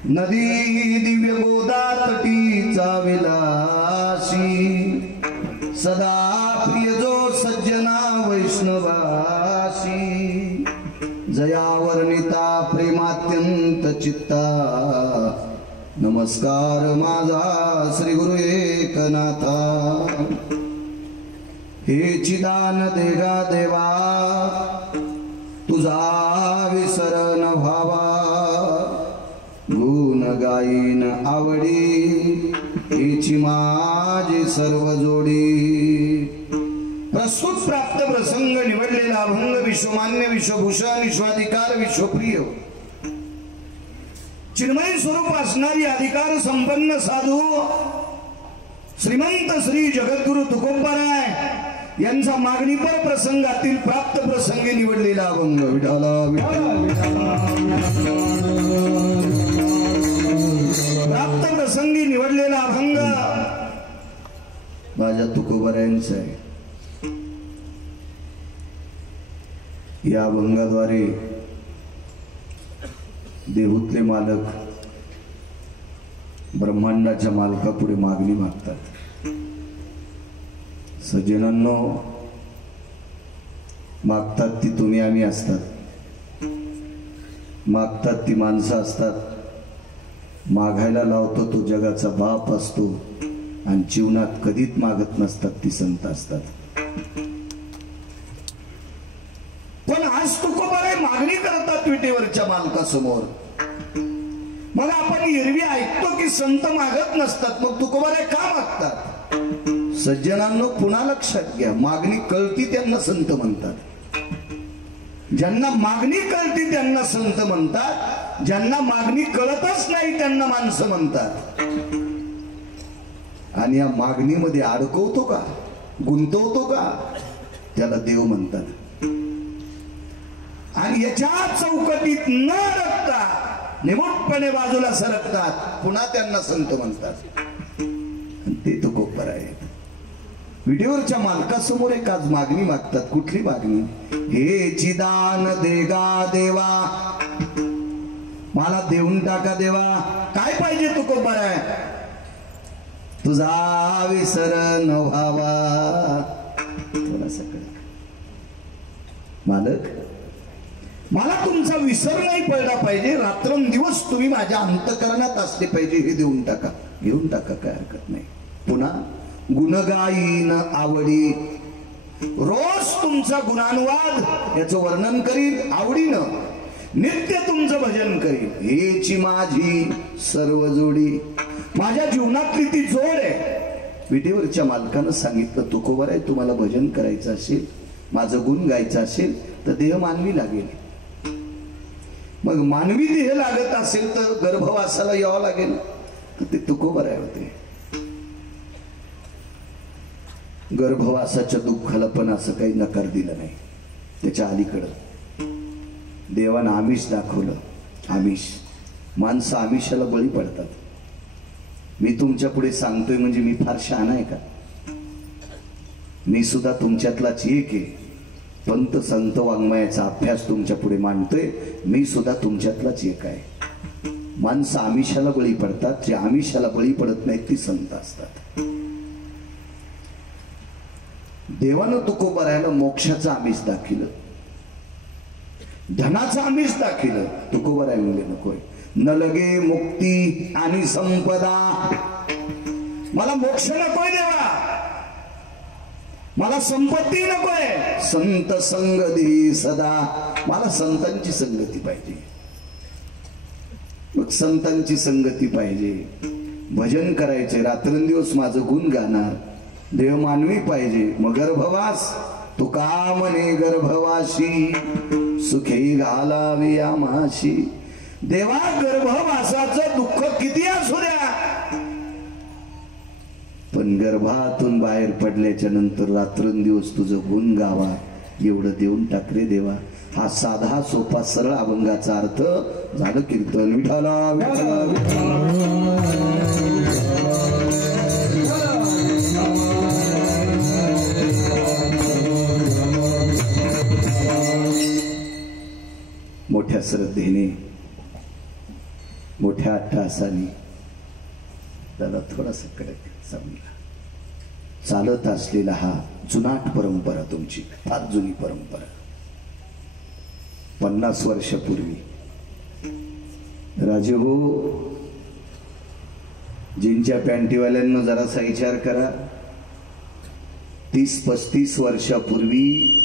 नदी दिव्य गोदातटीचा विलासी सदा प्रिय जो सज्जना वैष्णवासी जया वर्णिता प्रेमात्यंत चित्ता नमस्कार माझा श्री गुरु एकनाथा हे चिदान देगा देवा तुझा विसर न व्हावा गुण गायीन आवडी हेची माझी सर्व जोडी प्रस्तुत प्राप्त प्रसंग निवडलेला अभंग विश्वमान्य विश्वभूषण विश्वाधिकार विश्वप्रिय चिन्मय स्वरूप असणारी अधिकार संपन्न साधू श्रीमंत श्री जगद्गुरु तुकोबाराय यांचा मागणीपर प्रसंगातील प्राप्त प्रसंगी निवडलेला अभंग विठाला प्राप्त प्रसंगी निवडलेला अभंग माझ्या तुकोबारायांचा आहे। या अभंगाद्वारे देहूतले मालक ब्रह्मांडाच्या मालकापुढे मागणी मागतात। सज्जनांनो मागतात ती तुम्ही आम्ही असतात, मागतात ती माणसं असतात, मागायला लावतो तो जगाचा बाप असतो आणि जीवनात कधीच मागत नसतात ती संत असतात। पण आज तुकोबाराय मागणी करतात विटेवरच्या मालकासमोर। मग आपण एरवी ऐकतो की संत मागत नसतात, मग तुकोबाराय का मागतात? सज्जनांनो पुन्हा लक्षात घ्या, मागणी कळती त्यांना संत म्हणतात। ज्यांना मागणी कळती त्यांना संत म्हणतात, ज्यांना मागणी कळतच नाही त्यांना माणसं म्हणतात। आणि या मागणीमध्ये अडकवतो का, गुंतवतो का, त्याला देव म्हणतात। आणि याच्या चौकटीत न अडकता निमुटपणे बाजूला सरकतात, पुन्हा त्यांना संत म्हणतात। आणि ते तुकोबाराय आहेत। विटेवरच्या मालकासमोर एक आज मागणी मागतात। कुठली मागणी? हे चिदान देगा देवा, मला देऊन टाका देवा। काय पाहिजे तुकोबाराय? तुझा विसर न व्हावा। थोडासा मालक, मला तुमचा विसर नाही पडला पाहिजे, रात्रंदिवस तुम्ही माझ्या अंतकरणात असले पाहिजे, हे देऊन टाका। घेऊन टाका, काय हरकत नाही। पुन्हा गुणगायीन आवडी, रोज तुमचा गुणानुवाद याचं वर्णन करीन आवडीनं, नित्य तुमचं भजन करीन, हेची माझी सर्व जोडी। माझ्या जीवनातली ती जोड आहे। विटेवरच्या मालकानं सांगितलं तुकोबाराय तुम्हाला भजन करायचं असेल, माझं गुण गायचं असेल तर देह मानवी लागेल। मग मानवी देह लागत असेल तर गर्भवासाला यावं लागेल, तर ते तुकोबाराय होते। गर्भवासाच्या दुःखाला पण असं काही नकार दिला नाही, त्याच्या अलीकडं देवानं आमिष दाखवलं। आमिष, माणसं आमिषाला बळी पडतात। मी तुमच्या पुढे सांगतोय म्हणजे मी फार शहाणा आहे का? मी सुद्धा तुमच्यातलाच एक आहे। पंत संत वाङ्मयाचा अभ्यास तुमच्या पुढे मांडतोय, मी सुद्धा तुमच्यातलाच एक आहे। माणसं आमिषाला बळी पडतात, जे आमिषाला बळी पडत नाहीत ती संत असतात। देवानं तुकोबारायला मोक्षाचं आमिष दाखिलं, धनाचं आमिष दाखिलं। तुकोबाराय म्हणले नकोय, न लगे मुक्ती आणि संपदा, मला मोक्ष नकोय देवा, मला संपत्ती नकोय, संत संग दे सदा, मला संतांची संगती पाहिजे। मग संतांची संगती पाहिजे, भजन करायचे, रात्रंदिवस माझं गुण गाणार, देव मानवी पाहिजे। मग गर्भवास, तुका म्हणे गर्भवासी, सुखी घालावी आमाशी। देवा गर्भवासाचं दुःख किती असू द्या, पण गर्भातून बाहेर पडल्याच्या नंतर रात्रंदिवस तुझं गुण गावा, एवढं देऊन टाक रे देवा। हा साधा सोपा सरळ अभंगाचा अर्थ झालं कीर्तन। विठाला विठाला मोठ्या श्रद्धेने मोठ्या अट्टहासाने त्याला थोडासा कडक समजला. चालत असलेला हा जुनाट परंपरा, तुमची फार जुनी परंपरा. 50 वर्षापूर्वी राजे हो, जीनच्या पॅन्टीवाल्यांना जरासा विचार करा. 30-35 वर्षापूर्वी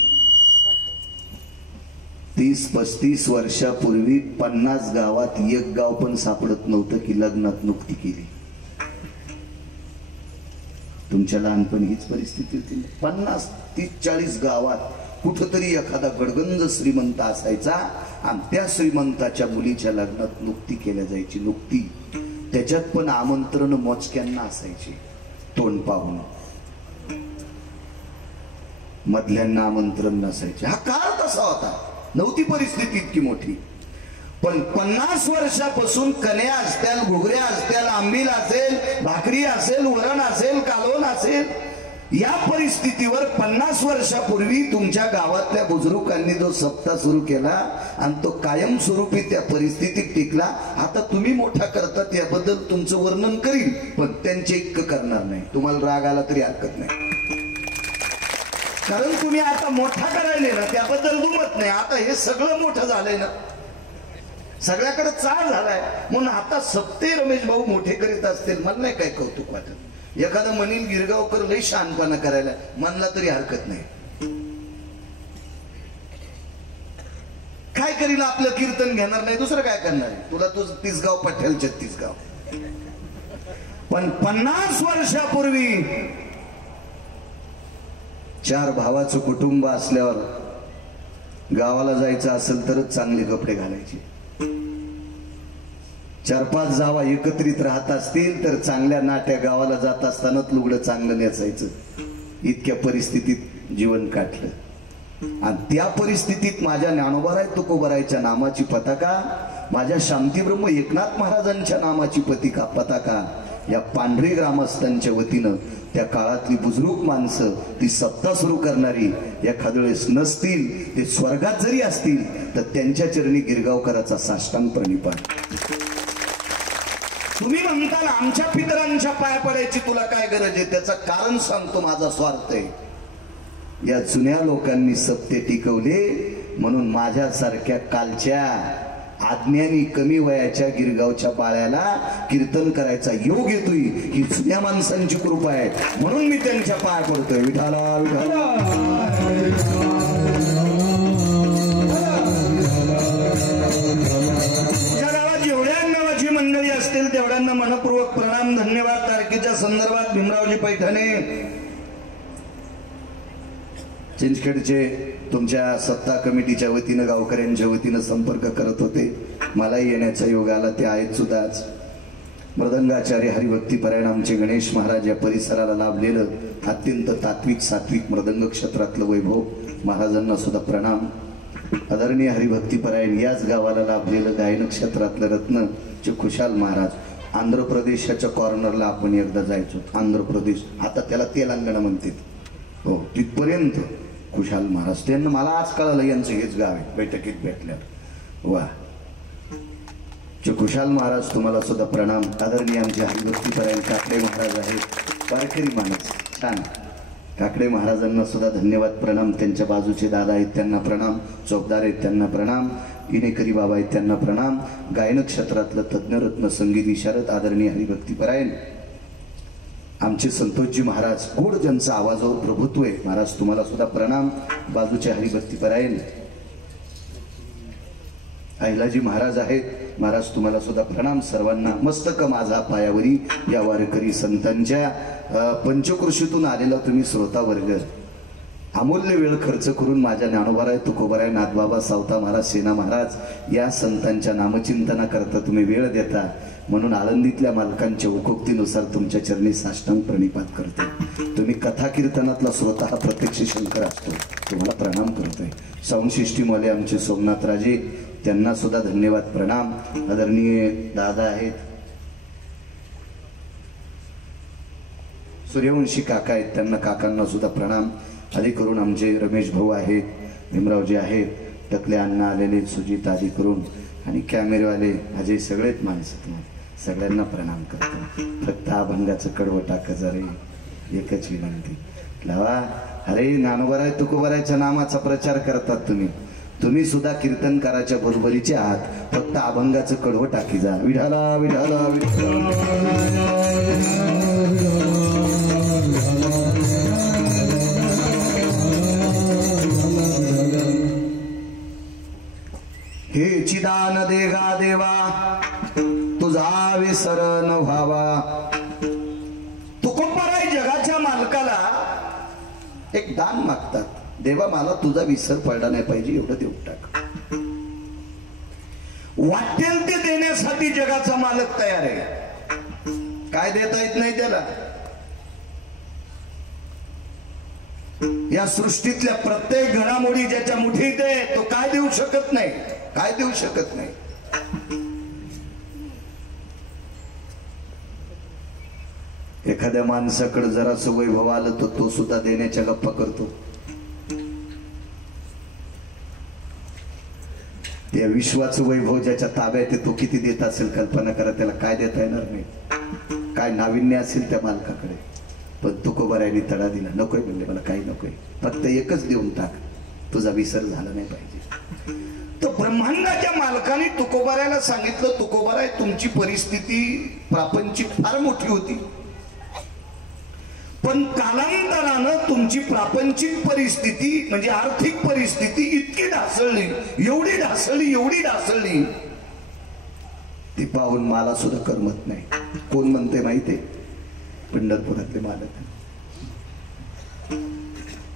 50 गावात एक गाव पण सापडत नव्हतं की लग्नात नुकती केली. तुमच्या लहानपणी हीच परिस्थिती होती. 50-30-40 गावात कुठंतरी एखादा गडगंज श्रीमंत असायचा आणि त्या श्रीमंताच्या मुलीच्या लग्नात नुकती केल्या जायची. नुकती, त्याच्यात पण आमंत्रण मोजक्यांना असायची, तोंड पाहून. मधल्यांना आमंत्रण नसायचे. हा काळ तसा होता, नव्हती परिस्थिती इतकी मोठी. पण 50 वर्षापासून कन्या असतील, घुगऱ्या असतील, आंबील असेल, भाकरी असेल, वरण असेल, कालवण असेल, या परिस्थितीवर 50 वर्षापूर्वी तुमच्या गावातल्या बुजुर्गांनी जो सप्ताह सुरू केला आणि तो कायमस्वरूपी त्या परिस्थितीत टिकला. आता तुम्ही मोठा करतात याबद्दल तुमचं वर्णन करील, पण त्यांचे इतकं करणार नाही. तुम्हाला राग आला तरी हरकत नाही, कारण तुम्ही आता मोठा करायले ना, त्याबद्दल दुमत नाही. आता हे सगळं मोठं झालंय ना, सगळ्याकडे चाल झालाय. म्हणून आता सप्ते रमेश भाऊ मोठे करीत असतील, मला नाही काय कौतुक वाटत. एखादा म्हणील गिरगावकर लई शहाणपणा करायला, म्हणला तरी हरकत नाही. काय करील, आपलं कीर्तन घेणार नाही, दुसरं काय करणार आहे. तुला तुझं 30 गाव पठ्याल 36 गाव. पण 50 वर्षापूर्वी 4 भावाचं कुटुंब असल्यावर गावाला जायचं असेल तरच चांगले कपडे घालायचे. 4-5 जावा एकत्रित राहत असतील तर चांगल्या नाट्या गावाला जात असतानाच लुगडं चांगलं नेसायचं. इतक्या परिस्थितीत जीवन काढलं. आणि त्या परिस्थितीत माझ्या ज्ञानोबाराय तुकोबारायच्या नामाची पताका, माझ्या शांतीब्रह्म एकनाथ महाराजांच्या नामाची पताका या पांढरी ग्रामस्थांच्या वतीनं त्या काळातली बुजुर्ग माणसं, ती सत्ता सुरू करणारी एखाद्या वेळेस नसतील, ते स्वर्गात जरी असतील तर त्यांच्या चरणी गिरगावकराचा साष्टांग प्रणिपात. तुम्ही म्हणताल आमच्या पितरांच्या पाय पडायची तुला काय गरज आहे, त्याचं कारण सांगतो. माझा स्वार्थ आहे. या जुन्या लोकांनी सत्य टिकवले म्हणून माझ्यासारख्या कालच्या आज्ञानी कमी वयाच्या गिरगावच्या बाळ्याला कीर्तन करायचा योग येतोय. ही जुन्या माणसांची कृपा आहे, म्हणून मी त्यांच्या पाय पडतोय. विठाला विठाला. मंडळी असतील तेवढ्यांना मनपूर्वक प्रणाम, धन्यवाद. तारखेच्या संदर्भात भीमरावजी पैठणे चिंचखेडचे तुमच्या सत्ता कमिटीच्या वतीनं, गावकऱ्यांच्या वतीनं संपर्क करत होते. मलाही येण्याचा योग आला, ते आहेत सुद्धा. आज मृदंगाचार्य हरिभक्तीपरायण आमचे गणेश महाराज या परिसराला लाभलेलं अत्यंत तात्विक सात्विक मृदंग क्षेत्रातलं वैभव, महाराजांना सुद्धा प्रणाम. आदरणीय हरिभक्तीपरायण याच गावाला लाभलेलं गायन क्षेत्रातलं रत्न खुशाल महाराज. आंध्र प्रदेशाच्या कॉर्नरला आपण एकदा जायचो. आंध्र प्रदेश, आता त्याला तेलंगणा म्हणतात. हो, तिथपर्यंत खुशाल महाराज. त्यांना मला आज कळालं यांचं हेच गाव आहे, बैठकीत भेटल्यावर. वा, खुशाल महाराज तुम्हाला सुद्धा प्रणाम. आदरणीय आमचे हरिभक्तीपरायण काकडे महाराज आहेत, वारकरी माणूस, छान. काकडे महाराजांना सुद्धा धन्यवाद, प्रणाम. त्यांच्या बाजूचे दादा आहेत त्यांना प्रणाम, चौकदार आहेत त्यांना प्रणाम, इनेकरी बाबा आहेत त्यांना प्रणाम. गायन क्षेत्रातलं तज्ञरत्न संगीत विशारद आदरणीय हरिभक्तीपरायण आमचे संतोषजी महाराज, गोड ज्यांचा आवाजावर प्रभुत्व आहे, महाराज तुम्हाला सुद्धा प्रणाम. बाजूचे हरिभक्तीपरायण अहिलाजी महाराज आहेत, महाराज तुम्हाला सुद्धा प्रणाम. सर्वांना मस्तक माझा पायावरी या वारकरी संतांच्या पंचकृषीतून आलेला तुम्ही श्रोता वर्ग, अमूल्य वेळ खर्च करून माझ्या ज्ञानोबाराय तुकोबाराय नाथबाबा सावता महाराज सेना महाराज या संतांच्या नामचिंतना करता तुम्ही वेळ देता, म्हणून आळंदीतल्या मालकांच्या उकोक्तीनुसार तुमच्या चरणी साष्टांग प्रणिपात करतो. तुम्ही कथा कीर्तनातला श्रोता हा प्रत्यक्ष शंकर असतो, तुम्हाला प्रणाम करतोय. साऊंड सिस्टीमवाले आमचे सोमनाथ राजे, त्यांना सुद्धा धन्यवाद प्रणाम. आदरणीय दादा आहेत, सूर्यवंशी काका आहेत, त्यांना काकांना सुद्धा प्रणाम. आधी करून आमचे रमेश भाऊ आहेत, भीमरावजी आहेत, टकले अण्णा आलेले, सुजित आदी करून आणि कॅमेरेवाले अजय सगळेच माणसं तुम्हाला सगळ्यांना प्रणाम करतो. फक्त अभंगाचं कडवं टाका जरा, एकच विनंती लावा. अरे ज्ञानोबाराय तुकोबारायच्या नामाचा प्रचार करतात तुम्ही सुद्धा कीर्तनकाराच्या बरोबरीचे आहात. फक्त अभंगाचं कडवं टाकी जा. विठाला विठाला हे चिदान देगा देवा तुझा विसर न व्हावा. तुकोबाराय जगाच्या मालकाला एक दान मागतात. देवा मला तुझा विसर पडला नाही पाहिजे, एवढं देऊन टाक. वाटेल ते देण्यासाठी जगाचा मालक तयार आहे. काय देता येत नाही त्याला. या सृष्टीतल्या प्रत्येक घडामोडी ज्याच्या मुठीत आहे तो काय देऊ शकत नाही, काय देऊ शकत नाही. एखाद्या माणसाकडे जरासं वैभव आलं तर तो सुद्धा देण्याच्या गप्पा करतो. या विश्वाचं वैभव ज्याच्या ताब्यात आहे तो किती देत असेल कल्पना करा. त्याला काय देता येणार नाही, काय नाविन्य असेल त्या मालकाकडे. पण तुकोबारायांनी तडा दिला. नकोय म्हणले, मला काही नकोय, फक्त एकच देऊन टाक, तुझा विसर झाला नाही पाहिजे. तो ब्रह्मांडाच्या मालकाने तुकोबारायाला सांगितलं, तुकोबाराय तुमची परिस्थिती प्रापंचिक फार मोठी होती, पण कालांतरानं तुमची प्रापंचिक परिस्थिती म्हणजे आर्थिक परिस्थिती इतकी ढासळली, एवढी ढासळली, एवढी ढासळली, ती पाहून मला सुद्धा करमत नाही. कोण म्हणते माहितीये? पंढरपुरातले मालक.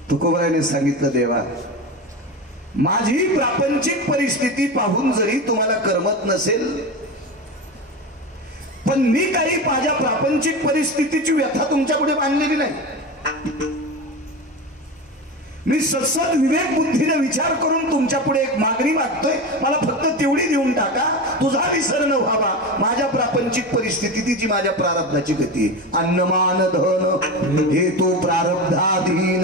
तुकोबारायाने सांगितलं, देवा माझी प्रापंचिक परिस्थिती पाहून जरी तुम्हाला करमत नसेल, पण मी काही माझ्या प्रापंचिक परिस्थितीची व्यथा तुमच्या पुढे मांडलेली नाही. मी सतत विवेक बुद्धीने विचार करून तुमच्या पुढे एक मागणी मागतोय, मला फक्त तेवढी देऊन टाका, तुझा विसर न व्हावा. माझ्या प्रापंचिक परिस्थिती ती जी माझ्या प्रारब्धाची गती. अन्नमान धन हे तो प्रारब्धाधीन,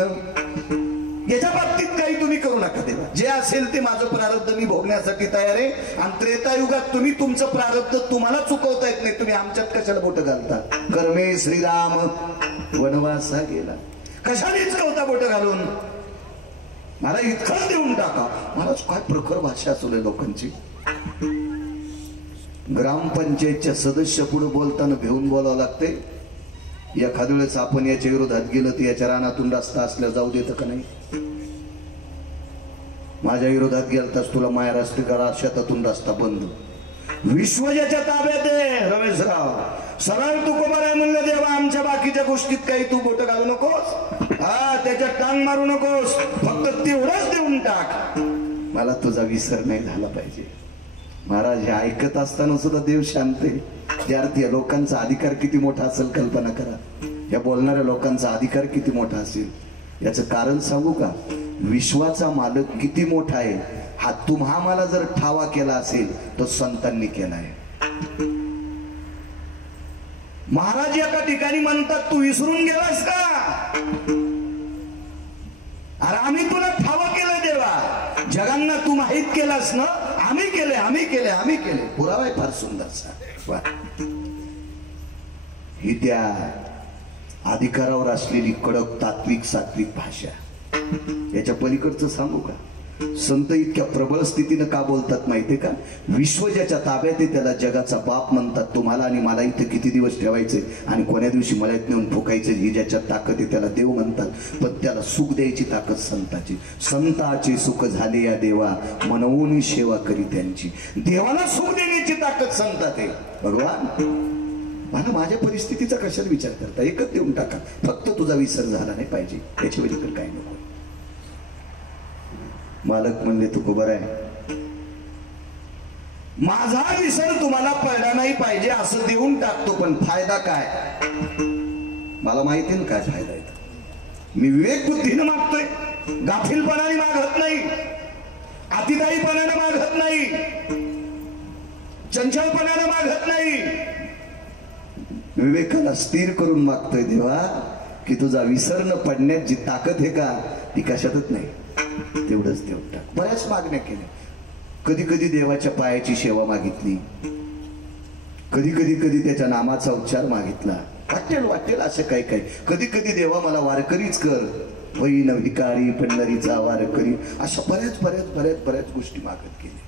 याच्या बाबतीत काही तुम्ही करू नका देवा. जे असेल ते माझं प्रारब्ध मी भोगण्यासाठी तयार आहे. आणि त्रेतायुगात तुम्ही तुमचं प्रारब्ध तुम्हाला चुकवता येत नाही, तुम्ही आमच्यात कशाला बोट घालता. कर्मे श्रीराम वनवासा गेला, कशाने चुकवता बोट घालून. मला इतकं देऊन टाका. मला काय प्रखर भाषा असू लोकांची. ग्रामपंचायतच्या सदस्य पुढे बोलताना भेऊन बोलावं लागते. एखाद्या वेळेस आपण याच्या विरोधात गेलं तर याच्या रानातून रस्ता असल्या जाऊ देतं का नाही. माझ्या विरोधात गेलतास तुला माया रस्ते करा, शेतातून रस्ता बंद. विश्व ज्याच्या ताब्यात आहे रमेशराव, सरळ तुकोबाराय म्हणलं, देवा आमच्या बाकीच्या गोष्टीत काही तू बोट घालू नकोस, हा त्याच्यात टांग मारू नकोस, फक्त तेवढंच देऊन टाक, मला तुझा विसर नाही झाला पाहिजे. महाराज हे ऐकत असताना सुद्धा देव शांत आहे. विद्यार्थी या लोकांचा अधिकार किती मोठा असेल कल्पना करा. या बोलणाऱ्या लोकांचा अधिकार किती मोठा असेल. याचं कारण सांगू का? विश्वाचा मालक किती मोठा आहे हा तुम्हा मला जर ठावा केला असेल तो संतांनी केला आहे. महाराज एका ठिकाणी म्हणतात, तू विसरून गेलास का? अरे आम्ही तुला ठावा केलं देवा, जगांना तू माहित केलास ना. आम्ही केले, आम्ही केले, आम्ही केले. पुरावा आहे फार सुंदरसा. ही त्या अधिकारावर असलेली कडक तात्विक सात्विक भाषा. याच्या पलीकडचं सांगू का? संत इतक्या प्रबळ स्थितीनं का बोलतात माहितीये का? विश्व ज्याच्या ताब्यात आहे त्याला जगाचा बाप म्हणतात. तुम्हाला आणि मला इथे किती दिवस ठेवायचे आणि कोण्या दिवशी मळ्यात नेऊन ठोकायचे ही ज्याच्यात ताकद आहे त्याला देव म्हणतात. पण त्याला सुख द्यायची ताकद संताची. संताचे सुख झाले या देवा, मनवून सेवा करी त्यांची. देवाला सुख देण्याची ताकद संतात आहे. भगवान मला माझ्या परिस्थितीचा कशाला विचार करता, एकच देऊन टाका, फक्त तुझा विसर झाला नाही पाहिजे, त्याच्या पलीकडे काय नको. मालक म्हणले, तुकोबाराय माझा विसर तुम्हाला पडला नाही पाहिजे असं देऊन टाकतो, पण फायदा काय? मला माहिती ना काय फायदा आहे. मी विवेक बुद्धीनं मागतोय, गाफीलपणाने मागत नाही, अतिदायीपणाने मागत नाही, चंचलपणाने मागत नाही. विवेकाला स्थिर करून मागतोय देवा की तुझा विसर न पडण्यात जी ताकद आहे का ती कशातच नाही, तेवढंच देऊन टाक. बऱ्याच मागण्या केल्या. कधी कधी देवाच्या पायाची सेवा मागितली, कधी त्याच्या नामाचा उच्चार मागितला. वाटेल असं काही काही. कधी कधी देवा मला वारकरीच कर, वैन भिकारी पंढरीचा वारकरी, अशा बऱ्याच गोष्टी मागत गेले.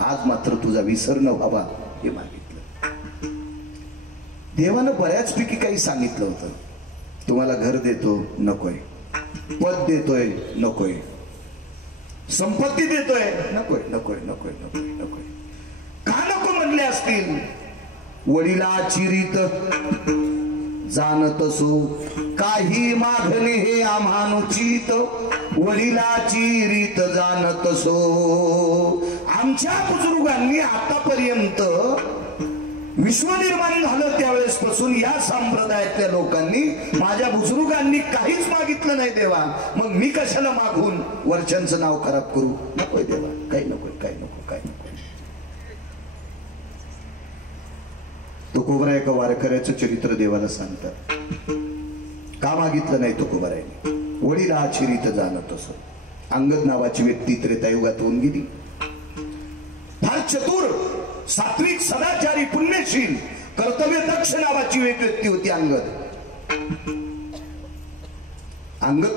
आज मात्र तुझा विसर न व्हावा हे मागितलं. देवानं बऱ्याचपैकी काही सांगितलं होतं. तुम्हाला घर देतो, नकोय. पद देतोय, नकोय. संपत्ती देतोय, नकोय. का नको म्हणले असतील? वडिलाची रीत जाणत असो, काही मागणे हे आम्हानुचित. वडिलाची रीत जाणत असो. आमच्या बुजुर्गांनी आतापर्यंत विश्व निर्माण झालं त्यावेळेस पासून या संप्रदायातल्या लोकांनी, माझ्या बुजुर्गांनी काहीच मागितलं नाही देवा, मग मी कशाला मागून वर्षांचं नाव खराब करू? नकोय देवा, काही नको. तुकोबराय एका वारकऱ्याचं चरित्र देवाला सांगतात. का मागितलं नाही तुकोबरायने? वडिलाची रीत जाणत असो. अंगद नावाची व्यक्ती त्रेतायुगात होऊन गेली. फार चतुर, सात्विक, सदाचारी, पुण्यशील, कर्तव्य दक्ष नावाची एक व्यक्ती होती अंगद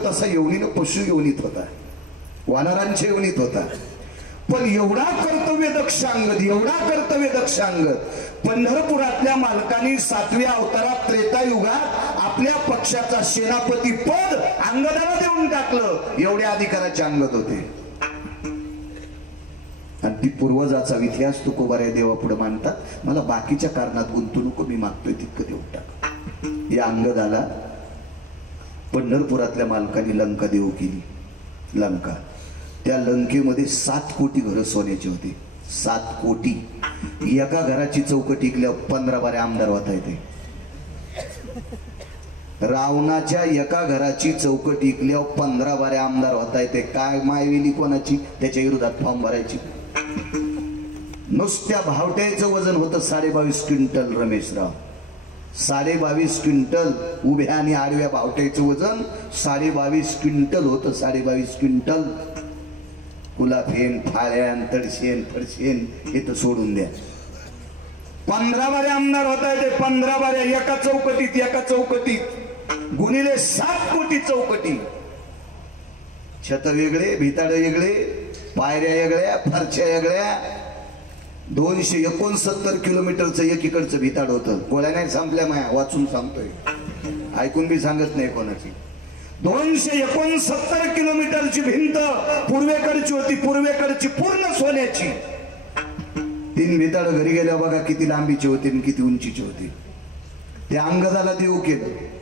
तसा योनीनं पशु योनीत होता, वानरांच्या योनीत होता. पण एवढा कर्तव्य दक्ष अंगद पंढरपुरातल्या मालकांनी 7व्या अवतारात त्रेतायुगात आपल्या पक्षाचा सेनापती पद अंगदाला देऊन टाकलं. एवढ्या अधिकाराचे अंगद होते. आणि ती पूर्वजाचा इतिहास तुकोबाराय देवा पुढे मांडतात. मला बाकीच्या कारणात गुंतवणूक मी मागतोय तितकं देऊन टाक. या अंगदाला पंढरपुरातल्या मालकांनी लंका देऊ केली. लंका, त्या लंकेमध्ये 7 कोटी घरं सोन्याची होती. 7 कोटी. एका घराची चौकट टिकल्यावर 15-12 आमदार होता येते. रावणाच्या एका घराची चौकट टिकल्यावर 15-12 आमदार होता येते. काय मायवेली कोणाची? त्याच्या विरोधात फॉर्म भरायची. नुसत्या भावट्याचं वजन होतं 22.5 क्विंटल. रमेशराव, 22.5 क्विंटल. उभ्या आणि आडव्या भावट्याचं वजन 22.5 क्विंटल होतं. 22.5 क्विंटल. कुलाफेन, फाळ्यान, तडशेन, फडशेन हे तर सोडून द्या. 15-12 आमदार होता येते. 15-12 एका चौकटीत गुणिले 7 कोटी चौकटी. छत वेगळे, भिताड वेगळे, पायऱ्या वेगळ्या, फरच्या वेगळ्या. 269 किलोमीटरचं एकीकडचं भिताड होतं. गोळ्या नाही संपल्या माया, वाचून सांगतोय, ऐकून बी सांगत नाही कोणाची. 269 किलोमीटरची भिंत पूर्वेकडची होती. पूर्वेकडची पूर्ण सोन्याची. 3 भिताड घरी गेल्या बघा किती लांबीची होती आणि किती उंचीची होती. त्या अंगदाला देऊ केलं.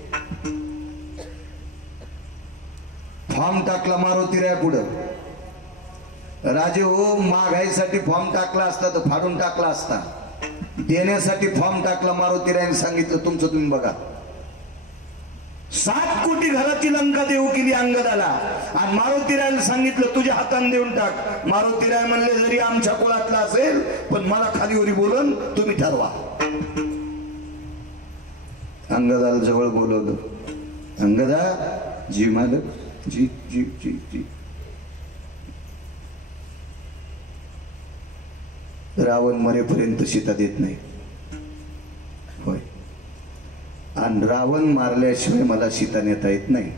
फॉर्म टाकला मारुतीराया पुढं. राजे हो, मागायसाठी फॉर्म टाकला असता तर फाडून टाकला असता. देण्यासाठी फॉर्म टाकला. मारुतीरायाने सांगितलं तुमचं तुम्ही बघा. 7 कोटी घराची लंका देऊ केली अंगदाला. आणि मारुतीरायाला सांगितलं तुझ्या हाताने देऊन टाक. मारुतीराय म्हणले जरी आमच्या कुळातला असेल पण मला खालीवरी बोलून तुम्ही ठरवा. अंगदाला जवळ बोलवलं. अंगदा, जी मालक, जी जी जी जी. रावण मरेपर्यंत सीता देत नाही. होय. आणि रावण मारल्याशिवाय मला सीता नेता येत नाही.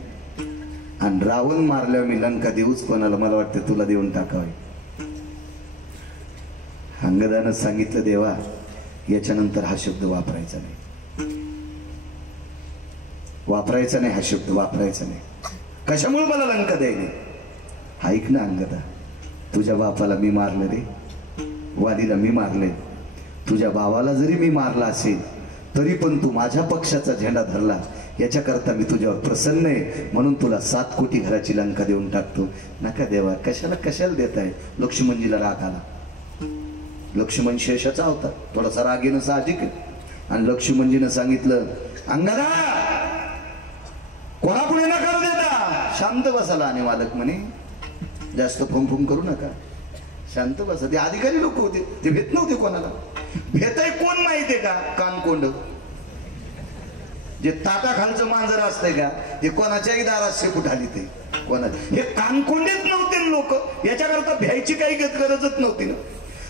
आणि रावण मारल्यावर मी लंका देऊच कोणाला? मला वाटतं तुला देऊन टाकावे. अंगदानं सांगितलं देवा याच्यानंतर हा शब्द वापरायचा नाही. हा शब्द वापरायचा नाही. कशामुळे मला लंका द्यायली? ऐक ना अंगदा, तुझ्या बापाला मी मारलं रे, वालीला मी मारले. तुझ्या भावाला जरी मी मारला असेल तरी पण तू माझ्या पक्षाचा झेंडा धरला. याच्याकरता मी तुझ्यावर प्रसन्न आहे, म्हणून तुला 7 कोटी घराची लंका देऊन टाकतो. नका देवा, कशाला देताय? लक्ष्मणजीला राग आला. लक्ष्मण शेषाचा होता, थोडासा रागेनं साहजिक आहे. आणि लक्ष्मणजीनं सांगितलं अंगदा कोणापुढे नका देता, शांत बसाला. आणि मालक म्हणे जास्त फुम करू नका, शांत बसा. ते अधिकारी लोक होते, ते भेट नव्हते कोणाला. भेटाय कोण माहितीये का? कानकोंड. जे ताटाखालचं मांजर असतंय का ते कोणाच्याही दारात शेपूट आली. ते कोणा हे कानकोंडेच नव्हते लोक. याच्याकरता भ्यायची काही गरजच नव्हती ना.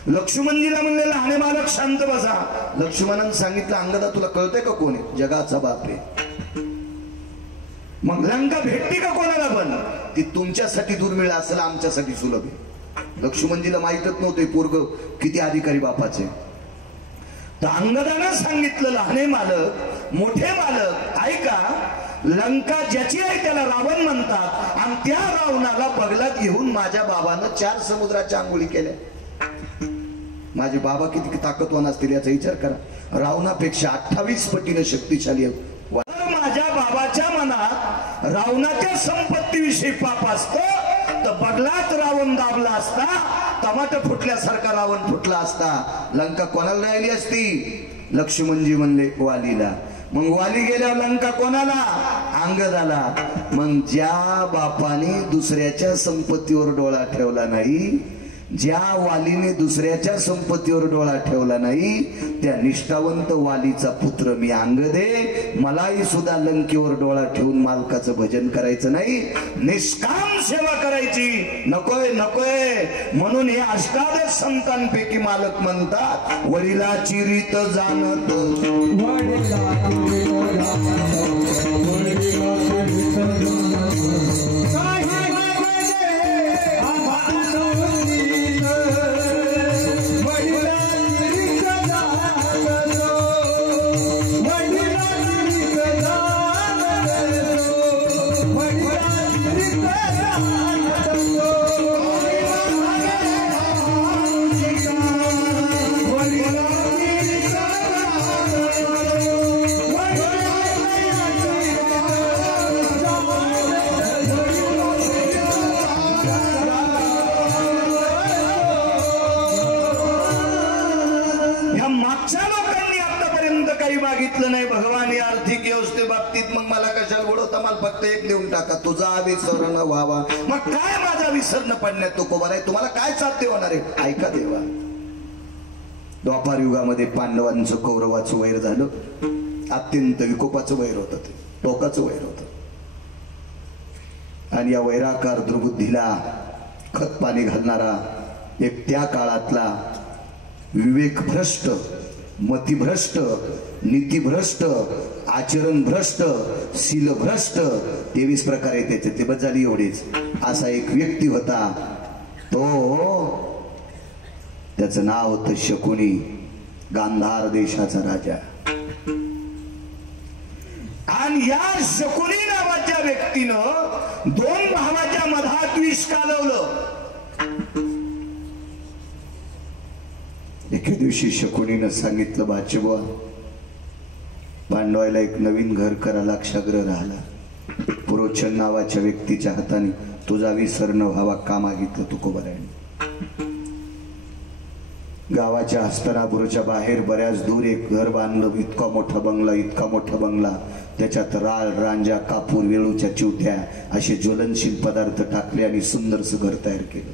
लक्ष्मणजीला म्हणले लहाने बालक शांत बसा. लक्ष्मणानं सांगितलं अंगदा तुला कळतंय का कोण आहे? जगाचा बाप आहे. मग लंका भेटती का कोणाला? पण ती तुमच्यासाठी दुर्मिळ असेल, आमच्यासाठी सुलभ आहे. लक्ष्मणजीला माहितच नव्हते पोरग किती अधिकारी बापाचे. तर अंगदानं सांगितलं लहाने मालक मोठे मालक ऐका, लंका ज्याची आहे त्याला रावण म्हणतात आणि त्या रावणाला बगलात घेऊन माझ्या बाबानं 4 समुद्राच्या आंघोळी केल्या. माझे बाबा किती ताकदवान असतील याचा विचार करा. रावणापेक्षा 28 पटीने शक्तिशाली आहे. माझ्या बाबाच्या मनात रावणाच्या संपत्तीविषयी पाप असतं तर बगलात रावण दाबला असता, टमाटर फुटल्यासारखा रावण फुटला असता. लंका कोणाला राहिली असती? लक्ष्मणजी म्हणले वालीला. मग वाली गेल्यावर लंका कोणाला? अंगदाला. मग ज्या बापाने दुसऱ्याच्या संपत्तीवर डोळा ठेवला नाही, ज्या वालीने दुसऱ्याच्या संपत्तीवर डोळा ठेवला नाही, त्या निष्ठावंत वालीचा पुत्र मी अंगदे. मलाही सुद्धा लंकेवर डोळा ठेवून मालकाचं भजन करायचं नाही, निष्काम सेवा करायची. नकोय नकोय म्हणून हे अष्टादश संतांपैकी मालक म्हणतात वडिलाची रीत जाणत नाही भगवान या आर्थिक व्यवस्थेबाबतीत. मग मला कशाला बोलवता? मला फक्त एक देऊन टाका, तुझा विसरण व्हावा. मग काय माझा विसरणं पडण्यात तो कोबर आहे? तुम्हाला काय साध्य होणार आहे? ऐका देवा, द्वापार युगामध्ये पांडवांचं कौरवाचं वैर झालं. अत्यंत विकोपाचं वैर होतं, ते टोकाचं वैर होतं. आणि या वैराकार दुर्बुद्धीला खत पाणी घालणारा एक त्या काळातला विवेकभ्रष्ट, मतिभ्रष्ट, नीतिभ्रष्ट, आचरण भ्रष्ट, शील भ्रष्ट, 23 प्रकार येते ते बस झाली एवढीच. असा एक व्यक्ती होता, तो त्याचं नाव होतं शकुनी, गांधार देशाचा राजा. आणि या शकुनी नावाच्या व्यक्तीनं 2 भावाच्या मधात विष कालवलं. एके दिवशी शकुनीनं सांगितलं बाचेबुवा, पांडवायला एक नवीन घर करा, लाक्षाग्रह राहिला. पुरोचन नावाच्या व्यक्तीच्या हाताने तुझा विसरण व्हावा का मागितलं तुकोबरायने. गावाच्या हस्तनापुराच्या बाहेर बऱ्याच दूर एक घर बांधलं. इतका मोठा बंगला, इतका मोठा बंगला. त्याच्यात राळ, रांजा, कापूर, वेळूच्या चिवट्या असे ज्वलनशील पदार्थ टाकले आणि सुंदरसं घर तयार केलं.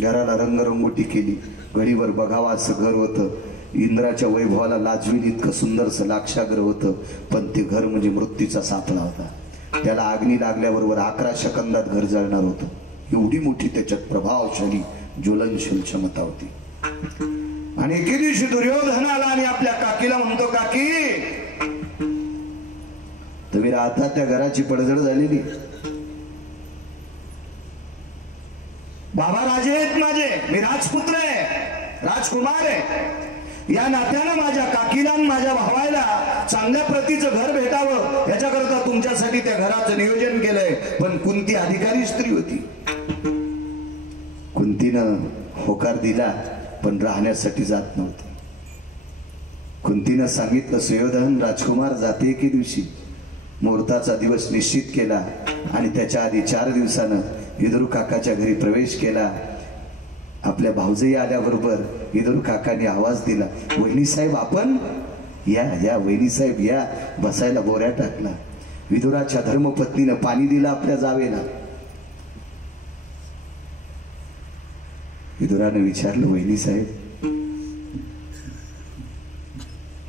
घराला रंगरंगोटी केली. गडीवर बघावा असं घर होतं. इंद्राच्या वैभवाला लाजवीन इतकं सुंदरसं लाक्षाग्रह होतं. पण ते घर म्हणजे मृत्यूचा सापळा होता. त्याला अग्नी लागल्याबरोबर 11 सेकंदात घर जळणार होतं. एवढी मोठी त्याच्यात प्रभावशाली ज्वलनशील क्षमता होती. आणि एके दिवशी दुर्योधन आला आणि आपल्या काकीला म्हणतो, काकी तुम्ही राहता त्या घराची पडझड झालेली. बाबा राजे आहेत माझे, मी राजपुत्र आहे, राजकुमार आहे. या नात्यानं माझ्या काकीला आणि माझ्या भावायला चांगल्या प्रतीचं घर भेटावं याच्याकरता तुमच्यासाठी त्या घराचं नियोजन केलंय. पण कुंती अधिकारी स्त्री होती. कुंतीनं होकार दिला पण राहण्यासाठी जात नव्हती. कुंतीनं सांगितलं, सुयोधन राजकुमार जाते एके दिवशी. मुहूर्ताचा दिवस निश्चित केला आणि त्याच्या आधी 4 दिवसानं विदुर काकाच्या घरी प्रवेश केला. आपल्या भाऊजई आल्याबरोबर विदुर काकाने आवाज दिला, वहिनी साहेब आपण या. या वहिनी साहेब या. बसायला बोऱ्या टाकला. विदुराच्या धर्मपत्नीनं पाणी दिलं आपल्या जावेला. विदुरानं विचारलं, वहिनी साहेब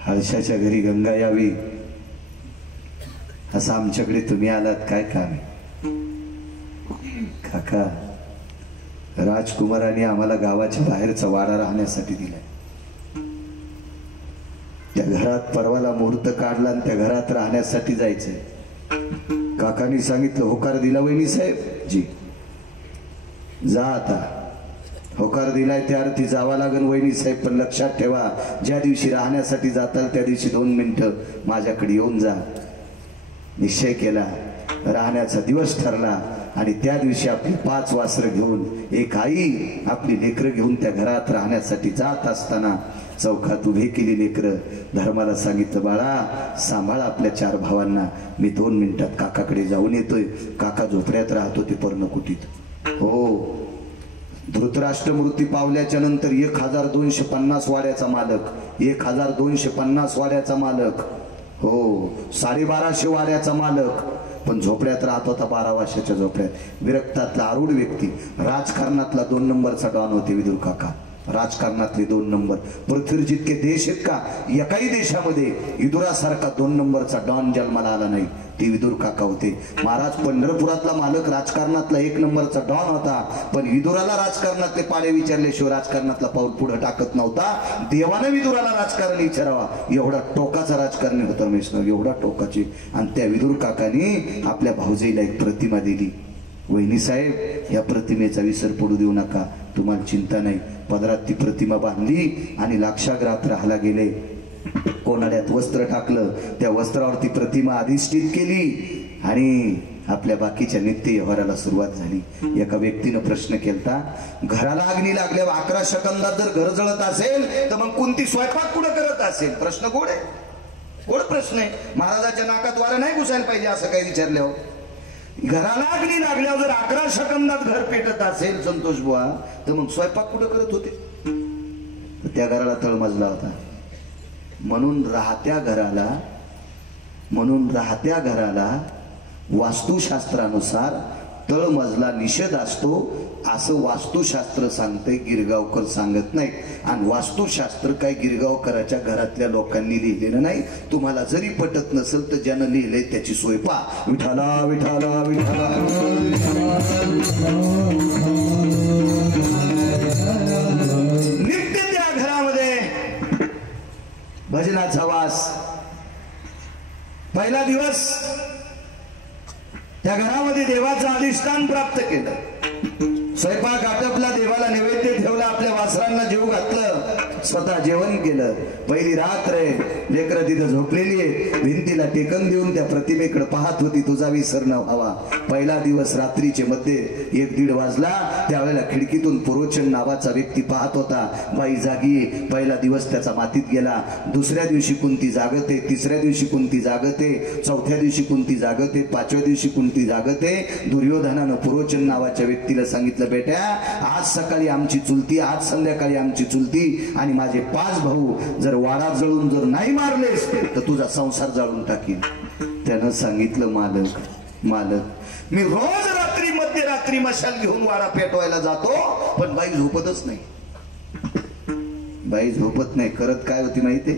हर्षाच्या घरी गंगा यावी असं आमच्याकडे तुम्ही आलात, काय काम आहे? काका राजकुमाराने आम्हाला गावाच्या बाहेरचा वाडा राहण्यासाठी दिलाय. त्या घरात परवाला मुहूर्त काढला आणि त्या घरात राहण्यासाठी जायचंय. काकांनी सांगितलं, होकार दिला वहिनी साहेब जी, जा आता. होकार दिलाय त्या अर्थी जावा लागेल वहिनी साहेब, पण लक्षात ठेवा ज्या दिवशी राहण्यासाठी जाताल त्या दिवशी 2 मिनिटं माझ्याकडे येऊन जा. निश्चय केला, राहण्याचा दिवस ठरला आणि त्या दिवशी आपली 5 वासरं घेऊन एक आई आपली लेकरं घेऊन त्या घरात राहण्यासाठी जात असताना चौकात उभे केली लेकरं. धर्माला सांगितलं, बाळा सांभाळा आपल्या 4 भावांना, मी 2 मिनिटात काकाकडे जाऊन येतोय. काका झोपड्यात राहत होते पर्णकुटीत. हो, धृतराष्ट्र मृत्यू पावल्याच्या नंतर 1250 वाड्याचा मालक, 1250 वाड्याचा मालक, हो 1250 वाड्याचा मालक, पण झोपड्यात राहत होता 12 वर्षाच्या झोपड्यात. विरक्तातला आरूढ व्यक्ती, राजकारणातला 2 नंबरचा डॉन होते विदुर काका. राजकारणातले 2 नंबर. पृथ्वीवर जितके देश आहेत का, एकाही देशामध्ये विदुरासारखा 2 नंबरचा डॉन जन्माला आला नाही, ते विदुर काका होते. महाराज पंढरपुरातला मालक राजकारणातला 1 नंबरचा डॉन होता, पण विदुराला राजकारणातले पाडे विचारल्याशिवाय राजकारणातला पाऊल पुढे टाकत नव्हता. देवाने विदुराला राजकारण विचारावा, एवढा टोकाचा राजकारणी होता रमेशराव, एवढा टोकाची. आणि त्या विदुर काकाने आपल्या भाऊजाईला एक प्रतिमा दिली. वहिनी साहेब, या प्रतिमेचा विसर पडू देऊ नका, तुम्हाला चिंता नाही. पदरात ती प्रतिमा बांधली आणि लाक्षागृहात राहायला गेले. कोनाड्यात वस्त्र टाकलं, त्या वस्त्रावरती प्रतिमा अधिष्ठित केली आणि आपल्या बाकीच्या नित्य व्यवहाराला सुरुवात झाली. एका व्यक्तीनं प्रश्न केलता, घराला अग्नी लागल्यावर 11 सेकंदात जर घर जळत असेल तर मग कोणती स्वयंपाक कुठं करत असेल? प्रश्न गोड आहे, गोड प्रश्न आहे. महाराजाच्या नाकात वारा नाही घुसायला पाहिजे असं काही विचारल्यावर. घराला अग्नी लागल्यावर जर 11 सेकंदात घर पेटत असेल संतोष बुवा, तर मग स्वयंपाक कुठं करत होते? तर त्या घराला तळमजला होता. म्हणून राहत्या घराला वास्तुशास्त्रानुसार तळमजला निषेध असतो असं वास्तुशास्त्र सांगते, गिरगावकर सांगत नाही. आणि वास्तुशास्त्र काय गिरगावकराच्या घरातल्या लोकांनी लिहिलेलं नाही. तुम्हाला जरी पटत नसेल तर ज्यानं लिहिलंय त्याची सोय पहा. विठाला विठाला विठाला. नित्य त्या घरामध्ये भजनाचा वास. पहिला दिवस त्या घरामध्ये देवाचं अधिष्ठान प्राप्त केलं. स्वयंपाक आटपला, देवाला नैवेद्य ठेवला, आपल्या वासरांना जेव घातलं, स्वतः जेवण केलं. पहिली रात्र आहे, लेकरं तिथं झोपलेली आहे, भिंतीला टेकन देऊन त्या प्रतिमेकडे पाहत होती, तुझा विसर न व्हावा. पहिला दिवस रात्रीचे मध्ये 1-1:30 वाजला, त्यावेळेला खिडकीतून पुरोचन नावाचा व्यक्ती पाहत होता. बाई जागी. पहिला दिवस त्याचा मातीत गेला. दुसऱ्या दिवशी कोणती जागते, तिसऱ्या दिवशी कोणती जागते, चौथ्या दिवशी कोणती जागते, 5व्या दिवशी कोणती जागते. दुर्योधनानं पुरोचन नावाच्या व्यक्तीला सांगितलं, बेट्या आज सकाळी आमची चुलती, आज संध्याकाळी आमची चुलती आणि माझे 5 भाऊ जर वाडा जळून जर नाही मारलेस तर तुझा संसार जाळून टाकीन. त्यानं सांगितलं, मालक मी रोज रात्री मध्यरात्री मशाल घेऊन वाडा पेटवायला जातो, पण बाई झोपतच नाही. बाई झोपत नाही. करत काय होती माहितीये?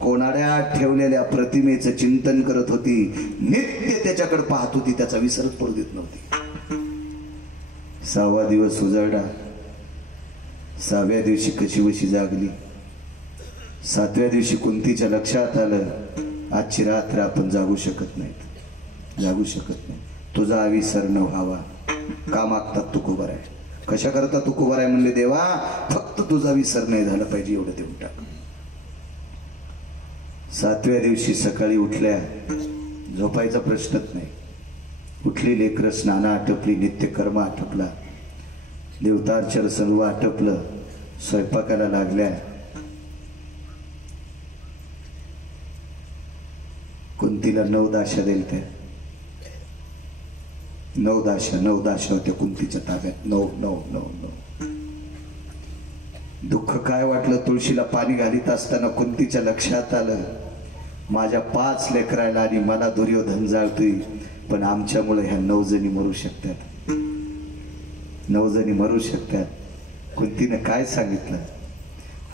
कोनाड्यात ठेवलेल्या प्रतिमेचं चिंतन करत होती, नित्य त्याच्याकडे पाहत होती, त्याचा विसरच पडू देत नव्हती. 6वा दिवस उजळला. 6व्या दिवशी कशीबशी जागली. 7व्या दिवशी कुंतीच्या लक्षात आलं, आजची रात्र आपण जागू शकत नाही. तुझा विसर न व्हावा. का मागतात तुकोबार आहे? कशा करता तुकोबार आहे? म्हणले, देवा फक्त तुझा विसर नाही झाला पाहिजे, एवढं देऊन टाक. 7व्या दिवशी सकाळी उठल्या, झोपायचा प्रश्नच नाही. उठली लेकरं, स्नान आटपली, नित्यकर्म आटपला, देवतार्चन सर्व आटपलं, स्वयंपाकाला लागल्या. कुंतीला 9 दाशा दिल. त्या 9 दाशा होत्या कुंतीच्या ताब्यात. 9. दुःख काय वाटलं, तुळशीला पाणी घालीत असताना कुंतीच्या लक्षात आलं, माझ्या 5 लेकरायला आणि मला दुर्योधन जाळतोय, पण आमच्यामुळे ह्या 9 जणी मरू शकतात. 9 जणी मरू शकतात. कुंतीने काय सांगितलं,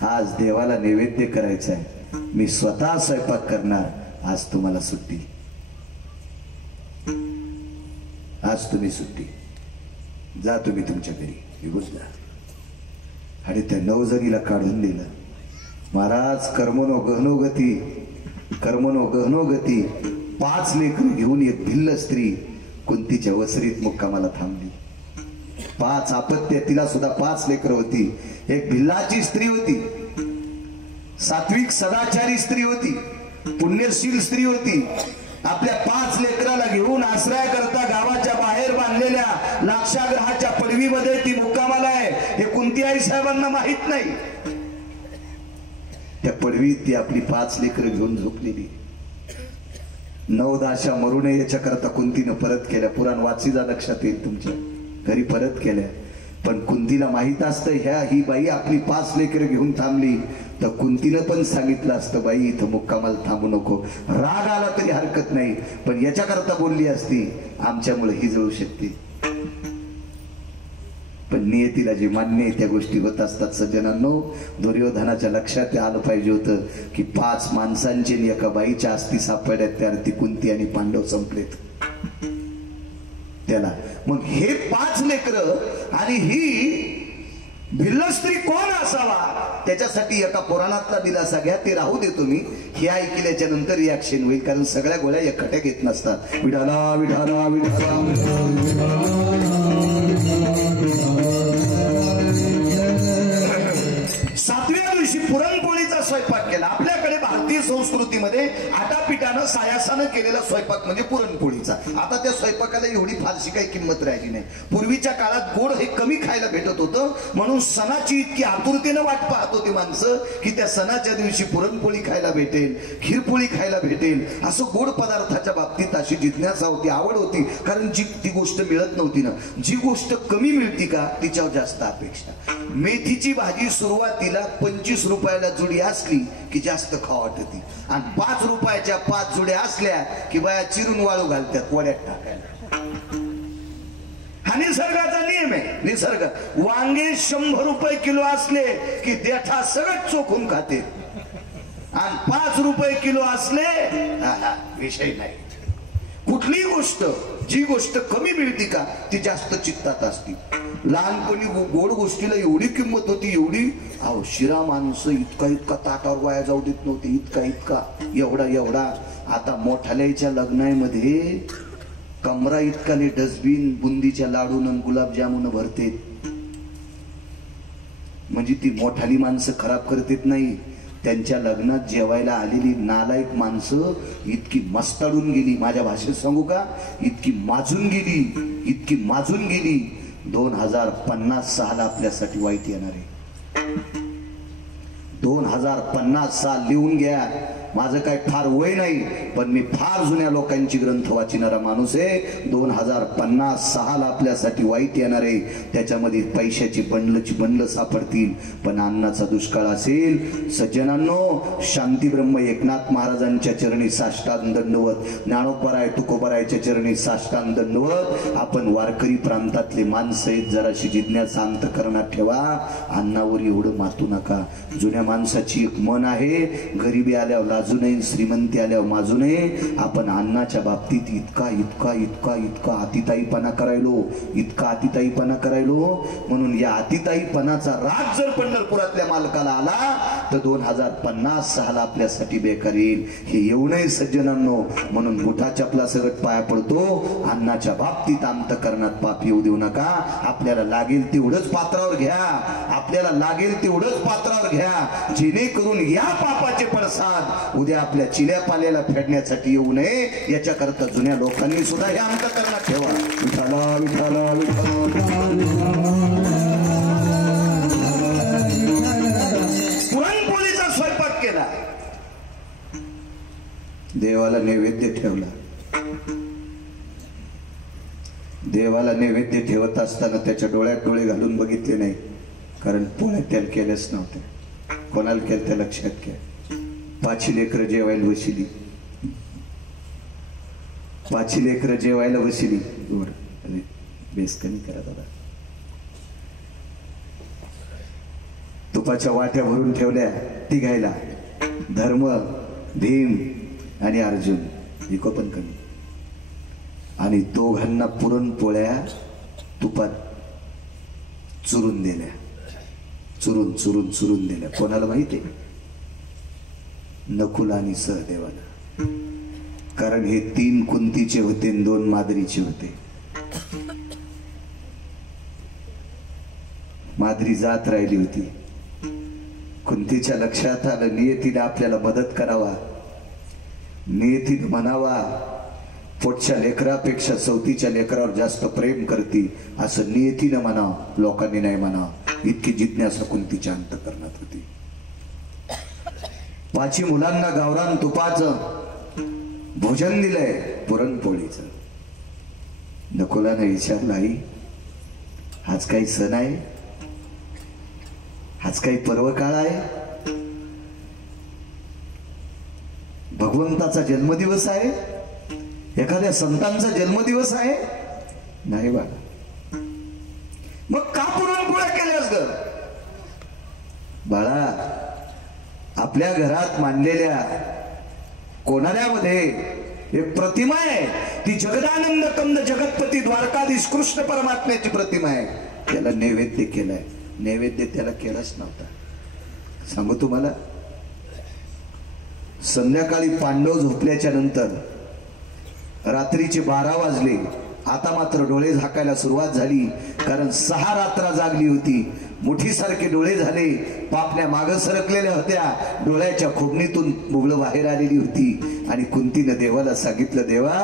आज देवाला नैवेद्य करायचा आहे, मी स्वतः स्वयंपाक करणार, आज तुम्हाला सुट्टी, आज तुम्ही सुट्टी, जा तुम्ही तुमच्या घरी. निघून आणि त्या 9 जणीला काढून दिलं. महाराज कर्मनो गहनोगती, कर्मनो गहनोगती. 5 लेकरं घेऊन एक भिल्ल स्त्री कुंतीच्या वसरीत मुक्कामाला थांबली. 5 अपत्य, तिला सुद्धा 5 लेकरं होती. एक भिल्लाची स्त्री होती, सात्विक सदाचारी स्त्री होती, पुण्यशील स्त्री होती. आपल्या 5 लेकराला घेऊन आश्रया करता गावाच्या बाहेर बांधलेल्या लाक्षागृहाच्या पडवीमध्ये ती मुक्कामाला आहे. हे कुंती आई साहेबांना माहित नाही. त्या पडवीत ती आपली 5 लेकरं घेऊन झोपलेली. 9 दाशा मरू नये याच्याकरता कुंतीनं परत केल्या. पुराण वाचीचा लक्षात येईल, तुमच्या घरी परत केल्या. पण कुंतीला माहित असतं ही बाई आपली 5 लेकरं घेऊन थांबली, तर कुंतीनं पण सांगितलं असतं, बाई इथं मुक्कामाला थांबू नको. राग आला तरी हरकत नाही, पण याच्याकरता बोलली असती, आमच्यामुळे ही जळू शकते. पण नियतीला जे मान्य आहे त्या गोष्टी होत असतात. सज्जनांनो, दुर्योधनाच्या लक्षात आलं पाहिजे होतं की 5 माणसांचे एका बाईच्या अस्थी सापडल्यात, त्या ती कुंती आणि पांडव संपलेत त्याला. मग हे 5 लेकरं आणि ही भिल्ल स्त्री कोण असावा, त्याच्यासाठी एका पुराणातला दिलासा घ्या. ते राहू देतो मी. हे ऐकल्याच्या नंतर रिॲक्शन होईल, कारण सगळ्या गोळ्या एकट्या घेत नसतात. विठाला विठाला विठाला. 7व्या दिवशी पुरणपोळीचा स्वयंपाक केला. आपल्याकडे भारतीय संस्कृतीमध्ये आटापिटानं सायासानं केलेला स्वयंपाक म्हणजे पुरणपोळीचा. आता त्या स्वयंपाकाला एवढी फारशी काही किंमत राहिली नाही. पूर्वीच्या काळात गोड हे कमी खायला भेटत होतं, म्हणून सणाची इतकी आतुरतेनं वाट पाहत होती माणसं की त्या सणाच्या दिवशी पुरणपोळी खायला भेटेल, खीरपोळी खायला भेटेल. असं गोड पदार्थाच्या बाबतीत अशी जिज्ञासा होती, आवड होती. कारण जी ती गोष्ट मिळत नव्हती ना. जी गोष्ट कमी मिळती का तिच्यावर जास्त अपेक्षा. मेथीची भाजी सुरुवातीला 25 रुपयाला जुडी असली की जास्त खावा वाटती, आणि 5 रुपयाच्या 5 जुड्या असल्या की बाया चिरून वाळू घालतात वड्यात टाकायला. हा निसर्गाचा नियम आहे. निसर्ग वांगे 100 रुपये किलो असले की देठा सगळं चोखून खाते, आणि 5 रुपये किलो असले विषय नाही. कुठली गोष्ट, जी गोष्ट कमी मिळती का ती जास्त चित्तात असती. लहानपणी गोड गोष्टीला एवढी किंमत होती, एवढी. अहो शिरा माणसं इतका इतका ताटावर वाया जाऊ देत नव्हती, इतका इतका, एवढा एवढा. आता मोठाल्याच्या लग्नामध्ये कमरा इतकाले डस्टबिन बुंदीच्या लाडून आणि गुलाबजामुन भरते. म्हणजे ती मोठाली माणसं खराब करतेत नाही, त्यांच्या लग्नात जेवायला आलेली नालायक माणसं इतकी मस्ताडून गेली, माझ्या भाषेत सांगू का, इतकी माजून गेली, इतकी माजून गेली. 2050 आपल्यासाठी वाईट येणार आहे. 2050 लिहून घ्या. माझं काय फार वय नाही, पण मी फार जुन्या लोकांची ग्रंथ वाचणारा माणूस आहे. 2050 आपल्यासाठी वाईट येणार आहे. त्याच्यामध्ये पैशाची बंडलं सापडतील, पण अन्नाचा दुष्काळ असेल. सज्जनांनो, शांती ब्रह्म एकनाथ महाराजांच्या चरणी साष्टांग दंडवत, ज्ञानोबराय तुकोबरायच्या चरणी साष्टांग दंडवत. आपण वारकरी प्रांतातले माणसं आहेत, जराशी जिज्ञासा अंतःकरणात ठेवा. अन्नावर एवढं मातू नका. जुन्या माणसाची एक मन आहे, गरिबी आल्यावर लाजू नये, श्रीमंती आल्यावर माजू नये. आपण अन्नाच्या बाबतीत इतका इतका इतका इतका अतिताईपणा करायलो, इतका अतिताईपणा करायलो. म्हणून या अतिताईपणाचा राग जर पंढरपुरातल्या मालकाला आला तर 2050 आपल्यासाठी बेकार येईल. हे येऊ नये सज्जनांनो. म्हणून बुटा चपला सगळं पाया पडतो. अन्नाच्या बाबतीत अंतःकरणात पाप येऊ देऊ नका. आपल्याला लागेल तेवढंच पात्रावर घ्या, आपल्याला लागेल तेवढंच पात्रावर घ्या, जेणेकरून या पापाचे पडसाद उद्या आपल्या चिल्या पाल्याला फेडण्यासाठी येऊ नये. याच्याकरता जुन्या लोकांनी सुद्धा हे अंतःकरणात ठेवा. विठाला विठाला पुरणपोळीचा स्वयंपाक केला, देवाला नैवेद्य ठेवला. देवाला नैवेद्य ठेवत असताना त्याच्या डोळ्यात डोळे घालून बघितले नाही, कारण पोळ्या त्याला केल्याच नव्हत्या. कोणाला केलं त्या लक्षात घ्या. 5 लेकरं जेवायला बसली, 5 लेकरं जेवायला बसली. बेस कमी करा दादा. तुपाच्या वाट्या भरून ठेवल्या तिघायला, धर्म, भीम आणि अर्जुन. इको पण कमी. आणि दोघांना पुरणपोळ्या तुपात चुरून दिल्या, चुरून चुरून चुरून दिल्या. कोणाला माहिती आहे? नकुल आणि सहदेवाला. कारण हे 3 कुंतीचे होते, 2 माद्रीचे होते. माद्री जात राहिली होती. कुंतीच्या लक्षात आलं नियतीने आपल्याला मदत करावा, नियतीने म्हणावा पोटच्या लेकरापेक्षा सवतीच्या लेकरावर जास्त प्रेम करती असं नियतीनं म्हणावं, लोकांनी नाही म्हणावं. इतकी जिज्ञासा कुंतीच्या अंतःकरणात होती. 5 मुलांना गावरान तुपाचं भोजन दिलंय, पुरणपोळीचं. नकुलाने विचारलं, आई आज काही सण आहे? आज काही पर्व काळ आहे? भगवंताचा जन्मदिवस आहे? एखाद्या संतांचा जन्मदिवस आहे? नाही बाळा. मग का पुरणपोळ्या केल्यास ग? बाळा, आपल्या घरात मांडलेल्या कोणाऱ्यामध्ये एक प्रतिमा आहे. ती जगदानंद कंद जगतपती द्वारकाधीश कृष्ण परमात्म्याची प्रतिमा आहे. त्याला नैवेद्य केलाय. नैवेद्य त्याला केलाच नव्हता. सांगू तुम्हाला, संध्याकाळी पांडव झोपल्याच्या नंतर रात्रीचे 12 वाजले. आता मात्र डोळे झाकायला सुरुवात झाली. कारण 6 रात्र जागली होती. मुठीसारखे डोळे झाले. पापण्या मागं सरकलेल्या होत्या. डोळ्याच्या खोबणीतून मुगळं बाहेर आलेली होती. आणि कुंतीनं देवाला सांगितलं, देवा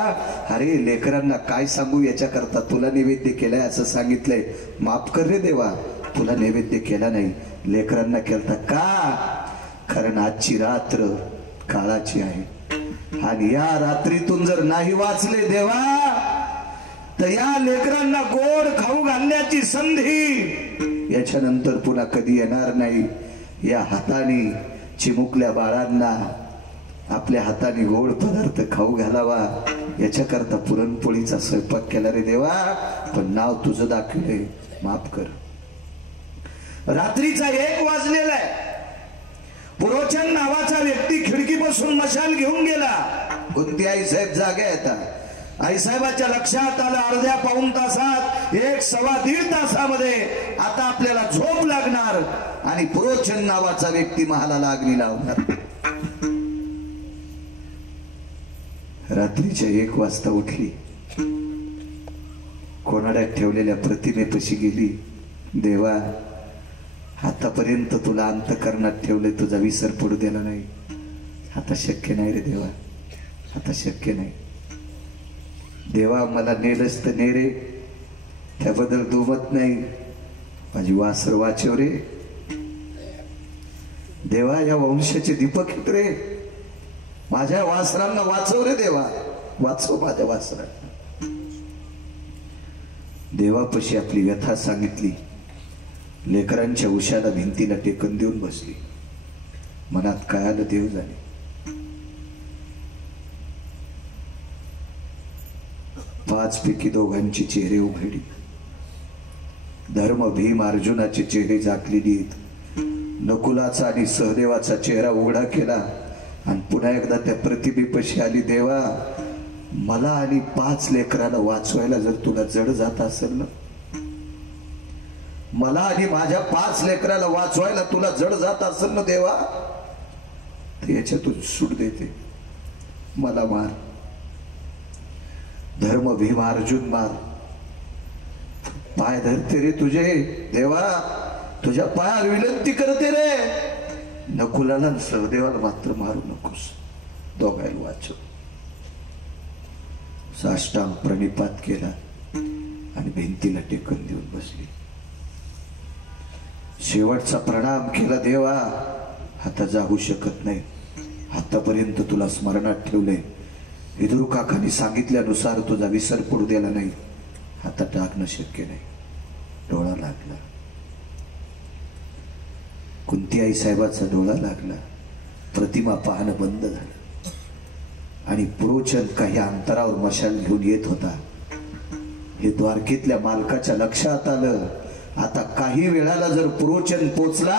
अरे लेकरांना काय सांगू, याच्याकरता तुला नैवेद्य केलाय असं सांगितलंय. माफ कर रे देवा, तुला नैवेद्य केला नाही, लेकरांना केलता. का? कारण आजची रात्र काळाची आहे. आणि या रात्रीतून जर नाही वाचले देवा, तर या लेकरांना गोड खाऊ घालण्याची संधी याच्यानंतर पुन्हा कधी येणार नाही. या हाताने चिमुकल्या बाळांना आपल्या हाताने गोड पदार्थ खाऊ घालावा याच्याकरता पुरणपोळीचा स्वयंपाक केला रे देवा. पण नाव तुझं दाखवले, माफ कर. रात्रीचा 1 वाजलेला आहे. पुरोचन नावाचा व्यक्ती खिडकीपासून मशाल घेऊन गेला. कुंती आई साहेब जागे येतात. आईसाहेबाच्या लक्षात आलं अर्ध्या पाऊण तासात 1 सव्वा दीड तासामध्ये आता आपल्याला झोप लागणार आणि पुरोचन नावाचा व्यक्ती महालाला अग्नी लावणार. रात्रीच्या 1 वाजता उठली. कोणाड्यात ठेवलेल्या प्रतिमेपाशी गेली. देवा आतापर्यंत तुला अंतःकरणात ठेवले, तुझा विसर पडू दिला नाही. आता शक्य नाही रे देवा, आता शक्य नाही. देवा मला नेलंच तर ने रे, त्याबद्दल दुमत नाही. माझी वासर वाचव रे देवा. या वंशाचे दीपक आहेत रे. माझ्या वासरांना वाचव रे देवा, वाचव माझ्या वासरांना. देवापाशी आपली व्यथा सांगितली. लेकरांच्या उशाला भिंतीला टेकन देऊन बसली. मनात काय आलं देव जाणे. पाचपैकी दोघांची चेहरे उघडली. धर्म भीम अर्जुनाचे चेहरे झाकलेली आहेत. नकुलाचा आणि सहदेवाचा चेहरा उघडा केला आणि पुन्हा एकदा त्या प्रतिमेपाशी आली. देवा मला आणि 5 लेकराला वाचवायला जर तुला जड जात असेल ना, मला आणि माझ्या 5 लेकराला वाचवायला तुला जड जात असेल ना देवा, तर याच्यातून सूट देते. मला मार. धर्म भीम अर्जुन मार. पाय धरते रे तुझे देवा, तुझ्या पायावर विनंती करते रे. नकुलाला सहदेवाला मात्र मारू नकोस, दोघायला वाचव. साष्टांग प्रणिपात केला आणि भिंतीला टेकन देऊन बसली. शेवटचा प्रणाम केला. देवा आता जाऊ शकत नाही. आतापर्यंत तुला स्मरणात ठेवले. विदुर काकांनी सांगितल्यानुसार तुझा विसर पडू दिला नाही. आता टाकणं शक्य नाही. डोळा लागला. कुंती आई साहेबाचा डोळा लागला. प्रतिमा पाहणं बंद झालं आणि पुरोचन काही अंतरावर मशाल घेऊन येत होता. हे द्वारकेतल्या मालकाच्या लक्षात आलं. आता काही वेळाला जर पुरोचन पोचला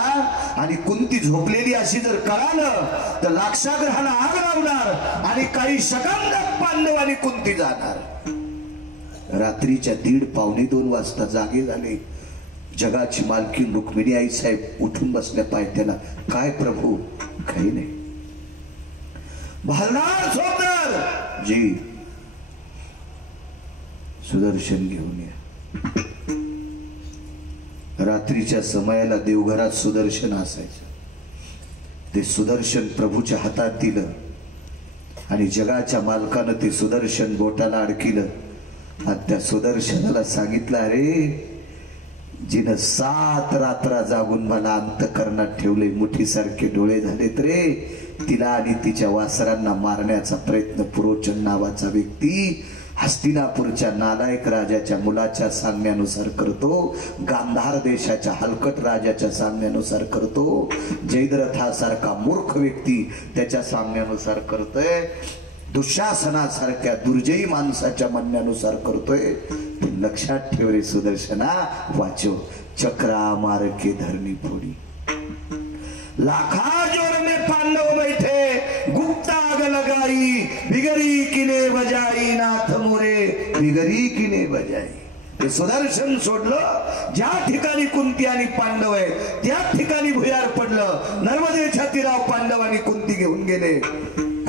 आणि कुंती झोपलेली अशी जर कळालं तर लाक्षागृहाला आग लावणार आणि काही शकंदक पांडव आणि कुंती जाणार. रात्रीच्या 1:30 पावणे 2 वाजता जागे झाले. जगाची मालकीन रुक्मिणी आई साहेब उठून बसल्या पायथ्याला. काय प्रभू? काही नाही. भालदार सोबदार जी, सुदर्शन घेऊन या. रात्रीच्या समयाला देवघरात सुदर्शन असायचं. ते सुदर्शन प्रभूच्या हातात दिलं आणि जगाच्या मालकानं ते सुदर्शन बोटाला अडकिलं आणि त्या सुदर्शनाला सांगितलं, अरे जिनं 7 रात्र जागून मला अंतःकरणात ठेवले, मुठीसारखे डोळे झालेत रे, तिला आणि तिच्या वासरांना मारण्याचा प्रयत्न पुरोचन नावाचा व्यक्ती हस्तिनापूरच्या नालायक राजाच्या मुलाच्या सांगण्यानुसार करतो, गांधार देशाच्या हलकट राजाच्या सांगण्यानुसार करतो, जयद्रथासारखा मूर्ख व्यक्ती त्याच्या सांगण्यानुसार करतोय, दुःशासनासारख्या दुर्जयी माणसाच्या म्हणण्यानुसार करतोय. लक्षात ठेव रे सुदर्शना, वाचो. चक्रा मार के धरणी फोडी, लाखा जोर में पांडव बैठे, गुप्ता आग लगाई, बिगरी किने बजाई, नाथ मोरे बिगरी किने बजाई. ते सुदर्शन सोडलं, ज्या ठिकाणी कुंती आणि पांडव आहे त्या ठिकाणी भुयार पडलं. नर्मदेच्या तीरावर पांडव आणि कुंती घेऊन गेले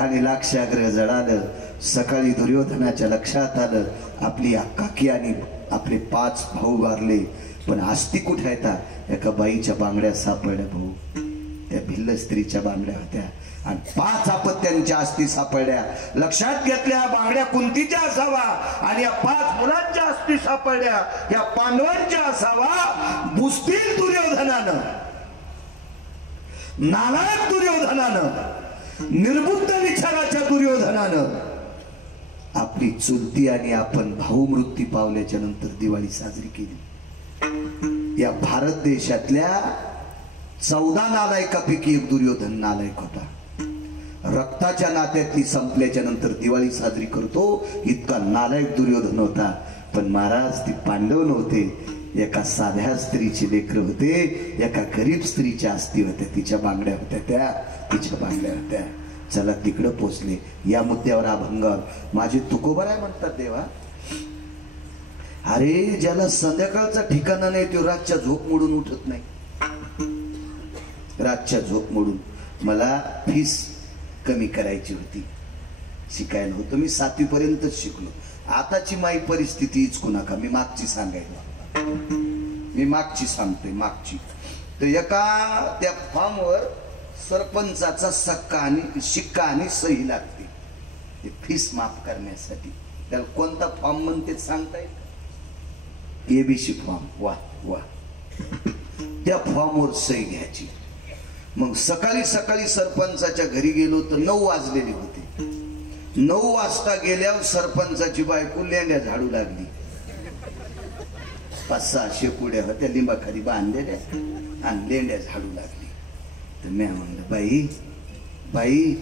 आणि लाक्षाग्रह जळालं. सकाळी दुर्योधनाच्या लक्षात आलं, आपली अक्काकी आणि आपले 5 भाऊ वारले, पण आस्ती कुठे येतात? एका बाईच्या बांगड्या सापडल्या भाऊ, त्या भिल्ल स्त्रीच्या बांगड्या होत्या आणि 5 अपत्यांच्या अस्थी सापडल्या. लक्षात घेतल्या बांगड्या कुंतीच्या असावा आणि या 5 मुलांच्या अस्थी सापडल्या या पांडवांच्या असावा. बुसतील दुर्योधनानं, नालायक दुर्योधनानं, निर्बुद्ध विचाराच्या दुर्योधनानं आपली चुलती आणि आपण भाऊ मृत्यू पावल्याच्या नंतर दिवाळी साजरी केली. या भारत देशातल्या 14 नालायकापैकी एक दुर्योधन नालायक होता. रक्ताच्या नात्यातली संपल्याच्या नंतर दिवाळी साजरी करतो इतका नालायक दुर्योधन होता. पण महाराज ती पांडव नव्हते, एका साध्या स्त्रीची लेकर होते, एका गरीब स्त्रीच्या अस्थी होत्या, तिच्या बांगड्या होत्या, तिच्या बांगड्या होत्या. चला तिकडं पोचले. या मुद्द्यावर अभंगावर माझे तुकोबर आहे म्हणतात देवा. अरे ज्याला संध्याकाळचा ठिकाणा नाही तो रातच्या झोप मोडून उठत नाही. रातच्या झोप मोडून मला फीस कमी करायची होती, शिकायला होतं. मी 7वी पर्यंतच शिकलो. आताची माई परिस्थिती इचकू नका, मी मागची सांगायला, मी मागची सांगतोय, मागची. तर एका त्या फॉर्मवर सरपंचाचा शिक्का आणि सही लागते फीस माफ करण्यासाठी. त्याला कोणता फॉर्म म्हणते सांगता येईल? ABC form. वा वा. त्या फॉर्मवर सही घ्यायची. मग सकाळी सकाळी सरपंचाच्या घरी गेलो तर 9 वाजलेले होते. 9 वाजता गेल्यावर सरपंचाची बायको लेंड्या झाडू लागली. 5-6 शेपुड्या होत्या लिंबाखाली बांधलेल्या आणि लेंड्या झाडू लागली. तर मी म्हणलं, बाई बाई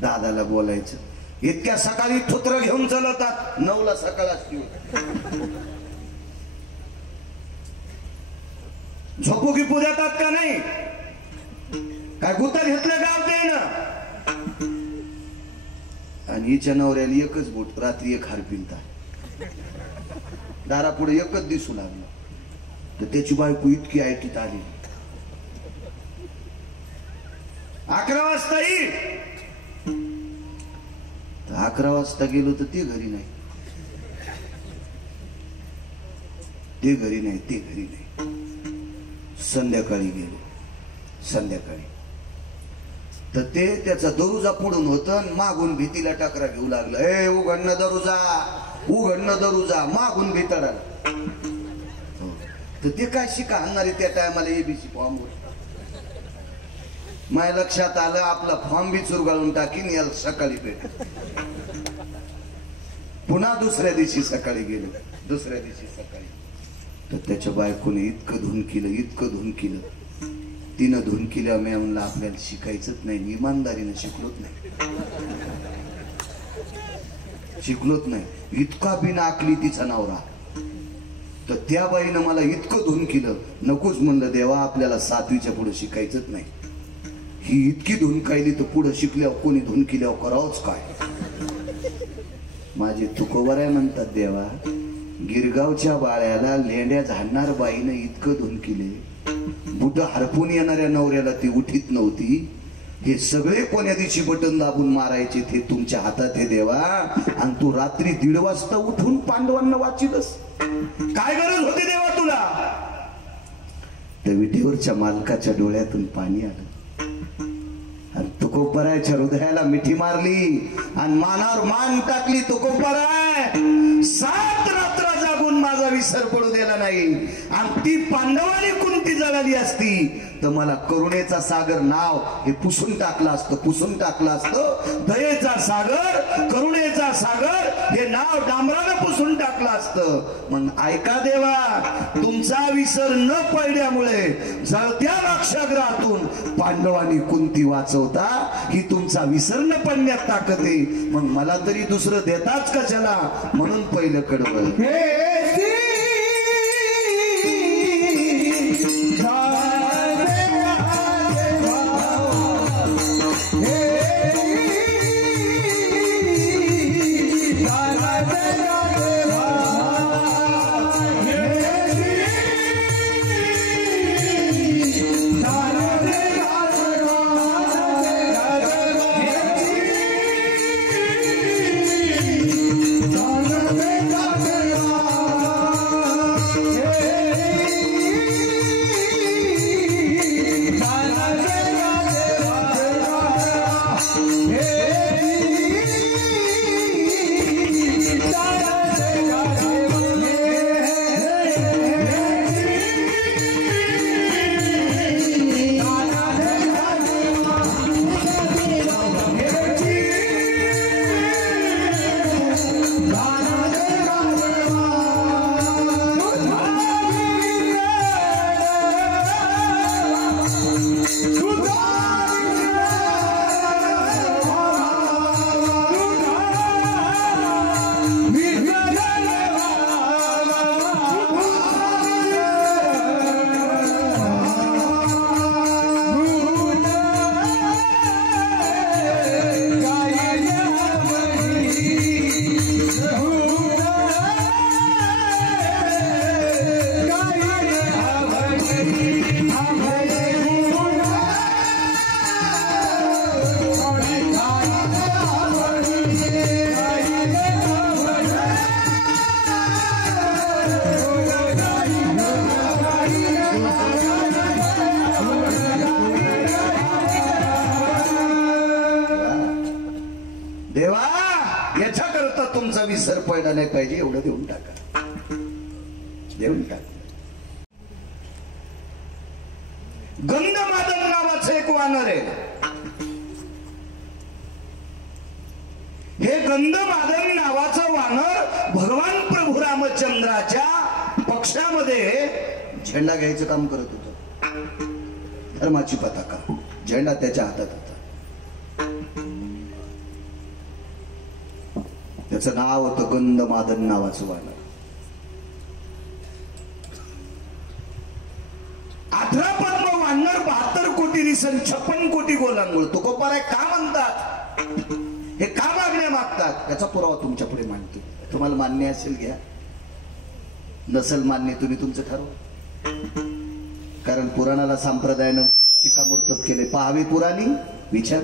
दादाला बोलायचं, इतक्या सकाळी थुत्र घेऊन चलतात? 9ला सकाळ असती. झोपू गिपू देतात का नाही? काय गुत घेतलं गाव ते ना. आणि हिच्या नवऱ्याला एकच बोट, रात्री एक हार पिलता, दारापुढे एकच दिसू लागला. तर त्याची बायको इतकी ऐटीत आली. 11 वाजता येईल. 11 वाजता गेलो तर ते घरी नाही, ते घरी नाही, ते घरी नाही. संध्याकाळी गेलो. संध्याकाळी तर ते त्याचा दरुजा पुढून होतं, मागून भीतीला टाकरा घेऊ लागला. ए उघडणं दरुजा, उघडणं दरुजा, मागून भीतडा. तर ते काय शिका आणणारे त्या टायमाला एबीसी फॉर्म. माझ्या लक्षात आलं आपला फॉर्म बी चुरगाळून टाकीन, याला सकाळी भेट. पुन्हा दुसऱ्या दिवशी सकाळी गेलो. दुसऱ्या दिवशी सकाळी तर त्याच्या बायकोने इतकं धुन केलं, इतकं धुन केलं. तिनं धुन केल्या. मी म्हणलं आपल्याला शिकायचंच नाही, इमानदारीनं शिकलोच नाही, शिकलोच नाही. इतका बिना आकली तिचा नवरा. तर त्या बाईनं मला इतकं धुन केलं, नकोच म्हणलं देवा, आपल्याला 7वीच्या पुढे शिकायचंच नाही. ही इतकी धुन कायली तर पुढे शिकल्यावर कोणी धुन केल्यावर करावंच काय? माझे तुकोबर आहे म्हणतात देवा. गिरगावच्या बाळ्याला लेंड्या झाडणार बाईनं इतकं धुन केले, बुट हरपून येणाऱ्या नवऱ्याला ती उठीत नव्हती. हे सगळे कोण्या दिवशी बटन दाबून मारायचे ते तुमच्या हातात हे देवा. आणि तू रात्री 1:30 वाजता उठून पांडवांना वाचिलस. काय गरज होती देवा तुला? त्या विटेवरच्या मालकाच्या डोळ्यातून पाणी आलं आणि तुकोबरायच्या हृदयाला मिठी मारली आणि मानावर मान टाकली. तुकोबराय 7 रात्र जागून माझा विसर पडू दिला नाही. आणि ती पांडवांनी कुंती जळाली असती तर मला करुणेचा सागर नाव हे पुसून टाकलं असतं, पुसून टाकलं असतं. दयेचा सागर, करुणेचा सागर हे नाव डांबरानं पुसून टाकलं असतं. मग ऐका देवा, तुमचा विसर न पडल्यामुळे जळत्या लाक्षागृहातून पांडवांनी कुंती वाचवता ही तुमचा विसर न पडण्यात ताकद आहे. मग मला तरी दुसरं देताच कशाला, म्हणून पहिलं कडवं. विसर पडला नाही पाहिजे एवढं देऊन टाका, देऊन टाका. गंधमादन नावाचं एक वानर आहे. हे गंधमादन नावाचं वानर भगवान प्रभू रामचंद्राच्या पक्षामध्ये झेंडा घ्यायचं काम करत होतं. धर्माची पताका, झेंडा त्याच्या हातात होता. त्याचं नाव होतं गंधमादन नावाचं वानर. 18 पद्म वानर 72 कोटी दिसन 56 कोटी गोलांगुळ. तुकोबाराय का म्हणतात, हे का मागण्या मागतात, त्याचा पुरावा तुमच्या पुढे मांडतो. तुम्हाला मान्य असेल घ्या, नसेल मान्य तुम्ही तुमचं ठरवा. कारण पुराणाला संप्रदायानं शिक्कामोर्तब केले. पाहावे पुराणी विचार.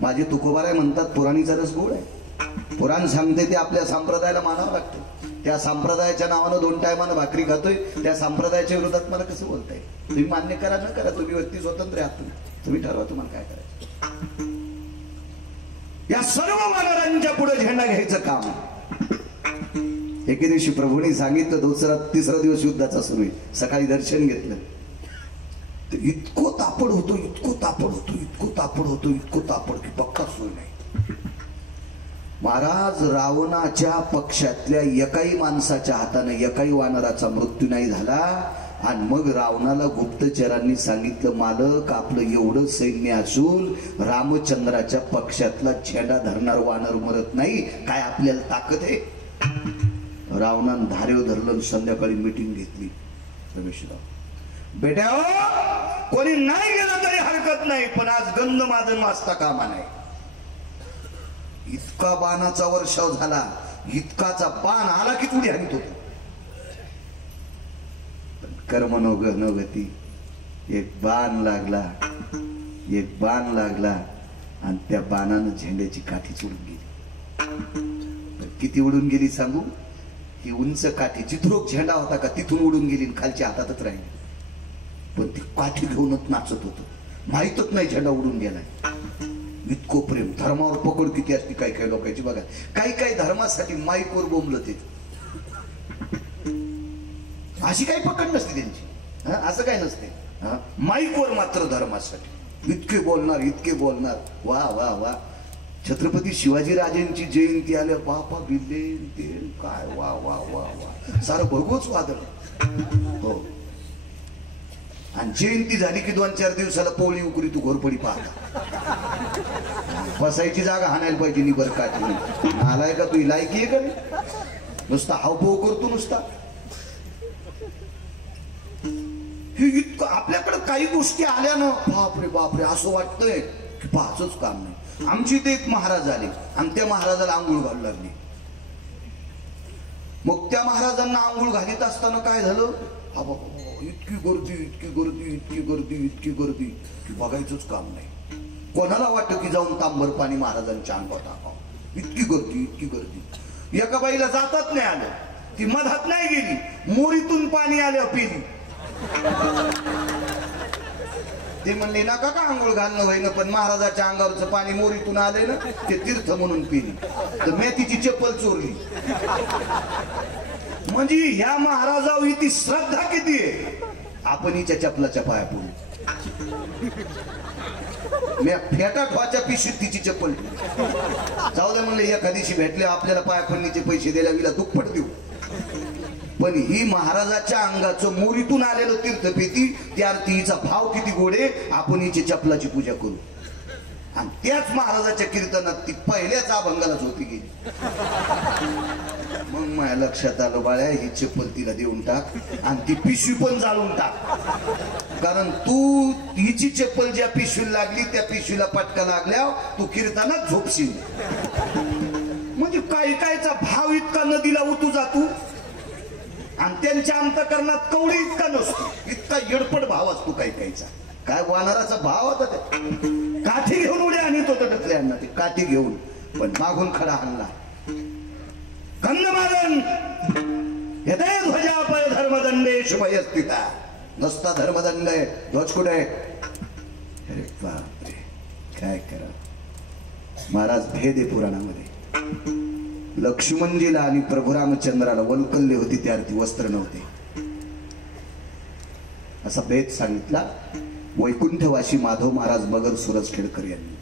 माझे तुकोबाराय म्हणतात पुराणीचा रस गोड आहे. पुराण सांगते ते आपल्या संप्रदायाला मानावं लागतं. त्या संप्रदायाच्या नावानं 2 टायमानं भाकरी खातोय, त्या संप्रदायाच्या विरोधात मला कसं बोलताय? तुम्ही मान्य करा न करा, तुम्ही व्यक्ती स्वतंत्र आहात, तुम्ही ठरवा तुम्हाला काय करायचं. या सर्व वानरांच्या पुढे झेंडा घ्यायचं काम. एके दिवशी प्रभूंनी सांगितलं, 3रा दिवस युद्धाचा सुरू आहे. सकाळी दर्शन घेतलं, इतकं तापड होतो, इतकं तापड होतो, इतकं तापड होतो, इतकं तापड की पक्का सोय नाही. महाराज, रावणाच्या पक्षातल्या एकाही माणसाच्या हाताने एकाही वानराचा मृत्यू नाही झाला. आणि मग रावणाला गुप्तचरांनी सांगितलं, मालक आपलं एवढं सैन्य असून रामचंद्राच्या पक्षातला झेंडा धरणार वानर मरत नाही, काय आपल्याला ताकद आहे? रावणानं धारेव धरलं. संध्याकाळी मीटिंग घेतली. रमेशराव बेटा, कोणी नाही गेलं तरी हरकत नाही, पण आज गंधमादन वाजता कामा नाही. इतका बाणाचा वर्षाव झाला, इतकाचा बाण आला की उडी हाणत होतो. कर्मनो गती. एक बाण लागला आणि त्या बाणानं झेंड्याची काठीच उडून गेली. किती उडून गेली सांगू? ही उंच काठी जिथरोक झेंडा होता का तिथून उडून गेली, खालच्या हातातच राहिली. पण ती काठी घेऊनच नाचत होत, माहीतच नाही झेंडा उडून गेलाय. इतकं प्रेम. धर्मावर पकड किती असते काही काही लोकांची बघा. काही धर्मासाठी माईकवर बोंबलत येत. अशी काही पकड नसते त्यांची, असं काही नसते. माईकवर मात्र धर्मासाठी इतके बोलणार. वा वा वा. छत्रपती शिवाजी राजेंची जयंती आल्या, बापा बिल्ले ते काय वा वा वा वा, सारं भरघोस वादळ. हो. आणि जयंती झाली की 2-4 दिवसाला पोळी उकरी तू घोरपडी पाहता. बसायची जागा हाणायला पाहिजे निबर काठी. आलाय का तू लायकी आहे का रे? नुसता हावभाव करतो नुसता. हे इतकं आपल्याकडे काही गोष्टी आल्या ना, बापरे असं वाटतंय की पाहाचंच काम नाही. आमची इथे एक महाराज आले आणि त्या महाराजाला आंघोळ घालू लागली. मग त्या महाराजांना आंघोळ घालीत असताना काय झालं, इतकी गर्दी की बघायचंच काम नाही. कोणाला वाटतं की जाऊन तांबर पाणी महाराजांच्या अंगावर टाकावं. इतकी गर्दी. एका बाईला जातात नाही आलं, ती मधात नाही गेली, मोरीतून पाणी आलं पिली. ते म्हणले नका का आंघोळ घालणं होईना, पण महाराजाच्या अंगावरचं पाणी मोरीतून आले ना, ते तीर्थ म्हणून पिली. तर मी तिची चप्पल चोरली. म्हणजे ह्या महाराजावर ती श्रद्धा किती आहे. आपण हिच्या चपलाच्या पाया पडू. मी फेटा ठोच्या पिशवीत तिची चप्पल जाऊ दे म्हणले, एखादीशी भेटले आपल्याला पायापडणीचे पैसे द्यायला विला दुप्पट देऊ. पण ही महाराजाच्या अंगाचं मोरीतून आलेलं तीर्थ पेती, त्या तिचा भाव किती गोडे. आपण हिची चपलाची पूजा करू. आणि त्याच महाराजाच्या कीर्तनात ती पहिल्याच अभंगालाच होती गेली. मग माझ्या लक्षात आलं, बाळ्या ही चप्पल तिला देऊन टाक आणि ती पिशवी पण जाळून टाक. कारण तू हिची चप्पल ज्या पिशवीला लागली त्या पिशवीला पटका लागल्यावर तू कीर्तनात झोपशील. म्हणजे कायचा भाव इतका नदीला उतू जातो आणि त्यांच्या अंतकरणात कवडी इतका नसतो. इतका येडपट भाव असतो कायचा. काय वानराचा भाव होता त्या. काठी घेऊन उड्या आणत होत टकल्यांना, ती काठी घेऊन, पण मागून खडा हल्ला. गंधमादन यदे ध्वजा पय धर्मदंडे शुभय स्थिता. नसता धर्मदंड आहे, ध्वज कुठे आहे. अरे बापरे, काय करा. महाराज भेद आहे पुराणामध्ये. लक्ष्मणजीला आणि प्रभू रामचंद्राला वल्कल्ले होती, त्यावरती वस्त्र नव्हते, असा भेद सांगितला वैकुंठवासी माधव महाराज मगर सुरजखेडकर यांनी.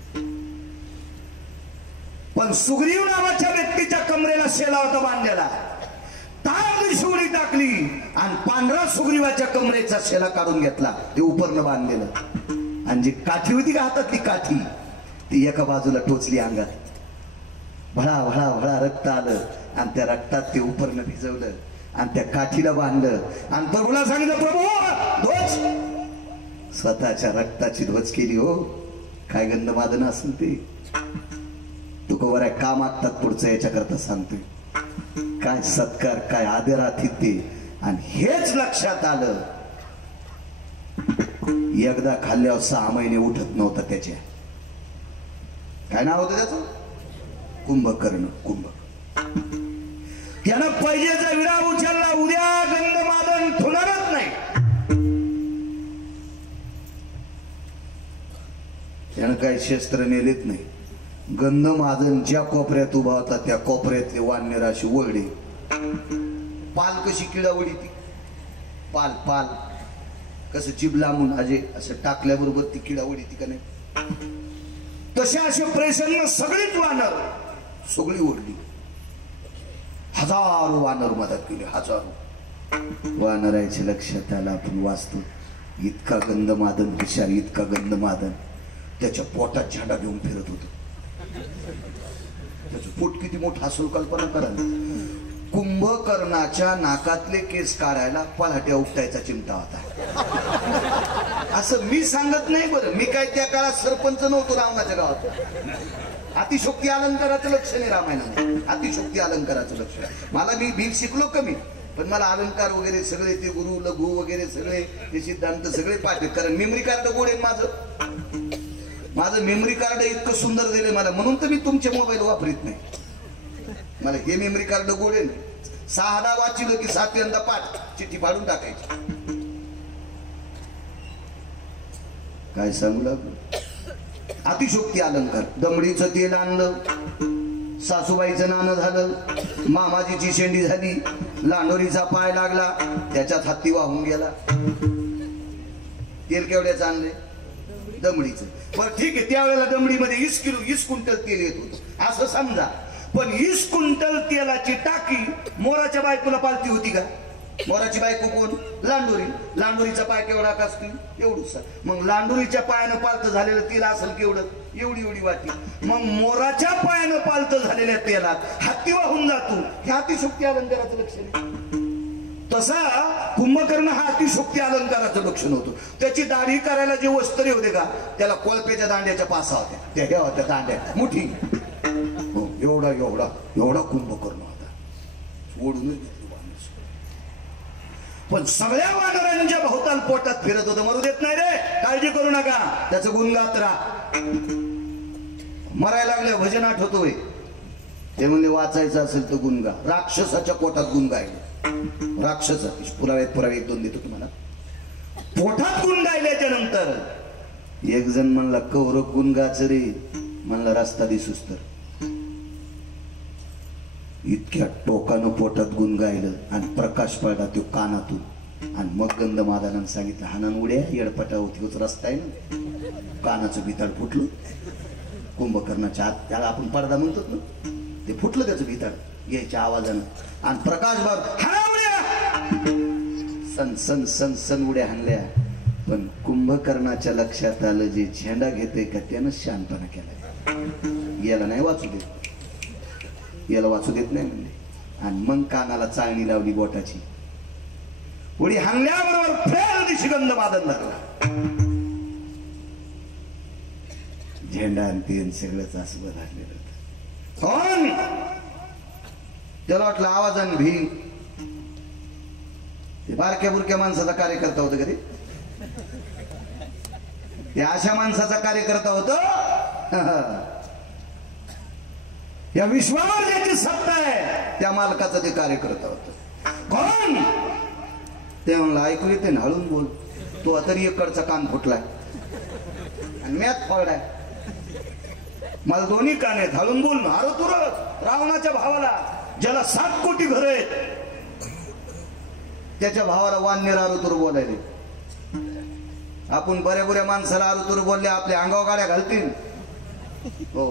पण सुग्रीव नावाच्या व्यक्तीच्या कमरेला शेला होता बांधलेला. तांबडी शिवडी टाकली आणि पांढरा सुग्रीवाच्या कमरेचा शेला काढून घेतला, ते उपरनं बांधलेलं. आणि जी काठी होती का हातात, ती काठी ती एका बाजूला टोचली अंगात. भळा भळा भळा रक्त आलं आणि त्या रक्तात ते उपरनं भिजवलं आणि त्या काठीला बांधलं. आणि प्रभूला सांगितलं, प्रभू ध्वज. स्वतःच्या रक्ताची ध्वज केली. हो काय गंधमादन असेल ते. तुकोबर आहे का मागतात पुढचं याच्याकरता सांगतोय. काय सत्कार, काय आदरातिथ्य. आणि हेच लक्षात आलं, एकदा खाल्ल्यावर 6 महिने उठत नव्हता त्याच्या. काय नाव होतं त्याचं, कुंभकर्ण. त्यानं पैजेचा विडा उचलला. उद्या गंधमादन थोडरच नाही. त्यानं काही शस्त्र नेलेत नाही. गंधमादन ज्या कोपऱ्यात उभा होता त्या कोपऱ्यातले वानर अशी वळले. पाल कशी किडावडी ती पाल कसं जीभ लांबून अजे असं टाकल्याबरोबर ती किडावडी ती का नाही, तशा असे प्रसन्न सगळीच वानर सगळी ओढली. हजारो वानर मदत केली. हजारो वानरायचे लक्षात आलं, आपण वाचतो इतका गंधमादन हुशार, इतका गंधमादन त्याच्या पोटात झेंडा घेऊन फिरत होत. त्याचं पोट किती मोठं असेल कल्पना करा. कुंभकर्णाच्या नाकातले केस काढायला पलाट्या उपटायचा चिमटा होता. असं मी सांगत नाही बरं, मी काय त्या काळात सरपंच नव्हतो रावणाच्या गावात. अतिशोक्ती अलंकाराचं लक्ष नाही रामायणामध्ये. अतिशोक्ती अलंकाराचं लक्ष मला मी भीम शिकलो कमी, पण मला अलंकार वगैरे सगळे ते गुरु लघु वगैरे सगळे ते सिद्धांत सगळे पाठ आहेत, कारण मेमरी कार्ड गोड आहे माझं मेमरी कार्ड इतकं सुंदर दिलंय मला, म्हणून तर मी तुमचे मोबाईल वापरीत नाही. मला हे मेमरी कार्ड गोड आहे ना, 6दा वाचिलं की 7व्यांदा पाठ चिठ्ठी फाडून टाकायची. काय सांगू लागलो. अतिशोक्ती अलंकार. दमडीचं तेल आणलं, सासूबाईचं नाणं झालं, मामाजीची शेंडी झाली, लांडोरीचा पाय लागला, त्याच्यात हत्ती वाहून गेला. तेल केवढ्याचं आणले? दमडीचं. बरं ठीक आहे, त्यावेळेला दमडीमध्ये 20 क्विंटल तेल येत होतं असं समजा, पण 20 क्विंटल तेलाची टाकी मोराच्या बायकोला पालती होती का? मोराची बायको कोण? लांडोरी. लांडोरीचा पाय केवढा असतो? एवढूसा. मग लांडोरीच्या पायानं पालत झालेलं तेल असेल केवढं? एवढी वाटी. मग मोराच्या पायानं पालत झालेल्या तेलात हत्ती वाहून जातो, हे अतिशोक्ती अलंकाराचं लक्षण आहे. तसा कुंभकर्ण हा अतिशोक्ती अलंकाराचं लक्षण होतं. त्याची दाढी करायला जे वस्त्रे होते का, त्याला कोळप्याच्या दांड्याच्या पासा होत्या, त्या ह्या होत्या दांड्या मोठी. हो, एवढा कुंभकर्ण होता. सोडूनच घेतलं माणूस. पण सगळ्या वानरांच्या भोवताल पोटात फिरत होतं. मरू देत नाही रे, काळजी करू नका, त्याचं गुणगात राहा. मरायला लागल्या भजन आठवतोय ते म्हणजे वाचायचं असेल तर गुणगा. राक्षसाच्या पोटात गुण गायले. राक्षस पुरावे 1-2 देतो तुम्हाला. पोटात गुण गायल्याच्या नंतर एक जण म्हणला कौरव गुण गाच रे, म्हणला रस्ता दिसूस तर. इतक्या टोकानं पोटात गुण गायलं आणि प्रकाश पडला तो कानातून. आणि मग गंधमादनानं सांगितलं, हाना उड्या येडपटा होती, रस्ता आहे ना. कानाचं भिताड फुटलं कुंभकर्णाच्या हात, त्याला आपण पडदा म्हणतो ना, ते फुटलं त्याचं भिताड घ्यायच्या आवाजानं. आणि प्रकाश बाब हाना उड्या, सन सन सन सन उड्या हाणल्या. पण कुंभकर्णाच्या लक्षात आलं, जे झेंडा घेतोय का त्यानं शानपणा केला, याला नाही वाचू देत, याला वाचू देत नाही म्हणजे. आणि मग कानाला चाळणी लावली बोटाची. उडी हाणल्याबरोबर फेर दिशी गंधमादन लागला. झेंडा आणि तेन सगळंच असं बदललेलं होतं. त्याला वाटलं आवाजाने भीम. ते बारक्या बुरक्या माणसाचा कार्यकर्ता होता कधी, ते अशा माणसाचा कार्यकर्ता होतो. या विश्वावर ज्याची सत्ता आहे त्या मालकाचा ते कार्यकर्ता होत. कोण? ते म्हणलं ऐकू येते ना, हळून बोल. तो तरी एककडचा कान फुटलाय आणि मॅच फोडलाय. मला दोन्ही कान आहेत, हळून बोल ना. अरे तुर रावणाच्या भावाला, ज्याला 7 कोटी घर आहेत, त्याच्या भावाला वान्य आरुतुर बोलायले. आपण बऱ्या बुऱ्या माणसाला आरुतुर बोलले आपल्या अंगावर गाड्या घालतील. हो,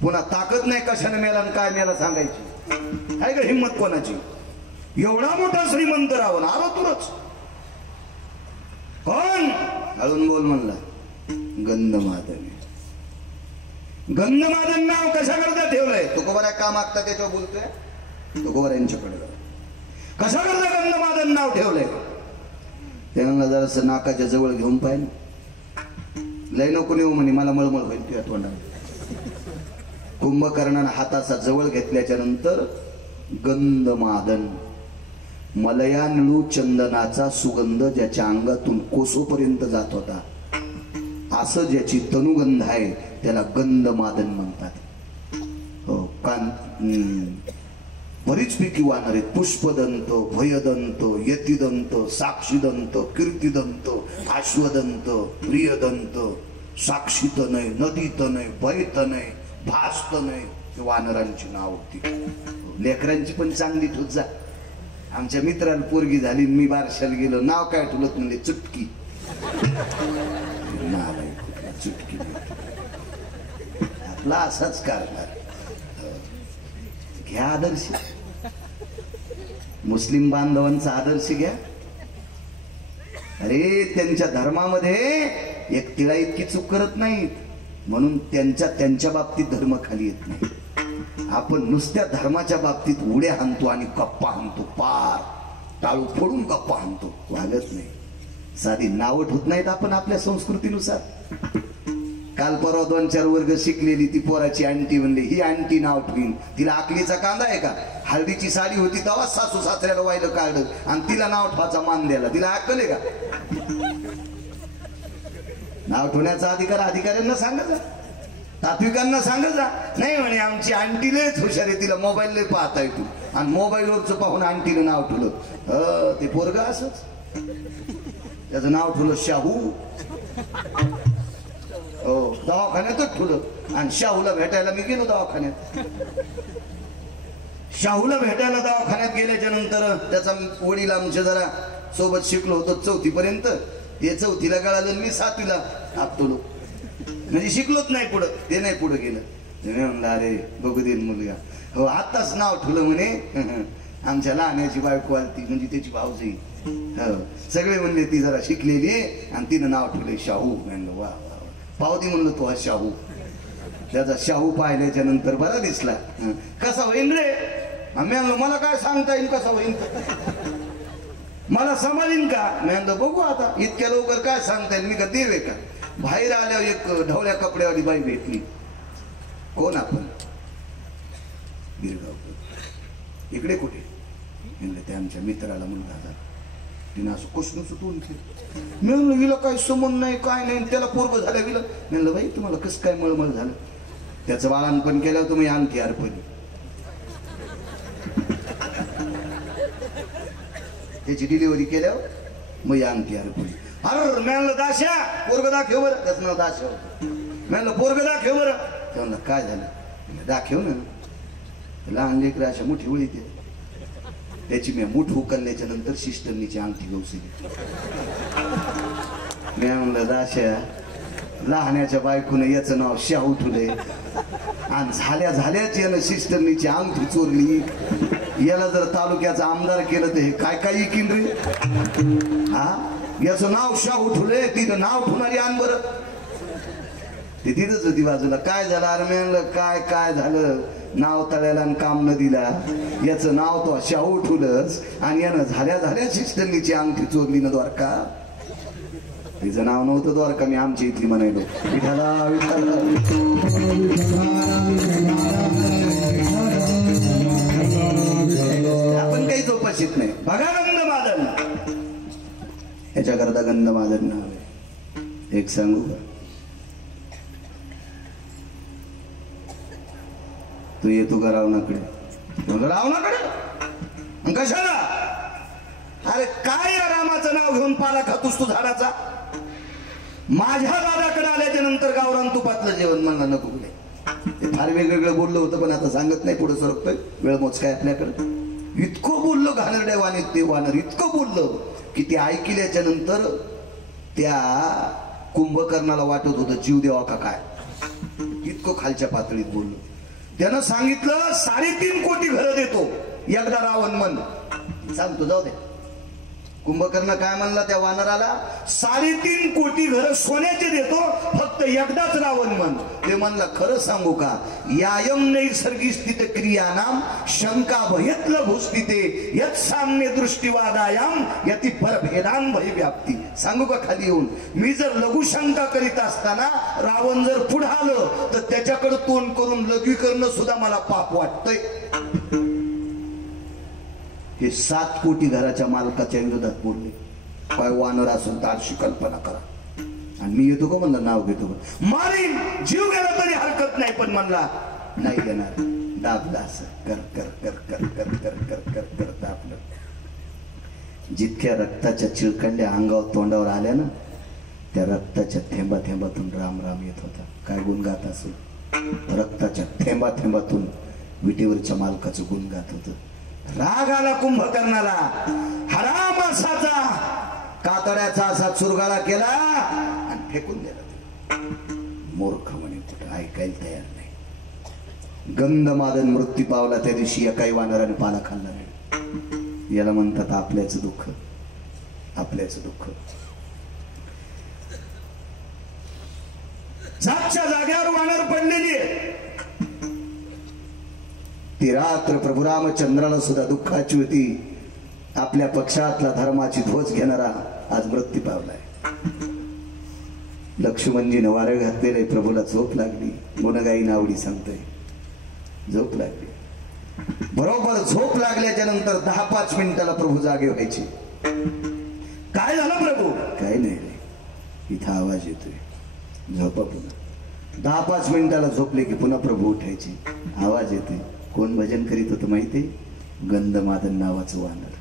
पुन्हा ताकद नाही कशाने मेला आणि काय मेला सांगायची. आहे का हिंमत कोणाची? एवढा मोठा श्रीमंत रावण आरुतुरच. कोण? हळून बोल म्हणला. गंधमादन. गंधमादन नाव कशा करता ठेवलंय? तुकोबारा का मागता त्याच्यावर बोलतोय. तुकोबारा यांच्याकडे कशा करता गंधमादन नाव ठेवलंय? त्यांना जरास नाकाच्या जवळ घेऊन पाहिजे. लय नको नेऊ म्हणे, मला मळमळ होईल तुझ्या तोंडाला. कुंभकर्णानं हाताचा जवळ घेतल्याच्या नंतर गंधमादन, मलयानळू चंदनाचा सुगंध ज्याच्या अंगातून कोसोपर्यंत जात होता, असं ज्याची तनुगंध आहे त्याला गंधमादन म्हणतात. हो, बरीच पैकी वानर आहेत. पुष्पदंत, भयदंत, यतिदंत, साक्षीदंत, कीर्तिदंत, अश्वदंत, प्रियदंत, साक्षीत नाही, नदीत नाही, भयत नाही, भास्त नाही. वानरांची नाव होती. लेकरांची पण चांगली ठोत जा. आमच्या मित्राला पोरगी झाली, मी बारशाला गेलो, नाव काय ठेवलं म्हणले चुटकी. चुटकी आपला असाच कारभार. घ्या आदर्श, मुस्लिम बांधवांचा आदर्श घ्या. अरे त्यांच्या धर्मामध्ये एक तिळा इतकी चूक करत नाहीत, म्हणून त्यांच्या बाबतीत धर्म खाली येत नाही. आपण नुसत्या धर्माच्या बाबतीत उड्या हाणतो आणि गप्पा हाणतो, पार टाळू फोडून गप्पा हाणतो. वागत नाही. साधी नावं ठेवत नाहीत आपण आपल्या संस्कृतीनुसार. काल परवा 2-4 वर्ग शिकलेली ती पोराची आंटी म्हणली, ही आंटी नाव ठेवीन. तिला आकलीचा कांदा आहे का? हळदीची साडी होती तेव्हा सासू सासऱ्याला वाहिलं काढलं आणि तिला नाव ठेवायचा मान द्यायला. तिला अक्कल आहे का? नाव ठेवण्याचा अधिकार अधिकाऱ्यांना सांगत जा, तात्विकांना सांगत जा. नाही म्हणे आमची आंटी लयच हुशार आहे, तिला मोबाईल लय पाहता येतो आणि मोबाईलवरच पाहून आंटीनं नाव ठेवलं. ते पोरग असंच, त्याचं नाव ठेवलं शाहू. हो, दवाखान्यातच ठेवलं. आणि शाहूला भेटायला मी गेलो दवाखान्यात. शाहूला भेटायला दवाखान्यात गेल्याच्या नंतर त्याचा वडील आमच्या जरा सोबत शिकलो होतो 4थी पर्यंत. ते 4थीला गळालं, मी 7वीला आपटलो, म्हणजे शिकलोच नाही पुढं. ते नाही पुढे गेलं. म्हणलं अरे बघू दे मुलगा. हो, आताच नाव ठेवलं म्हणे आमच्या लहान्याची बायको आलती, म्हणजे त्याची भाऊजी. हो, सगळे म्हणले ती जरा शिकलेली आहे आणि तिनं नाव ठेवले शाहू. म्हणलं वा वा, पावती म्हणलं तो हा शाहू. त्याचा शाहू पाहिल्याच्या नंतर बरा दिसला. कसा होईन रे? आम्ही म्हणलो मला काय सांगता येईल कसा होईन, मला समजेन का? म्हणलं बघू आता, इतक्या लवकर काय सांगता येईल? मी का देव आहे का? बाहेर आल्यावर एक ढवळ्या कपड्यावाली बाई भेटली. कोण आपण? गिरगाव. इकडे कुठे? म्हणलं ते आमच्या मित्राला मुलगा झाला. तिनं असं कुसणं सुटून केलं. मी म्हणलं हिला काय समज नाही काय नाही, त्याला पोरग झालं गेलं. म्हणलं बाई तुम्हाला कसं काय मळमळ झालं? त्याचं बाळांपण केल्यावर तुम्ही आणखी अर्पण, त्याची डिलिव्हरी केल्यावर मग आणखी अर्पण. अरे म्हणलं दाशा पोरग दाखव बरं. त्याचं नाव दाशा होतं. म्हणलं पोरग दाखव बरं. ते म्हणलं काय झालं? दाखव ना. लहान लेकर अशा मोठी वळी ते. त्याची मी मूठ उकलल्याच्या नंतर शिस्टनीची अंगठी गवसली. मी म्हणलं दाशा लहान्याच्या बायकोनं याचं नाव शाहू ठेवलंय आणि झाल्याच यानं शिस्टनीची अंगठी चोरली. याला जर तालुक्याचा आमदार केलं तर हे काय काय इकीन रे? हा, याचं नाव शाहू ठेवलंय, तिथं नाव ठेवणारी आण बरं. ते तिथंच होती बाजूला. काय झालं? अरे म्हणलं काय काय झालं? नाव तळ्याला आणि काम न दिला. याचं नाव तो शाहू ठेवलंच आणि यानं झाल्या शिस्टनीची अंगठी चोरली ना द्वारका. तिचं नाव नव्हतं द्वारका, मी आमची इथली म्हणायलो. विठाला विठाला. आपण काही जोपाशीत नाही. बघा गंधमादन, याच्याकरता गंधमादन नाव आहे. एक सांगू का? तू येतो का रावणाकडे? रावणाकडे कशाला? अरे काय या रामाचं नाव घेऊन पाला खातोस तू झाडाचा? माझ्या दादाकडे आल्याच्या नंतर गावरान तुपातलं जेवण म्हणलं नको. ते फार वेगवेगळं बोललं होतं पण आता सांगत नाही, पुढे सरकतोय. वेळ मोजकाय आपल्याकडे. इतकं बोललो घाणरड्या वाणीत ते वानर, इतकं बोललं की ते ऐकल्याच्या नंतर त्या कुंभकर्णाला वाटत होतं जीव देवा का काय. इतकं खालच्या पातळीत बोललो. त्यानं सांगितलं 3.5 कोटी घरं देतो एकदा रावण म्हण. सांगतो जाऊ दे. कुंभकर्ण काय म्हणला त्या वानराला? 3.5 कोटी घरं सोन्याचे देतो फक्त एकदाच रावण म्हण. ते म्हणला खरं सांगू का? यायम नैसर्गिक स्थित क्रियानाम शंका भयत्ल भूस्थिते यत साम्य दृष्टिवादायाम यति परभेदान भय व्याप्ती. सांगू का खाली येऊन? मी जर लघुशंका करीत असताना रावण जर पुढे आलं तर त्याच्याकडे तोंड करून लघवी करणं सुद्धा मला पाप वाटतंय. हे 7 कोटी घराच्या मालकाच्या विरोधात बोलले. काय वानर असून तर अशी कल्पना करा. आणि मी येतो का म्हणलं? नाव घेतो का? मारीन, जीव गेला तरी हरकत नाही, पण म्हणला नाही देणार. दाबला असं कर कर कर कर कर कर कर कर कर दाबलं. जितक्या रक्ताच्या चिळकंड्या अंगावर तोंडावर आल्या ना, त्या रक्ताच्या थेंबा थेंबातून राम राम येत होता. काय गुण गात असेल? रक्ताच्या थेंबा थेंबातून विटेवरच्या मालकाचं गुण गात होतं. राग आला कुंभकर्णाला. हराम असाचा कातड्याचा असा चुरगाळा केला आणि फेकून दिला. मूर्ख म्हणे, कुठं ऐकायला तयार नाही. गंधमादन मृत्यू पावला त्या दिवशी एकाही वानराने पाला खाल्ला नाही. याला म्हणतात आपल्याचं दुःख. आपल्याचं दुःख. जागच्या जाग्यावर वानर पडलेली आहे. ती रात्र प्रभू रामचंद्राला सुद्धा दुःखाची होती. आपल्या पक्षातला धर्माची ध्वज घेणारा आज मृत्यू पावलाय. लक्ष्मणजीने वारं घातलेलं प्रभूला झोप लागली. गुणगाई नावडी सांगतोय झोप लागली. बरोबर झोप लागल्याच्या नंतर 10-5 मिनिटाला प्रभू जागे व्हायचे. काय झालं प्रभू? काय नाही रे, इथं आवाज येतोय, झोपा पुन्हा. 10-5 मिनिटाला झोपले की पुन्हा प्रभू उठायचे. आवाज येते. कोण भजन करीत होतं माहिती? गंधमादन नावाचं वानर.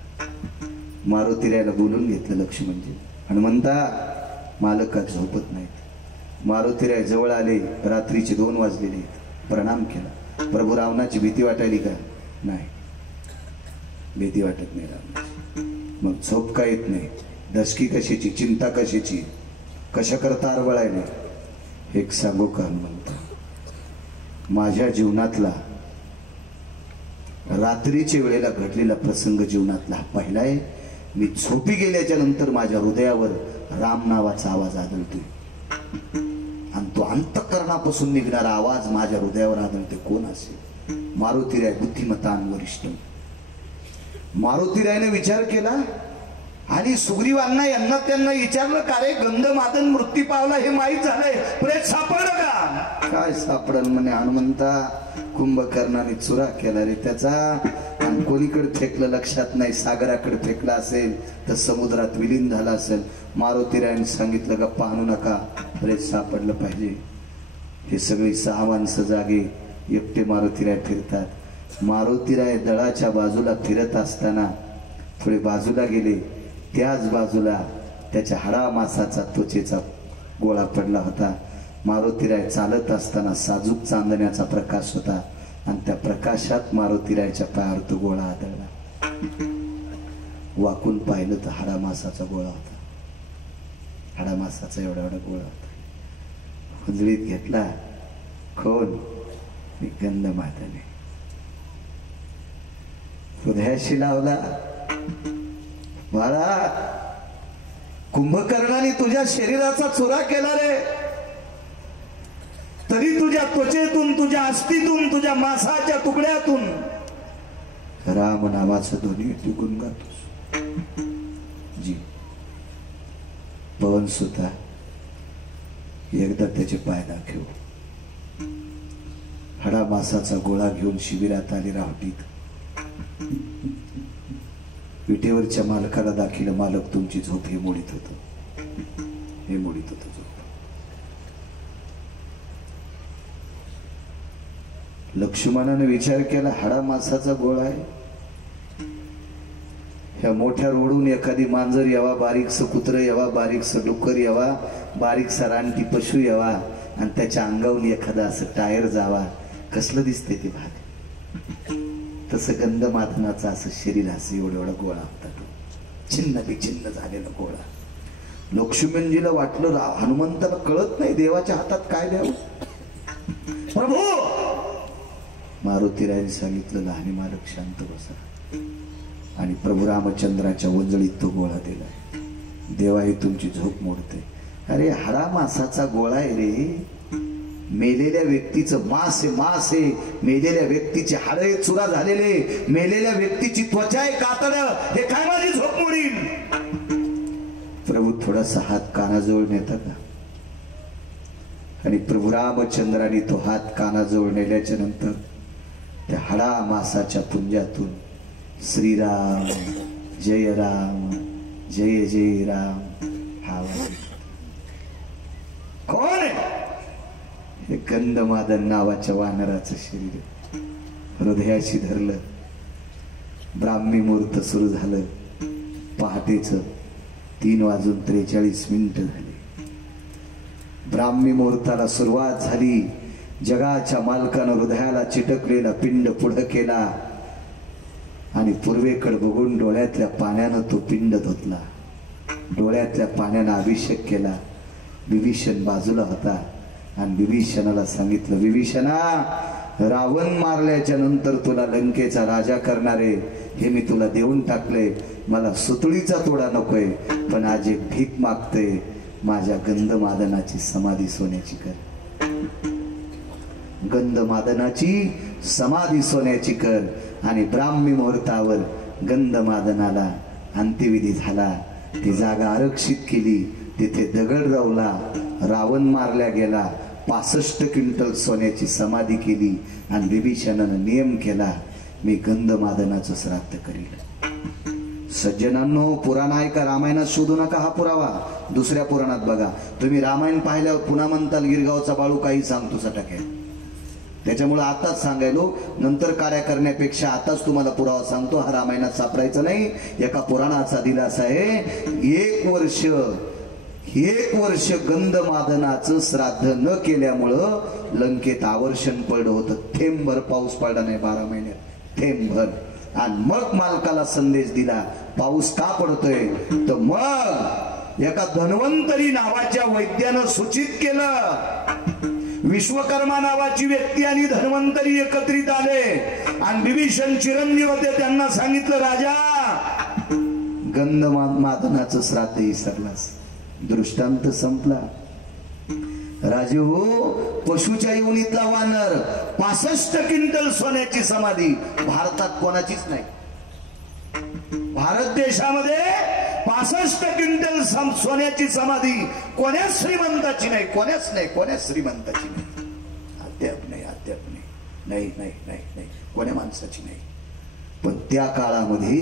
मारुतीरायाला बोलून घेतलं लक्ष्मणजी आणि म्हणता मालक का झोपत नाहीत. मारुतीराय जवळ आले. रात्रीचे 2 वाजलेले. प्रणाम केला. प्रभू रावणाची भीती वाटायली का? नाही, भीती वाटत नाही रावणाची. मग झोप का येत नाही? दशकी कशाची, चिंता कशाची, कशा करता आरवळायले? एक सांगू का हनुमंत, माझ्या जीवनातला रात्रीच्या वेळेला घडलेला प्रसंग जीवनातला पहिला आहे. मी झोपी गेल्याच्या नंतर माझ्या हृदयावर राम नावाचा आवाज आदळतोय आणि तो अंतःकरणापासून निघणारा आवाज माझ्या हृदयावर आदळते. कोण असेल? मारुतीराय बुद्धिमतान वरिष्ठ. मारुतीरायने विचार केला आणि सुग्रीवांना यांना त्यांना विचारलं, का रे गंधमादन मृत्यू पावला हे माहीत झालंय, प्रेत सापडलं का? काय सापडल म्हणे हनुमंता, कुंभकर्णाने चुरा केला रे त्याचा आणि कोणीकडे फेकलं लक्षात नाही. सागराकडे फेकला असेल तर समुद्रात विलीन झाला असेल. मारुतीरायाने सांगितलं गप्पा आणू नका, प्रेत सापडलं पाहिजे. हे सगळी 6 माणसं जागे. एकटे मारुतीराय फिरतात. मारुतीराय दळाच्या बाजूला फिरत असताना थोडे बाजूला गेले. त्याच बाजूला त्याच्या हाडामासाचा त्वचेचा गोळा पडला होता. मारुतीराय चालत असताना साजूक चांदण्याचा प्रकाश होता आणि त्या प्रकाशात मारुतीरायच्या पायावर तो गोळा आदळला. वाकून पाहिलं तर हाडामासाचा गोळा होता. हाडामासाचा एवढा गोळा होता. हुंजळीत घेतला. कोण? गंधमादन. हृदयाशी लावला. बाळा, कुंभकर्णाने तुझ्या शरीराचा चुरा केला रे, तरी तुझ्या त्वचेतून, तुझ्या अस्थितून, तुझ्या मांसाच्या तुकड्यातून राम नावाचं ध्वनी तू गुणगातोस. जी पवन सुद्धा एकदा त्याचे पाय दाखव. हाडा मासाचा गोळा घेऊन शिबिरात आली रावटीत. विटेवरच्या मालकाला दाखिलं, मालक तुमची झोप हे मोडीत होत, हे मोडीत होत झोप. लक्ष्मणाने विचार केला, हाडा मासाचा गोळा आहे, ह्या मोठ्या रोडून एखादी मांजर यावा, बारीकस कुत्र यावा, बारीकस डुक्कर यावा, बारीकसा रानटी पशु यावा आणि त्याच्या अंगावून एखादा असं टायर जावा, कसलं दिसते ते भाग. तसं गंधमादनाचं असं शरीर, असं एवढा गोळा होता तो, छिन्न विछिन्न झालेला गोळा. लक्ष्मणजीला वाटलं हनुमंताला कळत नाही देवाच्या हातात काय द्यावं. प्रभू, मारुतीरायाने सांगितलं, लहानी मालक शांत बसा. आणि प्रभू रामचंद्राच्या वंजळीत तो गोळा दिलाय. देवा ही तुमची झोप मोडते. अरे हाडा मासाचा गोळा आहे रे, मेलेल्या व्यक्तीचं मांस आहे, मांस आहे, मेलेल्या व्यक्तीचे हाडे चुरा झालेले, मेलेल्या व्यक्तीची त्वचा आहे, कातड, हे काय माझी झोप मोडीन. प्रभू थोडासा हात कानाजवळ नेता का? आणि प्रभू रामचंद्राने तो हात कानाजवळ नेल्याच्या नंतर त्या हाडा मासाच्या पुंजातून श्रीराम जय राम जय जय राम हा आवाज. कोण आहे? हे गंधमादन नावाच्या वानराचं शरीर. हृदयाशी धरलं. ब्राह्मी मुहूर्त सुरू झालं. पहाटेच 3:43 झाले. ब्राह्मी मुहूर्ताला सुरुवात झाली. जगाच्या मालकानं हृदयाला चिटकलेला पिंड पुढं केला आणि पूर्वेकडे बघून डोळ्यातल्या पाण्यानं तो पिंड धुतला. डोळ्यातल्या पाण्यानं अभिषेक केला. विभीषण बाजूला होता आणि विभीषणाला सांगितलं, विभीषणा, रावण मारल्याच्या नंतर तुला लंकेचा राजा करणारे हे मी तुला देऊन टाकले. मला सुतळीचा तोडा नकोय, पण आज एक भीक मागते, माझ्या गंधमादनाची समाधी सोन्याची कर. गंधमादनाची समाधी सोन्याची कर. आणि ब्राह्मी मुहूर्तावर गंधमादनाला अंत्यविधी झाला. ती जागा आरक्षित केली तिथे दगड रावला, रावण मारल्या गेला, 65 क्विंटल सोन्याची समाधी केली आणि विभीषणानं नियम केला, मी गंधमादनाचं श्राद्ध करील. सज्जनांनो, पुराण ऐका, रामायणात शोधू नका हा पुरावा. दुसऱ्या पुराणात बघा. तुम्ही रामायण पाहिल्यावर पुन्हा म्हणताल गिरगावचा बाळू काही सांगतो सटक आहे. त्याच्यामुळे आताच सांगायलो, नंतर कार्य करण्यापेक्षा आताच तुम्हाला पुरावा सांगतो. हा रामायणात सापडायचा नाही. एका पुराणाचा दिलासा आहे. 1 वर्ष गंधमादनाचं श्राद्ध न केल्यामुळं लंकेत आवर्षण पडलं होतं. थेंबभर पाऊस पडला नाही 12 महिन्यात, थेंबभर. आणि मग मालकाला संदेश दिला, पाऊस का पडतोय? तर मग एका धन्वंतरी नावाच्या वैद्यानं सूचित केलं. विश्वकर्मा नावाची व्यक्ती आणि धन्वंतरी एकत्रित आले आणि विभीषण चिरंजीव होते. त्यांना सांगितलं, राजा, गंधमादनाचं श्राद्ध विसरलास. दृष्टांत संपला. राजे हो, पशुच्या योनीतला वानर, 65 क्विंटल सोन्याची समाधी भारतात कोणाचीच नाही. भारत देशामध्ये 65 क्विंटल सोन्याची समाधी कोण्याच श्रीमंताची नाही, कोण्याच श्रीमंताची नाही. अद्याप नाही, कोण्या माणसाची नाही. पण त्या काळामध्ये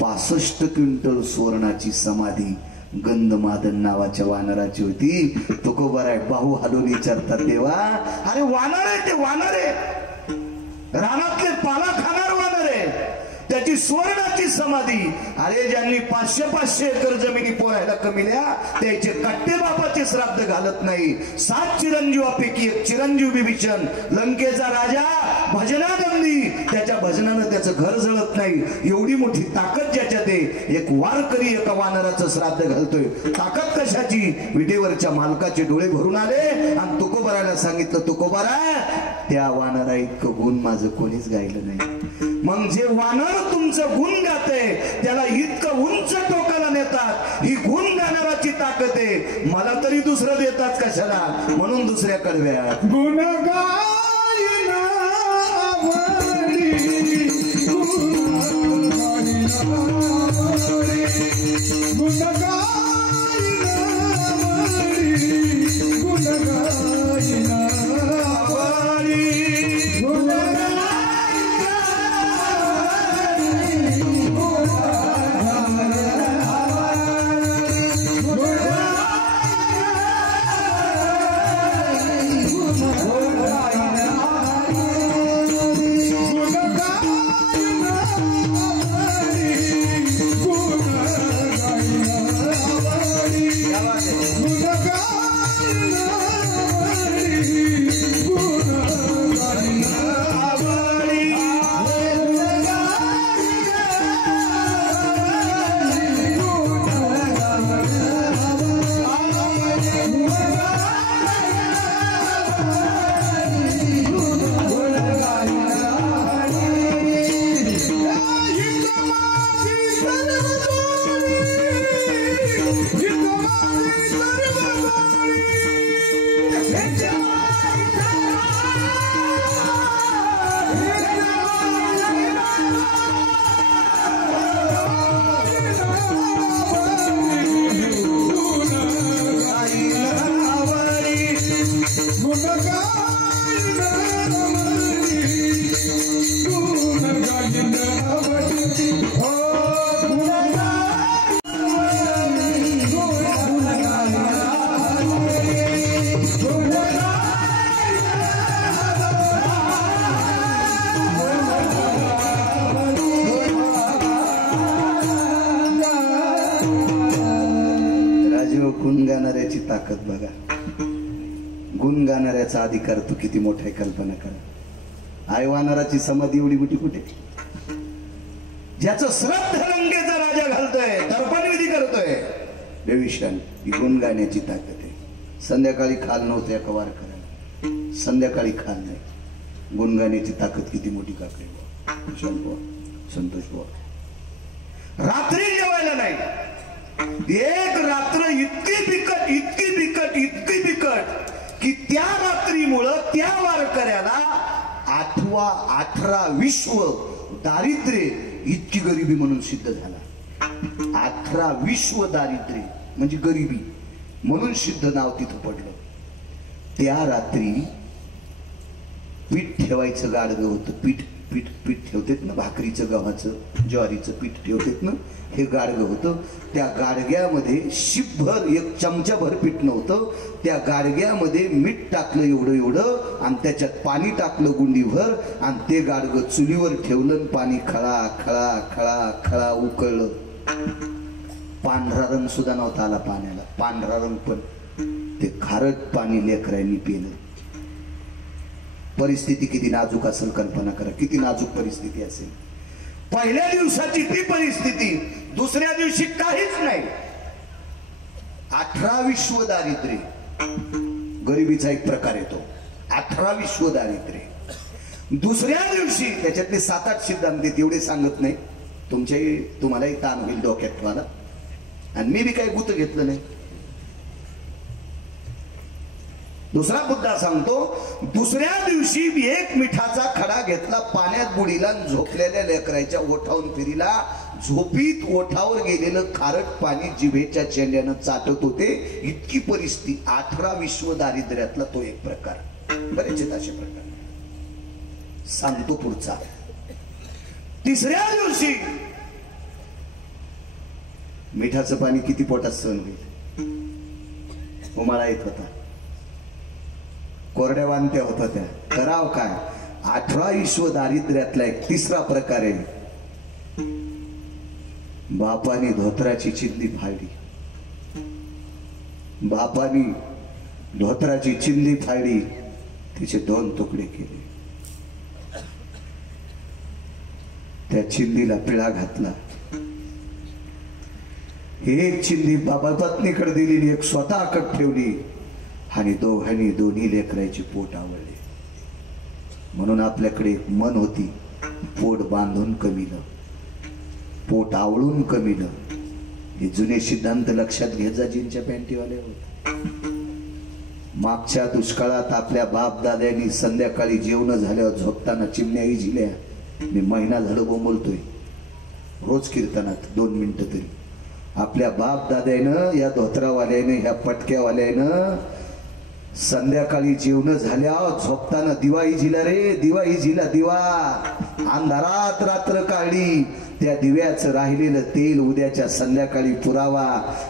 65 क्विंटल सुवर्णाची समाधी गंधमादन नावाच्या वानराची होती. तुकोबाराय बाहू हालून विचारतात, देवा, अरे वानर आहे ते, वानर आहे, रानातले पाला खाणार वानर आहे, त्याची सुवर्णाची समाधी. अरे ज्यांनी 500 एकर जमिनी पोहायला कमिल्या, त्याचे कट्टे बापाचे श्राद्ध घालत नाही. 7 चिरंजीवापैकी एक चिरंजीव विभीषण, लंकेचा राजा, भजनानंदी, त्याच्या भजनानं त्याचं घर जळत नाही. एवढी मोठी ताकद ज्याच्यात आहे. एक वारकरी एका वानराचं श्राद्ध घालतोय. ताकद कशाची? विटेवरच्या मालकाचे डोळे भरून आले आणि तुकोबाराला सांगितलं, तुकोबारा, त्या वानरा इतकं गुण माझं कोणीच गायलं नाही. मग जे वानर तुमचं गुण गाते त्याला इतकं उंच टोकाला नेतात. ही गुण गाणाराची ताकद आहे. मला तरी दुसरं देतात कशाला? म्हणून दुसऱ्या कडव्यात गुण गायना आवडी, गुण गायना आवडी, गुण गायना आवडी, गुण गायना आवडी, गुण गुण गाणाऱ्याची ताकद बघा. गुण गाणाऱ्याचा अधिकार तू किती मोठा कल्पना करा. आई वानराची समाधी एवढी मोठी कुठे? ज्याचं श्राद्ध लंकेचा राजा घालतोय, तर्पण विधी करतोय, विभीषण. ही गुण गाण्याची ताकद आहे. संध्याकाळी खाल नव्हतं एका वारकऱ्याला, संध्याकाळी खाल नाही. गुण गाण्याची ताकद किती मोठी काकडे कुशल बुवा, संतोष बुवा. रात्री जेवायला नाही. एक रात्र इतकी बिकट की त्या रात्रीमुळं त्या वारकऱ्याला 18 विश्व दारिद्र्य, इतकी गरिबी म्हणून सिद्ध झाला. 18 विश्व दारिद्र्य म्हणजे गरिबी. म्हणून सिद्ध नाव तिथं पडलं. त्या रात्री पीठ ठेवायचं गाडगं होतं. पीठ पीठ पीठ ठेवतात ना, भाकरीचं गव्हाचं ज्वारीचं पीठ ठेवतात ना, हे गाडगं होतं. त्या गाडग्यामध्ये शिपभर एक चमचाभर पीठ नव्हतं. त्या गाडग्यामध्ये मीठ टाकलं एवढं एवढं आणि त्याच्यात पाणी टाकलं गुंडीभर आणि ते गाडगं चुलीवर ठेवलं. पाणी खळा खळा खळा खळा उकळलं. पांढरा रंग सुद्धा नव्हता आला पाण्याला, पांढरा रंग पण. ते खारट पाणी लेकरांनी पिलं. परिस्थिती किती नाजूक असेल कल्पना करा, किती नाजूक परिस्थिती असेल. पहिल्या दिवसाची ती परिस्थिती, दुसऱ्या दिवशी काहीच नाही. 18 विश्व दारिद्र्य, गरिबीचा एक प्रकार येतो. 18 विश्व दारिद्र्य. दुसऱ्या दिवशी त्याच्यातले 7-8 सिद्धांत एवढे सांगत नाही, तुम्हालाही ताण होईल डोक्यात ठेवायला. आणि मी बी काही गुत घेतलं नाही. दुसरा मुद्दा सांगतो. दुसऱ्या दिवशी एक मिठाचा खडा घेतला, पाण्यात बुडीला, झोपलेल्या लेकराच्या ओठावून फिरीला. झोपीत ओठावर गेलेलं खारट पाणी जिभेच्या चेंड्यानं चाटत होते. इतकी परिस्थिती. 18 विश्व दारिद्र्यातला तो एक प्रकार. बरेच आहेत असे प्रकार. सांगतो पुढचा. तिसऱ्या दिवशी मिठाचं पाणी किती पोटात सहन होईल. उमाळा येत होता, कोरड्या वांत्या होता त्या. कराव काय. 18 विश्व दारिद्र्यातला एक तिसरा प्रकार आहे. बापाने धोत्राची चिंदी फाडली. बापाने धोत्राची चिंदी फाडली, तिचे 2 तुकडे केले. त्या चिंदीला पिळा घातला. एक चिंदी बाबा पत्नीकडे दिलेली, एक स्वतःकडे ठेवली आणि दोघांनी दोन्ही लेकराची पोट आवळले. म्हणून आपल्याकडे एक मन होती, पोट बांधून कमीलं, पोट आवळून कमीलं. हे जुने सिद्धांत लक्षात घेत जा जिंच्या पॅन्टीवाले होते. मागच्या दुष्काळात आपल्या बाप दाद्यांनी संध्याकाळी जेवण झाल्यावर झोपताना चिमण्याही झिल्या. मी महिना झालं बोंबलतोय रोज कीर्तनात 2 मिनिटं तरी. आपल्या बाप दाद्यानं, या धोत्रावाल्यानं, ह्या पटक्यावाल्यानं संध्याकाळी जेवण झाल्या झोपताना दिवाळी झिला रे, दिवाळी झिला. दिवा अंधारात रात्र काढली. त्या दिव्याचं राहिलेलं तेल उद्याच्या संध्याकाळी पुरावा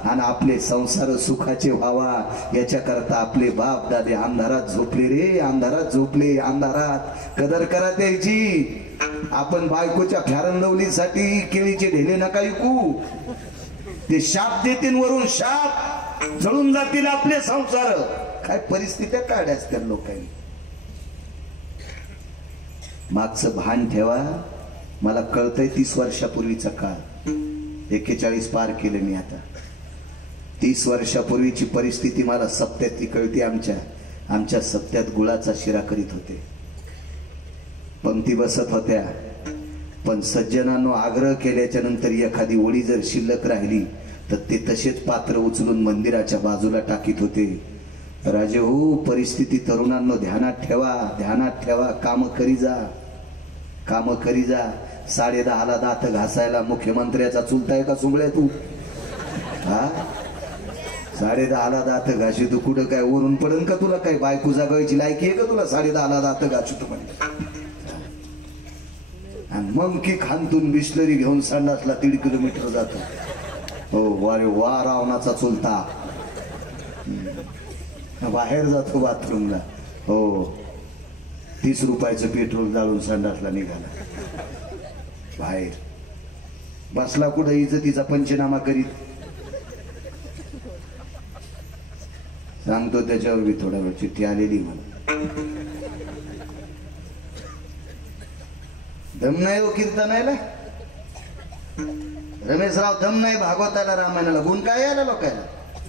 आणि आपले संसार सुखाचे व्हावा, याच्या करता आपले बाप दादे अंधारात झोपले रे, अंधारात झोपले. अंधारात कदर करा त्याची. आपण बायकोच्या फॅरन लवलीसाठी केळीचे ढेले नका ऐकू. ते शाप देतील वरून शाप, जळून जातील आपले संसार. काय परिस्थित्या काढ्या असत्या लोकांनी. मागचं भान ठेवा. मला कळतंय 30 वर्षापूर्वीचा काळ, 41 पार केलं मी आता. 30 वर्षापूर्वीची परिस्थिती मला सप्त्यातली कळती. आमच्या सप्त्यात गुळाचा शिरा करीत होते, पंक्ती बसत होत्या. पण सज्जनांनो आग्रह केल्याच्या नंतर एखादी ओळी जर शिल्लक राहिली तर ते तसेच पात्र उचलून मंदिराच्या बाजूला टाकीत होते. राजे हो, परिस्थिती तरुणांनो ध्यानात ठेवा, ध्यानात ठेवा. काम करी जा, काम करी जा. 10:30ला दात घासायला मुख्यमंत्र्याचा चुलताय का सुंबळ्या तू? हा, 10:30ला दात घाशी तू कुठं काय वरून पडन का तुला? काय बायको जागायची लायकी आहे का तुला 10:30ला दात घासू तू म्हणजे? आणि मग की खानतून बिस्लरी घेऊन संडासला 1.5 किलोमीटर जातो. हो वारे वा, रावणाचा चुलता. बाहेर जातो बाथरूमला. हो, 30 रुपयाचं पेट्रोल जाळून संडासला निघाला. बाहेर बसला कुठं इज्जतीचा पंचनामा करीत. सांगतो त्याच्यावर बी थोडा वेळ चिठ्ठी आलेली मला. दम नाही हो कीर्तनाला. रमेशराव दम नाही भागवताला, रामायणाला. गुण काय आला लोकायला?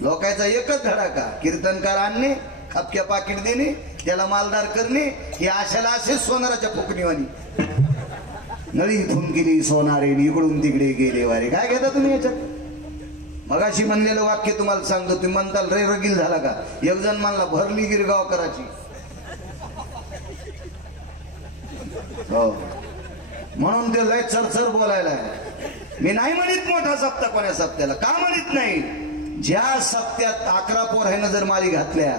लोकायचा एकच धडाका, कीर्तनकार आणणे, खपक्या पाकिट देणे, त्याला मालदार करणे. हे आशाला असे सोनाराच्या फुकणीवाणी. नळी फुंकिली सोनारे, इकडून तिकडे गेले वारे. काय घेता तुम्ही याच्यात? मगाशी म्हणलेलं वाक्य तुम्हाला सांगतो. तुम्ही म्हणताल रे रगील झाला का? एक जण म्हणला भरली गिरगाव कराची. हो, म्हणून ते लय चरचर बोलायला. मी नाही म्हणत मोठा सप्ताह कोण्या सप्त्याला, का म्हणत नाही? ज्या सप्त्यात 11 पोरानं जर माळी घातल्या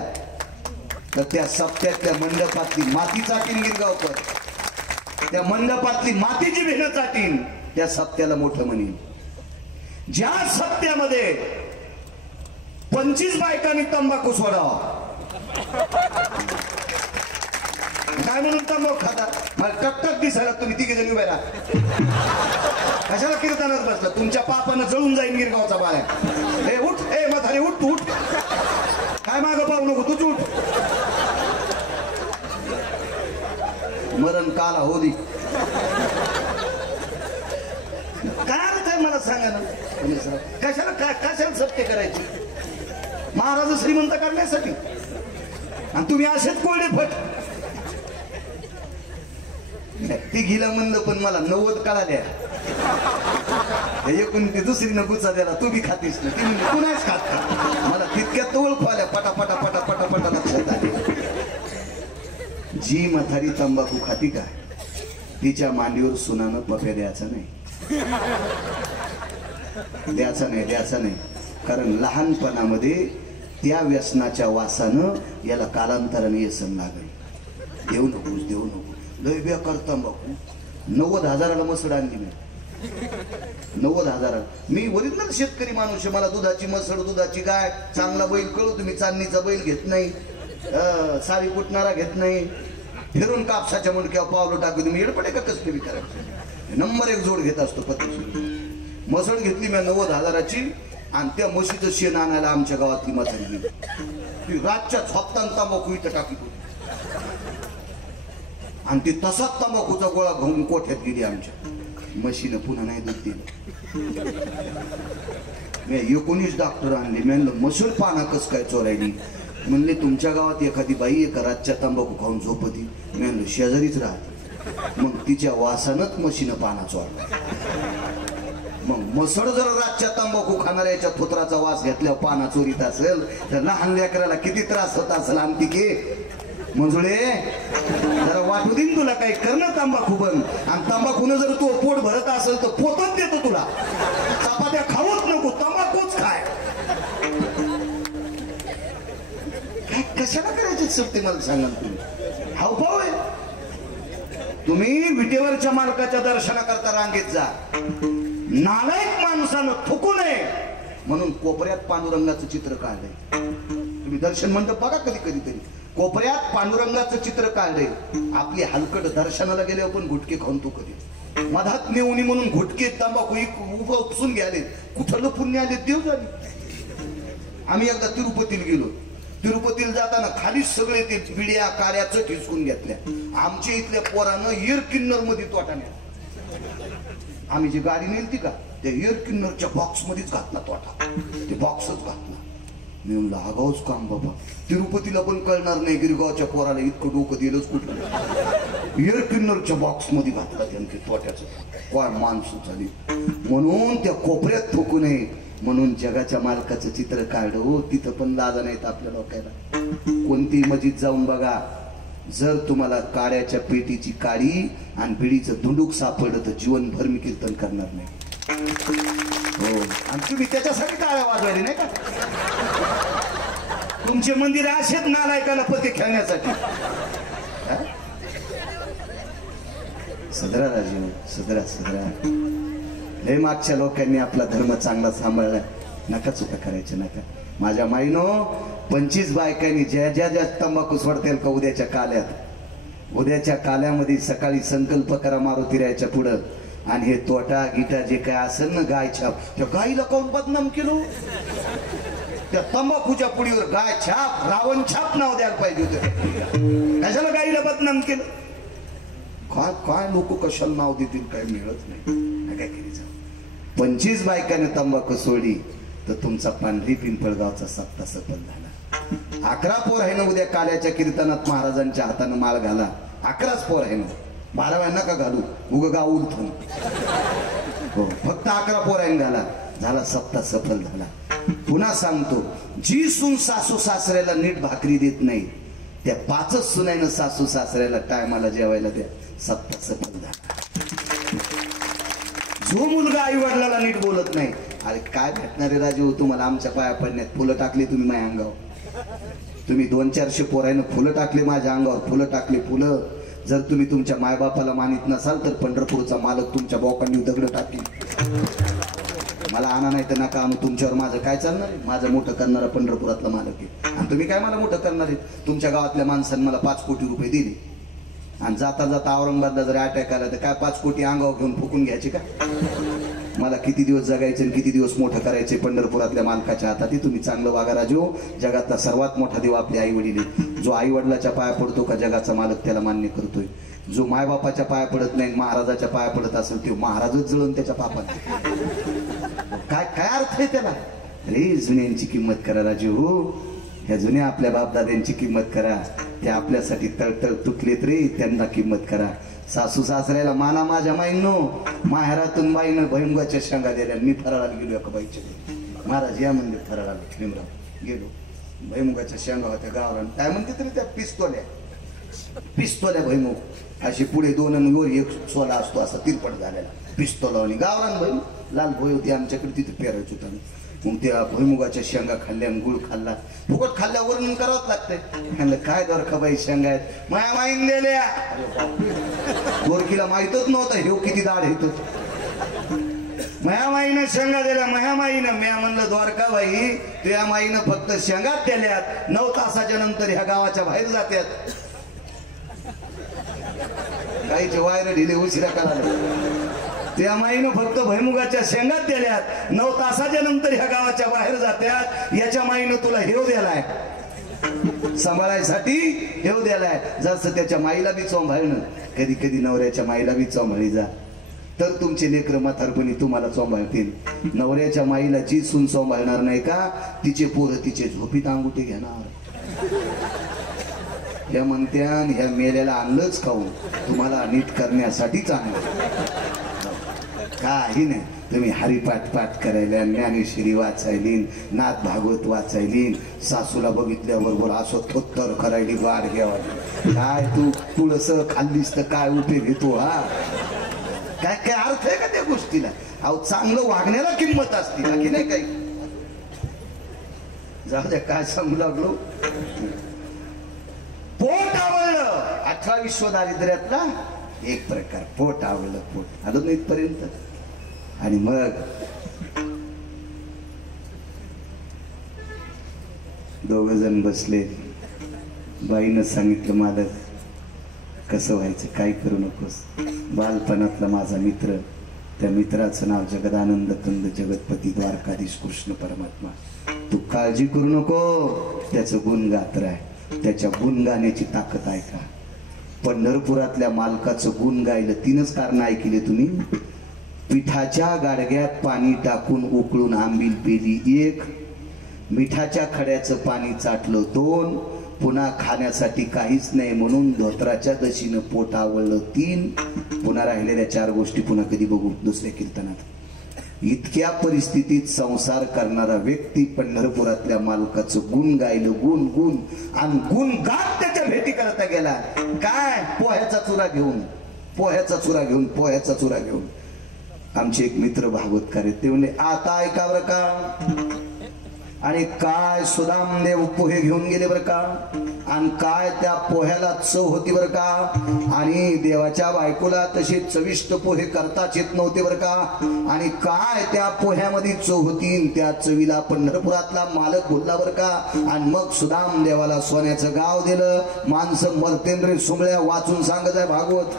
तर त्या सप्त्यातल्या मंडपातली माती चाटीन गिरगावकर, त्या मंडपातली मातीची भेन चाटीन, त्या सप्त्याला मोठं म्हणेन. ज्या सप्त्यामध्ये 25 बायकांनी तंबाखू सोडावा, काय म्हणून तंबाखू खाता? मला टकटक दिसायला तुम्ही तिघे जण उभे राहा. कशाला कीर्तनात बसला? तुमच्या पापानं जळून जाईन गिरगावचा बाळ्या. हे उठ, हे म्हातारे उठ, तू उठ. काय मागं पाहू नको, तूच उठ. मरण काला हो दे. काय अर्थ आहे मला सांगा ना. कशाला सत्य करायची? महाराज श्रीमंत करण्यासाठी, आणि तुम्ही असेच कोरडे फट. ती घिला म्हणलं पण मला 90 काळा द्या. एकूण ती दुसरी न गुचा द्याला, तू बी खातीस ना. ती म्हणजे कुणाच खात का? मला तितक्यात ओळख आल्या, पटापटा पटापटा पटा लक्षात आले. जी म्हातारी तंबाखू खाती का, तिच्या मांडीवर सुनानं पप्या द्यायचा नाही. द्यायचा नाही. कारण लहानपणामध्ये त्या व्यसनाच्या वासानं याला कालांतराने व्यसन लागेल. देऊ नको. लय बेकार तंबाखू. 90,000ला मसड आणली मी. 90,000. मी ओरिजिनल शेतकरी माणूस आहे. मला दुधाची मसड, दुधाची गाय, चांगला बैल कळू. तुम्ही चांदणीचा बैल घेत नाही, साडी कुटणारा घेत नाही, फिरून कापसाच्या मुंडक्यावर पावलं टाकू. तुम्ही येडपडे का कसं करायचं? नंबर 1 जोड घेत असतो पद्धतशीर. मसड घेतली मी 90,000ची, आणि त्या म्हशीचं शेण आणायला आमच्या गावातली म्हातारी गेली. ती रातच्या झोपताना तंबाखू इथं टाकी होती, आणि ती तसाच तंबाखूचा गोळा घेऊन कोठ्यात गेली. आमच्या म्हशीनं पुन्हा नाही दूध दिलं. मी 19 डॉक्टर आणले. मी म्हणलं मसूर पाना कस काय चोरायली? म्हणले तुमच्या गावात एखादी बाई एका रातच्या तंबाखू खाऊन झोपती. मी म्हणलं शेजारीच राहते. मग तिच्या वासानच म्हशीनं पाना चोरला. मग मसड जर रातच्या तंबाखू खाणाऱ्याच्या थोत्राचा वास घेतल्यावर पाना चोरीत असेल तर लहान लेकराला किती त्रास होत असेल. आमटी के मंजुळे जरा वाटू देईन तुला काही करणं तंबाखू बंद. आणि तंबाखून जर तू पोट भरत असेल तर पोतच देतो तुला. चपात्या खाऊच नको, तंबाखूच खाय. कशाला करायचे सत्य मला सांगा तुम्ही. हावभाव आहे. तुम्ही विटेवरच्या मालकाच्या दर्शनाकरता रांगेत जा. नालायक माणसानं थुकू नये म्हणून कोपऱ्यात पांडुरंगाचं चित्र काढलंय. तुम्ही दर्शन मंडप बघा कधी तरी. कोपऱ्यात पांडुरंगाचं चित्र काढलंय. आपली हलकट दर्शनाला गेले आपण गुटके खाऊन तो कधी मधात नेऊनी म्हणून घुटके तंबाखू उभं उपसून घ्याले. कुठलं पुण्य आले देव झाले. आम्ही एकदा तिरुपतीला गेलो. तिरुपतीला जाताना खालीच सगळे ते बिड्या कार्याचं ठिसकून घेतल्या. आमच्या इथल्या पोरानं एअर किन्नर मध्ये तोटाने. आम्ही जी गाडी नेलती का त्या एअर किन्नरच्या बॉक्स मध्येच घातला तोटा. ते बॉक्सच घातला. मी म्हणलं आगाऊच काम बाबा. तिरुपतीला पण कळणार नाही गिरगावच्या पोराला इतकं डोकं दिलंच कुठलं. एअर किन्नरच्या बॉक्स मध्ये घातला त्यांनी तोट्याचं. काय माणसं झाली. म्हणून त्या कोपऱ्यात थोकू नये म्हणून जगाच्या मालकाचं चित्र काढो. तिथं पण लाजा नाहीत आपल्या लोकांना. कोणती मस्जिद जाऊन बघा, जर तुम्हाला काड्याच्या पेटीची काडी आणि बिडीचं धुंडूक सापडलं तर जीवनभर मी कीर्तन करणार नाही. हो, आणि तुम्ही त्याच्यासाठी टाळ्या वाजवायला नाही का? तुमचे मंदिर असेच नालायकाला पते खेळण्यासाठी. सदरा राजीव, सदरा. लय मागच्या लोकांनी आपला धर्म चांगला सांभाळला. नका चुका करायचे नका. माझ्या माईनो 25 बायकांनी ज्या तंबाखू सोडतील का उद्याच्या काल्यामध्ये सकाळी संकल्प करा मारुतीरायाच्या पुढं. आणि हे तोटा गिटा जे काय असेल ना गाय छाप, त्या गाईला काऊन बदनाम केलो? त्या तंबाखूच्या पुडीवर गाय छाप, रावण छाप नाव द्यायला पाहिजे होते. कशाला गाईला बदनाम केलं? काय लोक कशाला नाव देतील काय मिळत नाही. काय करायचं? 25 बायकाने तंबाखू सोडली तर तुमचा पांढरी पिंपळगावचा सप्ता सफल झाला. 11 पोर आहे ना उद्या काल्याच्या कीर्तनात महाराजांच्या हातानं माळ घाला. 11च पोर आहे ना. 12 नका घालू उग गाव उलथून. हो, फक्त 11 पोर आहे घाला. झाला सप्ता सफल झाला. पुन्हा सांगतो, जी सून सासू सासऱ्याला नीट भाकरी देत नाही त्या 5च सुनाईनं सासू सासऱ्याला टायमाला जेवायला द्या. सप्ता सफल झाला. जो मुलगा आई वडिलाला नीट बोलत नाही अरे काय भेटणारे राजू तुम्हाला आमच्या पाया पडण्यात? फुलं टाकली तुम्ही माझ्या अंगावर, तुम्ही 200-400 पोरायनं फुलं टाकले माझ्या अंगावर, फुलं टाकले फुलं. जर तुम्ही तुमच्या मायबापाला मानित नसाल तर पंढरपूरचा मालक तुमच्या बोकांनी दगड टाकेल. मला आणा नाही तर नका आणू, तुमच्यावर माझं काय चालणार आहे? माझं मोठं करणारा पंढरपुरातला मालक आहे. आणि तुम्ही काय मला मोठं करणार आहे? तुमच्या गावातल्या माणसांनी मला 5 कोटी रुपये दिले आणि जाता जाता औरंगाबादला जर अटॅक आला तर काय 5 कोटी अंगावर घेऊन फुकून घ्यायचे का? मला किती दिवस जगायचे आणि किती दिवस मोठं करायचे पंढरपुरातल्या मालकाच्या हातात. तुम्ही चांगलं वागा राजू. जगातला सर्वात मोठा देव आपले आई वडील आहे. जो आई वडिलाच्या पाया पडतो का जगाचा मालक त्याला मान्य करतोय. जो मायबापाच्या पाया पडत नाही महाराजाच्या पाया पडत असेल ते महाराजच जळून त्याच्या पापात. काय काय अर्थ आहे त्याला? अरे जुन्यांची किंमत करा राजू. ह्या जुन्या आपल्या बापदाद्यांची किंमत करा. ते आपल्यासाठी तळतळ तुटलेत रे, त्यांना किंमत करा. सासू सासऱ्याला माना माझ्या माईंनो. माहेरातून बाईनं भैमुगाच्या शेंगा दिल्या. मी फराळाला गेलो एका बाईच्या महाराज या म्हणजे फराळाला भीमराव गेलो. भैमुगाच्या शेंगा होत्या गावाला. काय म्हणते तरी त्या पिस्तोल्या भैमुग अशी पुढे 2 आणि वर 1 सोला असतो असा तिरपट झालेला पिस्तोला. आणि गावरान भैमुग लाल भोय होती आमच्याकडे, तिथे पेरायच होता. मग त्या भुईमुगाच्या शेंगा खाल्ल्या आणि गुळ खाल्ला. फुकट खाल्ल्यावर म्हणून करावंच लागतंय. म्हणलं काय दरखाबाई शेंगा आहेत माया माईन दिल्या. गोरकीला माहितच नव्हतं हे किती दाढ येतो. माया माईनं शेंगा दिल्या. माया माईनं. म्या म्हणलं द्वारकाबाई तुझ्या माईनं फक्त शेंगात दिल्यात. 9 तासाच्या नंतर ह्या गावाच्या बाहेर जात्यात. काहीचे वायर ढिले उशिरा करायला. त्या माईनं फक्त भैमुगाच्या शेंगात दिल्यात. 9 तासाच्या नंतर ह्या गावाच्या बाहेर जात्यात. याच्या माईनं तुला हेव दिलाय सांभाळायसाठी. हेव दिलाय जसं त्याच्या माईला बी चोंभाळणं. कधी कधी नवऱ्याच्या माईला बी चोंभाळी जा तर तुमचे लेकर म्हातारपणी तुम्हाला चोंभाळतील. नवऱ्याच्या माईला जी सून चोंभाळणार नाही का तिचे पोरं तिचे झोपीत अंगुठी घेणार. ह्या म्हणत्यान ह्या मेल्याला आणलंच खाऊन तुम्हाला नीट करण्यासाठीच आणलं. काही नाही. तुम्ही हरिपाठ पाठ करायला, ज्ञानेश्वरी वाचायलीन, नाथ भागवत वाचायलीन. सासूला बघितल्याबरोबर असं थोत्तर करायली वाढ घ्यावा. काय तू तुळस खाल्लीस तर काय उपयोग घेतो? हा काय काय अर्थ आहे का त्या गोष्टीला? अहो चांगलं वागण्याला किंमत असते बाकी नाही काही. जाऊ द्या काय सांगू लागलो. पोट आवडलं 18 विश्व दारिद्र्यातला एक प्रकार. पोट आवडलं. पोट आलं नाही इथपर्यंत. आणि मग 2 जण बसले. बाईनं सांगितलं मालक कसं व्हायचं काय करू नकोस. बालपणातला माझा मित्र, त्या मित्राचं नाव जगदानंद कंद जगतपती द्वारकाधीश कृष्ण परमात्मा. तू काळजी करू नको. त्याचं गुण गात राह. त्याच्या गुण गाण्याची ताकद आहे का? पंढरपुरातल्या मालकाचं गुण गायलं 3च कारण ऐकले तुम्ही. पिठाच्या गाडग्यात पाणी टाकून उकळून आंबील पेली 1, मिठाच्या खड्याचं पाणी चाटलं 2, पुन्हा खाण्यासाठी काहीच नाही म्हणून धोत्राच्या दशीनं पोट आवळलं 3. पुन्हा राहिलेल्या 4 गोष्टी पुन्हा कधी बघू दुसऱ्या कीर्तनात. इतक्या परिस्थितीत संसार करणारा व्यक्ती पंढरपुरातल्या मालकाचं गुण गायलं. गुण गुण आणि गुण गात त्याच्या भेटी करता गेला. काय पोह्याचा चुरा घेऊन, पोह्याचा चुरा घेऊन, पोह्याचा चुरा घेऊन. आमचे एक मित्र भागवतकार आहेत. ते म्हणले आता ऐका बरं का. आणि काय सुदामदेव पोहे घेऊन गेले बरं का. आणि काय त्या पोह्याला चव होती बरं का. आणि देवाच्या बायकोला तसे चविष्ट पोहे करताच येत नव्हते बरं का. आणि काय त्या पोह्यामध्ये चव होती. त्या चवीला पंढरपुरातला मालक बोलला बरं का. आणि मग सुदाम देवाला सोन्याचं गाव दिलं. माणसं मर्तेंद्र सुमळ्या वाचून सांगत आहे भागवत.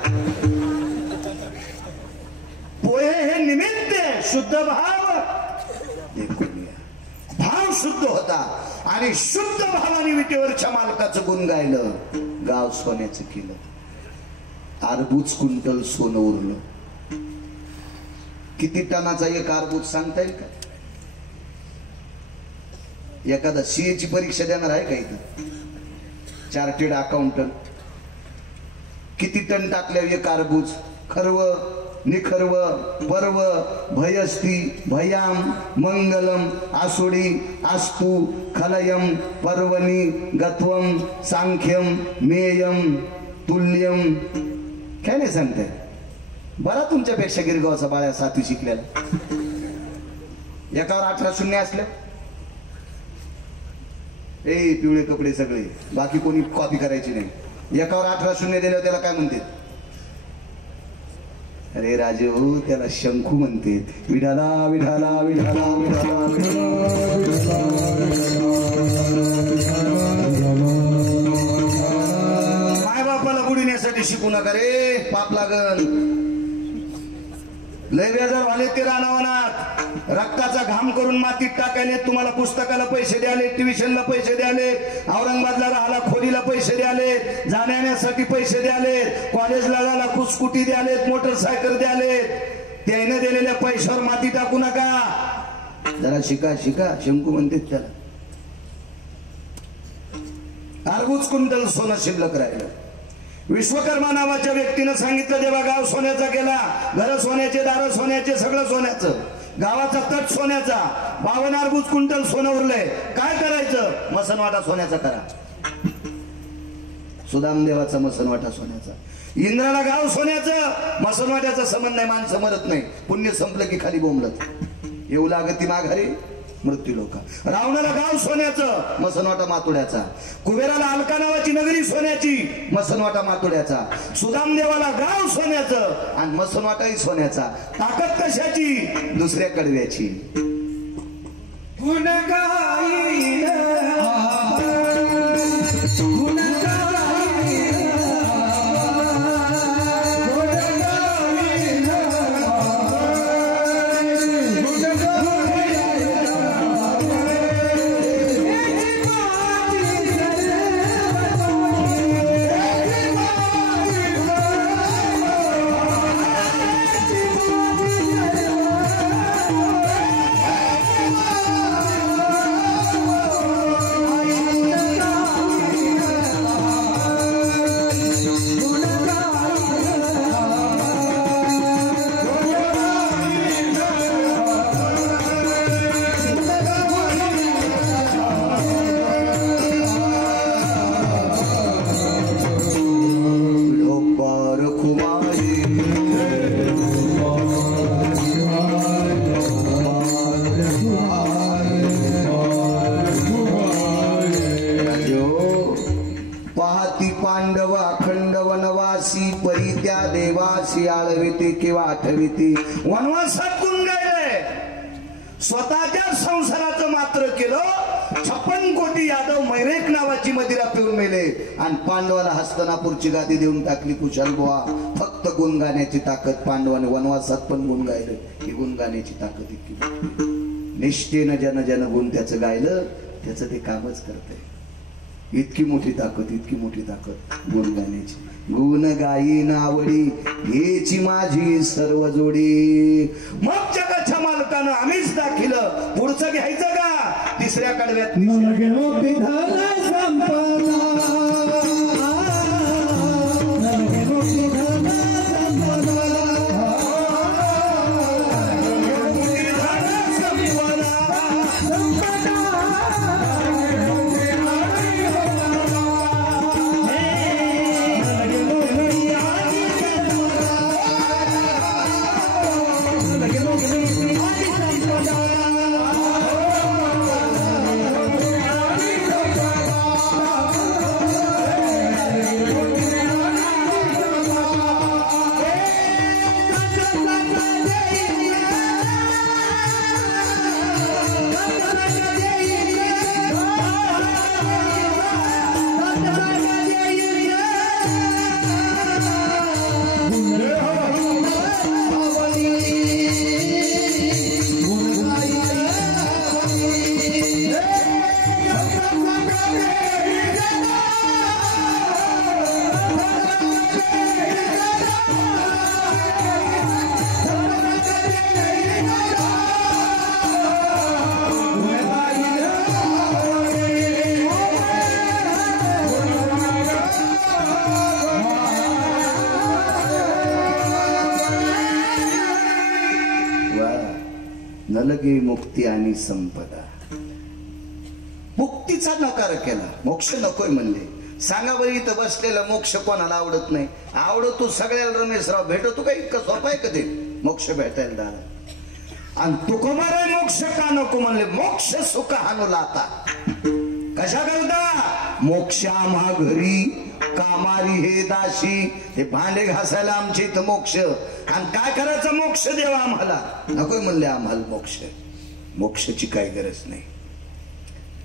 पोहे हे निमित्त शुद्ध भाव. भाव शुद्ध होता आणि शुद्ध भावाने विटेवरच्या मालकाचं गुण गायलं. गाव सोन्याचं केलं. अर्बूज क्विंटल सोनं उरलं. किती टनाचा एक अर्बूज सांगता येईल का? एखादा सीएची परीक्षा देणार आहे का इथं? चार्टेड अकाउंटंट किती टन टाकल्या एक अर्बूज? खर्व, निखर्व, पर्व, भयस्ती, भयाम, मंगलम, आसुडी, आस्तु, खलयम, पर्वणी, गत्वम, सांख्यम, मेयम, तुल्यम. काय नाही सांगताय? बरा तुमच्यापेक्षा गिरगावचा बाळ्या 7वी शिकलेला. एकावर 18 शून्य असलं ए पिवळे कपडे सगळे बाकी कोणी कॉपी करायची नाही. एकावर 18 शून्य दिल्यावर त्याला काय म्हणते? अरे राजू त्याला शंखू म्हणते. विठाला विठाला विठाला विठाला माय बापाला बुडविण्यासाठी शिकू नका रे, पाप लागल. लय बेजार झाले ते रानावनात, रक्ताचा घाम करून मातीत टाकायले. तुम्हाला पुस्तकाला पैसे द्याले, ट्युशनला पैसे द्याले, औरंगाबादला राहायला खोलीला पैसे द्याले, जाण्यासाठी पैसे द्याले, कॉलेजला जायला कुस्कुटी द्याले, मोटरसायकल द्याले. त्याने दिलेल्या पैशावर माती टाकू नका. जरा शिका शिका. शंकू म्हणते त्याला. अर्बुज क्विंटल सोनं शिल्लक राहिलं. विश्वकर्मा नावाच्या व्यक्तीनं सांगितलं देवा गाव सोन्याचा केला, घर सोन्याचे, दार सोन्याचे, सगळं सोन्याचं, गावाचा तट सोन्याचा, 52 अर्बुज क्विंटल सोनं उरलंय. काय करायचं? मसनवाटा सोन्याचा करा. सुदामदेवाचा मसनवाटा सोन्याचा. इंद्राला गाव सोन्याचं, मसनवाट्याचा संबंध नाही. माणसं मरत नाही, पुण्य संपलं की खाली बोंबलत. येऊ लागती माघारी मृत्यू लोक. रावणाला गाव सोन्याचं, मसनवाटा मातोड्याचा. कुबेराला अलका नावाची नगरी सोन्याची, मसनवाटा मातोड्याचा. सुदामदेवाला गाव सोन्याचं आणि मसनवाटाही सोन्याचा. ताकद कशाची? दुसऱ्या कडव्याची. किंवा आठविती वनवासात गुण गायले. स्वतःच्या संसाराचं मात्र केलं. 56 कोटी यादव मैरेक नावाची मदिरा पिऊन मेले आणि पांडवाला हस्तनापूरची गादी देऊन टाकली. कुशाल बुवा फक्त गुण गाण्याची ताकद पांडवाने वनवासात पण गुण गायलं. ही गुण गाण्याची ताकद इतकी निष्ठेनं जन जन गुण त्याचं गायलं, त्याचं ते कामच करतंय. इतकी मोठी ताकद, इतकी मोठी ताकद गुण गाण्याची. गुण गायीन आवडी हेची माझी सर्व जोडी. मग जगाच्या मालकानं आम्हीच दाखिलं. पुढचं घ्यायचं का? तिसऱ्या कडव्यात नलगे मुक्ती आणि संपदा. मुक्तीचा नकार केला, मोक्ष नकोय म्हणले. सांगा बरं, इथं बसलेला मोक्ष कोणाला आवडत नाही? आवडतो सगळ्याला. रमेशराव भेटतो का? इतकं सोपं आहे का ते मोक्ष भेटायला? दादा आणि तुकोबारे मोक्ष का नको म्हणले, मोक्ष सुख हानू लाता. कशा करता? मोक्षा घरी कामारी हे दाशी. हे भांडे घासायला आमची इथं मोक्ष, आणि काय करायचं? मोक्ष देवा आम्हाला. नको म्हणले आम्हाला मोक्ष. मोक्षाची काही गरज नाही.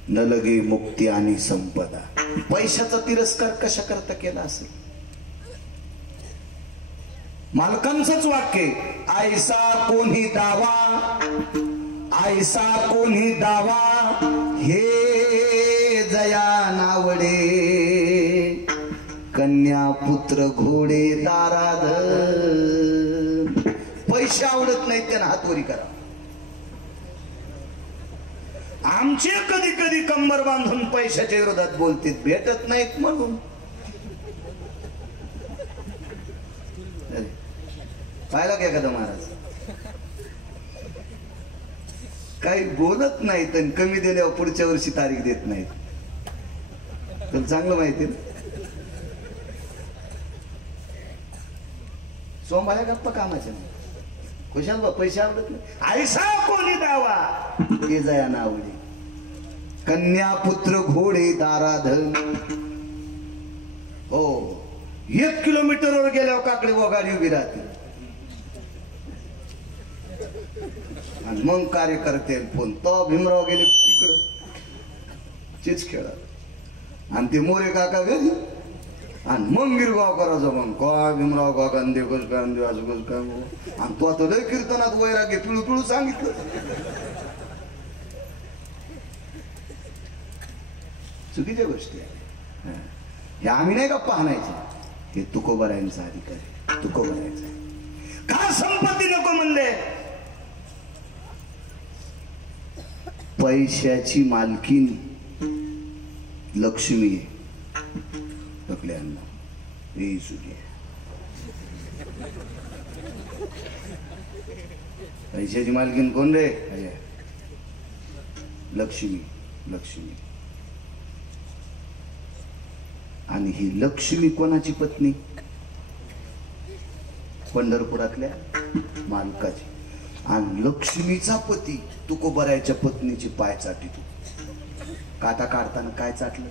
न लगे मुक्ती आणि संपदा. पैशाचा तिरस्कार कशा करता केला असेल? मालकांचंच वाक्य, ऐसा कोणी दावा, ऐसा कोणी दावा हे जया नावडे. कन्या पुत्र घोडे दाराध. पैसे आवडत नाहीत त्यांना हातवरी करा. आमचे कधी कधी कंबर बांधून पैशाच्या विरोधात बोलतील, भेटत नाहीत म्हणून. पाहिलं का एखादा महाराज काही बोलत नाहीत आणि कमी दिल्यावर पुढच्या वर्षी तारीख देत नाहीत. तर चांगलं माहिती ना, सोमवार गप्पा कामाच्या नाही. खुशाल बा पैसे आवडत नाही. ऐसा कोणी दावा हे जया नावडी. कन्या पुत्र घोडे दाराधन. हो, 1 किलोमीटरवर गेल्यावर काकडे व गाडी उभी राहते. आणि मग कार्यकर्ते फोन तो भीमराव गेले इकडं चिच खेळा, आणि ते मोरे काका गेले, आणि मग गिरगाव करायचं. मग काय भीमराव काका देवच काय देव असं कस काय. आणि तो आता लय कीर्तनात वैराग्य पिळू पिळू सांगितलं. चुकीच्या गोष्टी आहे. हे आम्ही नाही गप्पा आणायचे. हे तुकोबारायांचा अधिकार आहे. तुकोबारायांचा का संपत्ती नको म्हणले? पैशाची मालकीन लक्ष्मी टकल्यांना पैशाची मालकीन कोण रे? लक्ष्मी. लक्ष्मी. आणि ही लक्ष्मी कोणाची पत्नी? पंढरपुरातल्या मालकाची. आणि लक्ष्मीचा पती तुकोबारायच्या पत्नीची पाय चाटीतो. काटा काढताना काय चाटलं?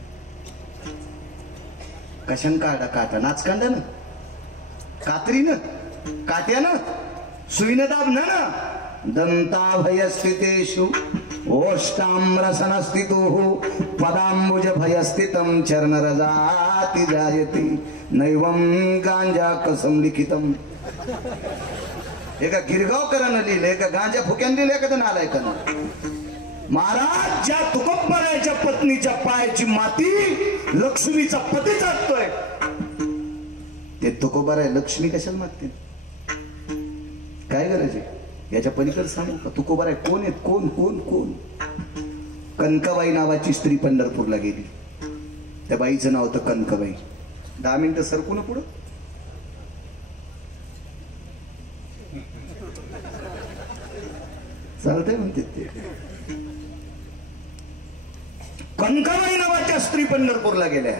कशान काढा काटा? नाचकांड्यानं, कात्रीनं, काट्यानं, सुईनं दाबनं ना. दंताभयस्थितेषु ओष्टाम्रसनस्थितो पदांबुज भयस्थितं चरणरजाति जायते नैवं गांजा कसं लिखितम. एका गिरगावकरानं लिहिलं, एका गांजा फुक्यानं लिहिलं, एखादं नालायकानं. महाराज ज्या तुकोबारायच्या पत्नीच्या पायाची माती लक्ष्मीचा पती चाटतोय, ते तुकोबाराय लक्ष्मी कशाला मागते? काय गरज आहे? याच्या पलीकडे सांगू का? तुकोबाराय कोण आहेत? कोण कोण कोण? कनकाबाई नावाची स्त्री पंढरपूरला गेली. त्या बाईचं नाव होतं कनकाबाई. 10 मिनिटं सरकून पुढं. चालतंय म्हणते ते. कनकाबाई नावाच्या स्त्री पंढरपूरला गेल्या,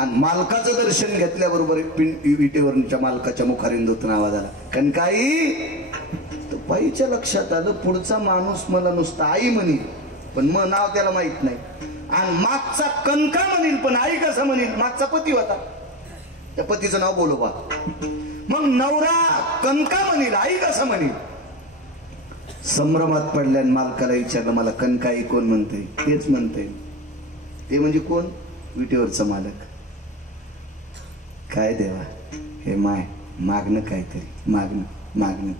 आणि मालकाचं दर्शन घेतल्याबरोबर विटेवरच्या मालकाच्या मुखारिंदूतून आवाज आला, कनकाई. तो बाईच्या लक्षात आलं पुढचा माणूस मला नुसता आई म्हणील, पण मग नाव त्याला माहित नाही. आणि मागचा कनका म्हणील, पण आई कसं म्हणील? मागचा पती होता, त्या पतीचं नाव बोलोबा. मग नवरा कनका म्हणील, आई कसं म्हणील? संभ्रमात पडल्या मालकाला विचारलं, मला कनकाई कोण म्हणते? तेच म्हणते. ते म्हणजे कोण? विटेवरचा मालक. काय देवा हे माय मागणं, काहीतरी मागणं मागणं.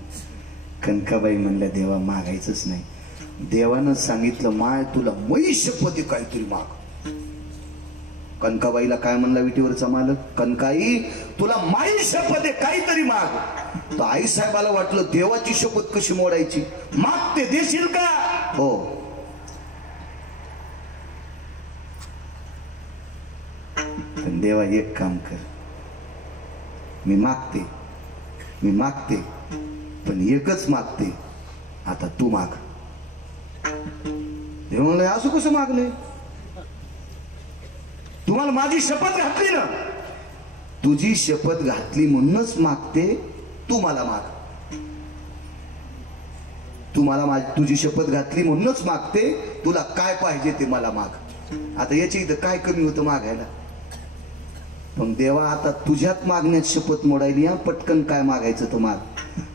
कनकाबाई म्हणल्या, देवा मागायचंच नाही. देवानं सांगितलं, माय तुला मैशपती काहीतरी माग. कनकाबाईला काय म्हणला विटेवरचा मालक? कनकाई तुला माई शपथ आहे, काहीतरी माग. तर आई साहेबाला वाटलं देवाची शपथ कशी मोडायची, माग ते देशील का? हो. पण देवा एक काम कर, मी मागते पण एकच मागते, आता तू माग. देव म्हणलं, असं कसं मागणे? तुम्हाला माझी शपथ घातली ना. तुझी शपथ घातली म्हणूनच मागते, तू मला माग. तू मला तुझी शपथ घातली म्हणूनच मागते, तुला काय पाहिजे ते मला माग. आता याच्या इथं काय कमी होतं मागायला? पण देवा आता तुझ्यात मागण्यात शपथ मोडायली, या पटकन काय मागायचं तर माग.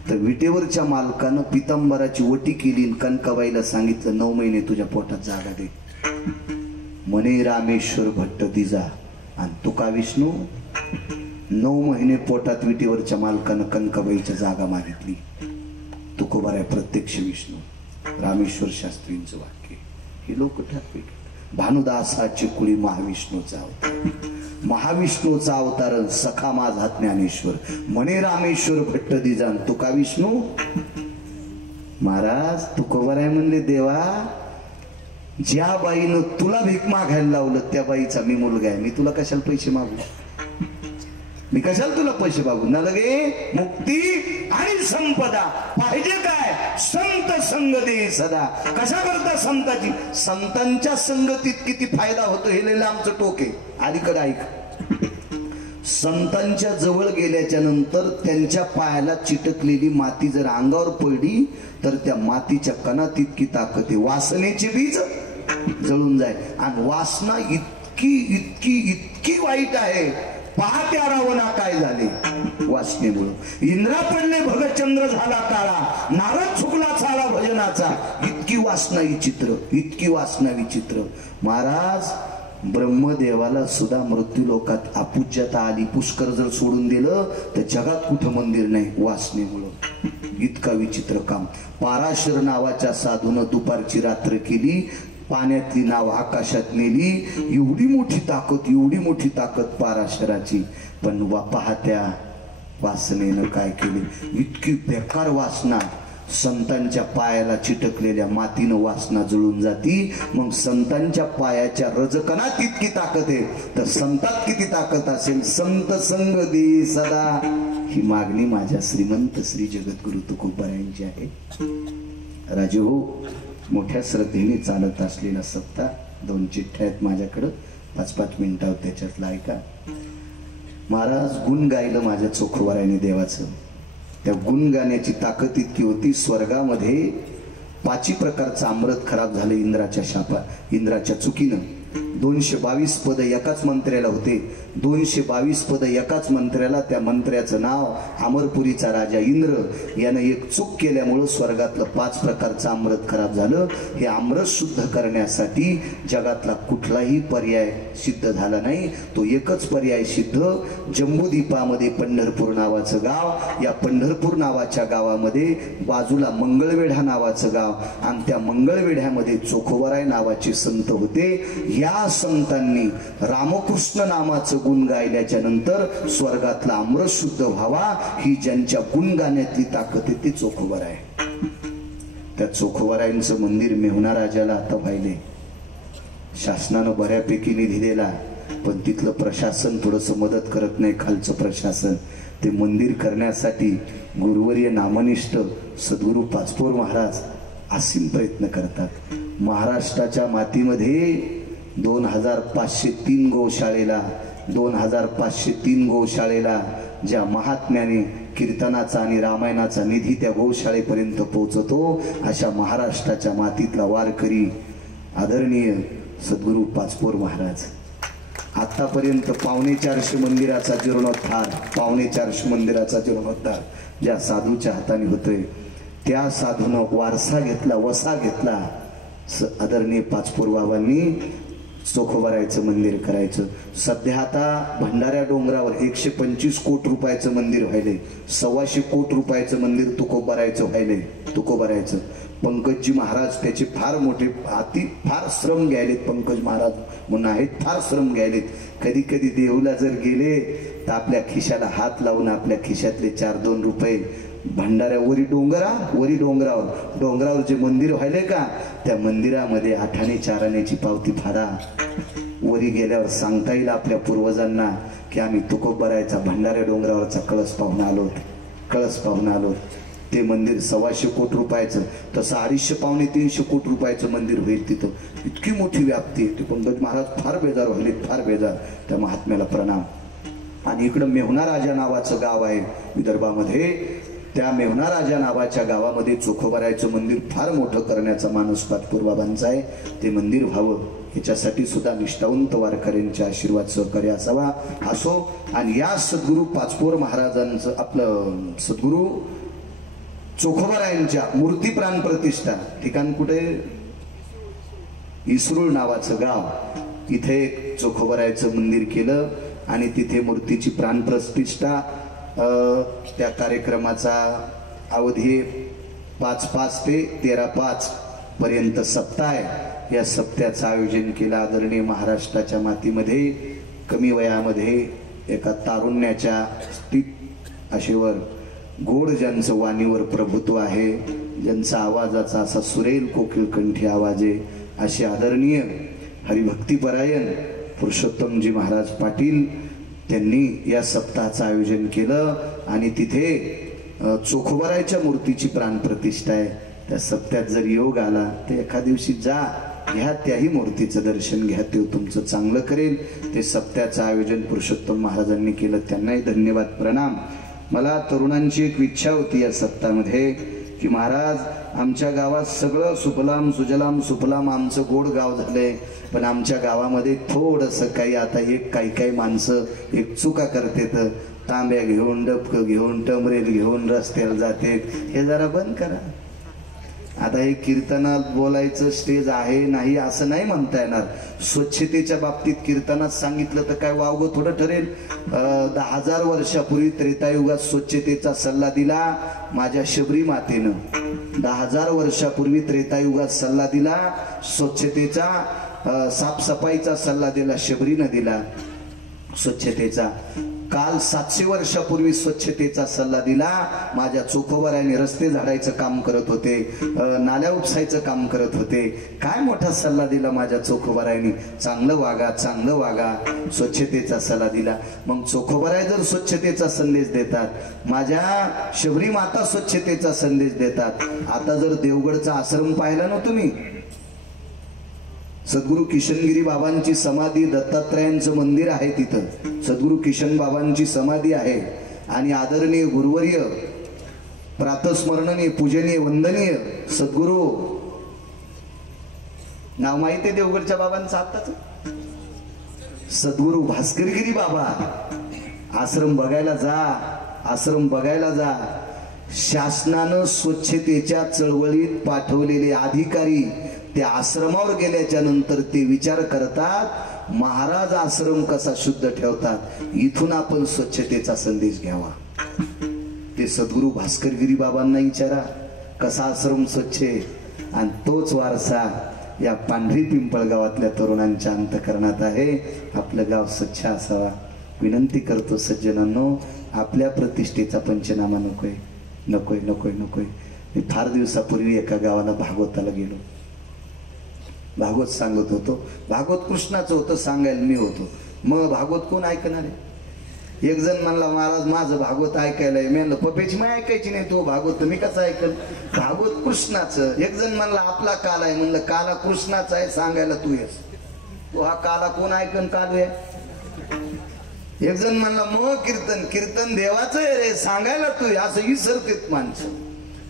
तर विटेवरच्या मालकानं पितांबराची वटी केली, कनकाबाईला सांगितलं 9 महिने तुझ्या पोटात जागा दे. म्हणे रामेश्वर भट्ट दिजा. आणि तुका विष्णू 9 महिने पोटात विटेवरच्या मालकानं कनकाबाईच्या जागा मागितली. तुकोबार आहे प्रत्यक्ष विष्णू. रामेश्वर शास्त्रींचं वाक्य. हे लोक ठरवे. भानुदासाची कुळी महाविष्णूचा अवतार, महाविष्णूचा अवतार सखा माझा ज्ञानेश्वर. म्हणे रामेश्वर भट्ट दिजा. तुका विष्णू. महाराज तुकोबार आहे म्हणले, देवा ज्या बाईनं तुला भीक मागायला लावलं त्या बाईचा मी मुलगा आहे, मी तुला कशाला पैसे मागू? मी कशाला तुला पैसे मागू? ना लगे मुक्ती आणि संपदा पाहिजे. काय? संत संग दे सदा. कशा करता संताची? संतांच्या संगतीत किती फायदा होतो हे लिहिलं आमचं टोक आहे. अलीकडे ऐक. संतांच्या जवळ गेल्याच्या नंतर त्यांच्या पायाला चिटकलेली माती जर अंगावर पडली तर त्या मातीच्या कणात इतकी ताकद आहे, वासनेचे बीज जळून जाय. आणि वासना इतकी इतकी इतकी वाईट आहे. पहा त्या रावणा काय झाले वासनेमुळे. इंद्रा पडले भगतचंद्र झाला काळा, नारद चुकला चाला भजनाचा. इतकी वासना विचित्र, इतकी वासना विचित्र. महाराज ब्रह्मदेवाला सुद्धा मृत्यू लोकात अपूज्यता आली. पुष्कर जर सोडून दिलं तर जगात कुठं मंदिर नाही, वासनेमुळं. इतका विचित्र काम. पाराशर नावाच्या साधून दुपारची रात्र केली, पाण्यातली नाव आकाशात नेली. एवढी मोठी ताकद, एवढी मोठी ताकद पाराशराची. पण पाहत्या वासनेनं काय केले? इतकी बेकार वासना. संतांच्या पायाला चिटकलेल्या मातीनं वासना जुळून जाती. मग संतांच्या पायाच्या रजकणात इतकी ताकद आहे तर संतात किती ताकद असेल? संत संग दे सदा. ही मागणी माझ्या श्रीमंत श्री जगद्गुरु तुकोबार यांची आहे. राजे हो, मोठ्या श्रद्धेने चालत असलेला सप्ताह. 2 चिठ्ठ्या आहेत माझ्याकडं, 5-5 मिनिटं त्याच्यातला ऐका. महाराज गुण गायलं माझ्या चोखवाराने देवाचं. त्या गुण गाण्याची ताकद इतकी होती, स्वर्गामध्ये 5 प्रकारचं अमृत खराब झालं इंद्राच्या इंद्राच्या चुकीनं. 222 पद एकाच मंत्र्याला होते. 222 पद एकाच मंत्र्याला. त्या मंत्र्याचं नाव अमरपुरीचा राजा इंद्र. यानं एक चूक केल्यामुळं स्वर्गातलं 5 प्रकारचं अमृत खराब झालं. हे अमृत शुद्ध करण्यासाठी जगातला कुठलाही पर्याय सिद्ध झाला नाही. तो एकच पर्याय सिद्ध. जम्बूद्वीपामध्ये पंढरपूर नावाचं गाव. या पंढरपूर नावाच्या गावामध्ये बाजूला मंगळवेढा नावाचं गाव. आणि त्या मंगळवेढ्यामध्ये चोखोबराय नावाचे संत होते. या संतांनी रामकृष्ण नामाचं गुण गायल्याच्या नंतर स्वर्गातला अमृत शुद्ध व्हावा. ही ज्यांच्या गुण गाण्यातली ताकद आहे ती चोखोबराय आहे. त्या चोखोबरायांचं मंदिर मेहुणा राजाला आता पाहिले. शासनानं बऱ्यापैकी निधी दिला, पण तिथलं प्रशासन थोडस मदत करत नाही. खालचं प्रशासन ते मंदिर करण्यासाठी गुरुवर्य नामनिष्ठ सद्गुरू पाचपोर महाराज असीम प्रयत्न करतात. महाराष्ट्राच्या मातीमध्ये 2503 गोशाळेला 2503 गोशाळेला ज्या महात्म्याने कीर्तनाचा आणि रामायणाचा निधी त्या गोशाळेपर्यंत पोहोचतो, अशा महाराष्ट्राच्या मातीतला वारकरी आदरणीय सद्गुरू पाचपोर महाराज. आतापर्यंत 450 मंदिराचा जीर्णोद्धार, 450 मंदिराचा जीर्णोद्धार ज्या साधूच्या हाताने होतोय, त्या साधूनं वारसा घेतला, वसा घेतला. आदरणीय पाचपोर बाबांनी चोखोबरायचं मंदिर करायचं. सध्या आता भंडाऱ्या डोंगरावर 125 कोटी रुपयाचं मंदिर व्हायलंय. 125 कोटी रुपयाचं मंदिर तुकोबारायचं व्हायलंय. तुकोबारायचं पंकजजी महाराज त्याचे फार मोठे फार श्रम घ्यायलेत. पंकज महाराज म्हणून आहेत, फार श्रम घ्यायलेत. कधी कधी देऊला जर गेले तर आपल्या खिशाला हात लावून आपल्या खिशातले 4-2 रुपये भंडाऱ्यावरी डोंगरावर जे मंदिर व्हायले का, त्या मंदिरामध्ये 8 आणे 4 आण्याची पावती फाडा. वरी गेल्यावर सांगता येईल आपल्या पूर्वजांना की आम्ही तुकोबारायचा भंडाऱ्या डोंगरावरचा कळस पाहून आलो. ते मंदिर 125 कोटी रुपयाचं, तसं 250-300 कोटी रुपयाचं मंदिर होईल तिथं. इतकी मोठी व्याप्ती आहे. ते पंकज महाराज फार बेजार व्हायले, फार बेजार. त्या महात्म्याला प्रणाम. आणि इकडं मेहुणा राजा नावाचं गाव आहे विदर्भामध्ये. त्या मेवना राजा नावाच्या गावामध्ये चोखोबारायचं मंदिर फार मोठं करण्याचा मानस पाटपूरबाबांचा आहे. ते मंदिर व्हावं याच्यासाठी सुद्धा निष्ठावंत वारकऱ्यांच्या आशीर्वाद सहकार्य असावा असो. आणि या सद्गुरू पाचपोर महाराजांचं आपलं सद्गुरू चोखोबारायांच्या मूर्ती प्राण प्रतिष्ठा ठिकाण कुठे? इसरूळ नावाचं गाव. इथे एक चोखोबारायचं मंदिर केलं आणि तिथे मूर्तीची प्राण प्रतिष्ठा. त्या कार्यक्रमाचा अवधी 5-5 ते 13-5 पर्यंत सप्ताह आहे. या सप्त्याचं आयोजन केलं आदरणीय महाराष्ट्राच्या मातीमध्ये कमी वयामध्ये एका तारुण्याच्या आशेवर गोड ज्यांचं वाणीवर प्रभुत्व आहे, ज्यांचा आवाजाचा असा सुरेल कोकिळकंठी आवाज आहे, असे आदरणीय हरिभक्तीपरायण पुरुषोत्तमजी महाराज पाटील त्यांनी या सप्ताहाचं आयोजन केलं. आणि तिथे चोखोबारायच्या मूर्तीची प्राण प्रतिष्ठा आहे. त्या सप्त्यात जर योग आला तर एका दिवशी जा, घ्या त्याही मूर्तीचं दर्शन घ्या, ते तुमचं चांगलं करेल. ते सप्त्याचं आयोजन पुरुषोत्तम महाराजांनी केलं, त्यांनाही धन्यवाद प्रणाम. मला तरुणांची एक इच्छा होती या सप्ताहामध्ये की महाराज आमच्या गावात सगळं सुफलाम सुजलाम सुफलाम आमचं गोड गाव झालंय, पण आमच्या गावामध्ये थोडंसं काही आता काही माणसं एक चुका करतेत, तांब्या घेऊन डबकं घेऊन टमरेल घेऊन रस्त्याला जाते, हे जरा बंद करा. आता हे कीर्तनात बोलायचं स्टेज आहे नाही असं नाही म्हणता येणार. स्वच्छतेच्या बाबतीत कीर्तनात सांगितलं तर काय वावगं थोडं ठरेल. 10,000 वर्षापूर्वी त्रेतायुगात स्वच्छतेचा सल्ला दिला माझ्या शबरी मातेनं. 10,000 वर्षापूर्वी त्रेतायुगात सल्ला दिला स्वच्छतेचा, साफसफाईचा सल्ला दिला शबरीनं दिला स्वच्छतेचा. काल 700 वर्षापूर्वी स्वच्छतेचा सल्ला दिला माझ्या चोखोबारायांनी. रस्ते झाडायचं काम करत होते, नाल्या उपसायचं काम करत होते. काय मोठा सल्ला दिला माझ्या चोखोबारायांनी, चांगलं वागा चांगलं वागा, स्वच्छतेचा सल्ला दिला. मग चोखोबाराय जर स्वच्छतेचा संदेश देतात, माझ्या शबरी माता स्वच्छतेचा संदेश देतात. आता जर देवगडचा आश्रम पाहिला ना तुम्ही, सद्गुरू किशनगिरी बाबांची समाधी, दत्तात्रयांचं मंदिर आहे तिथं, सद्गुरू किशन बाबांची समाधी आहे. आणि आदरणीय गुरुवर्य प्रातस्मरणीय पूजनीय वंदनीय सद्गुरू नाव माहिती आहे देवगडच्या बाबांचं आताच, सद्गुरू भास्करगिरी बाबा. आश्रम बघायला जा, आश्रम बघायला जा. शासनानं स्वच्छतेच्या चळवळीत पाठवलेले अधिकारी त्या आश्रमावर गेल्याच्या नंतर ते विचार करतात महाराज आश्रम कसा शुद्ध ठेवतात, इथून आपण स्वच्छतेचा संदेश घ्यावा. ते सद्गुरू भास्करगिरी बाबांना विचारा कसा आश्रम स्वच्छ आहे. आणि तोच वारसा या पांढरी पिंपळगावातल्या तरुणांच्या अंतःकरणात आहे. आपलं गाव स्वच्छ असावा. विनंती करतो सज्जनांनो, आपल्या प्रतिष्ठेचा पंचनामा नकोय नकोय नकोय नकोय. मी फार दिवसापूर्वी एका गावाला भागवताला गेलो, भागवत सांगत होतो. भागवत कृष्णाचं होतं, सांगायला मी होतो. मग भागवत कोण ऐकणार आहे? एक जण म्हणला महाराज माझं भागवत ऐकायलाय. मी म्हणलं पपेची मी ऐकायची नाही, तो भागवत मी कसं ऐकल? भागवत कृष्णाचं. एक जण म्हणला आपला काल आहे. म्हणलं काला कृष्णाचा आहे, सांगायला तू येस. तो हा काला कोण ऐकन कालू आहे? एक जण म्हणला मग कीर्तन देवाचं आहे रे, सांगायला तू असं विसरतेत माणसं.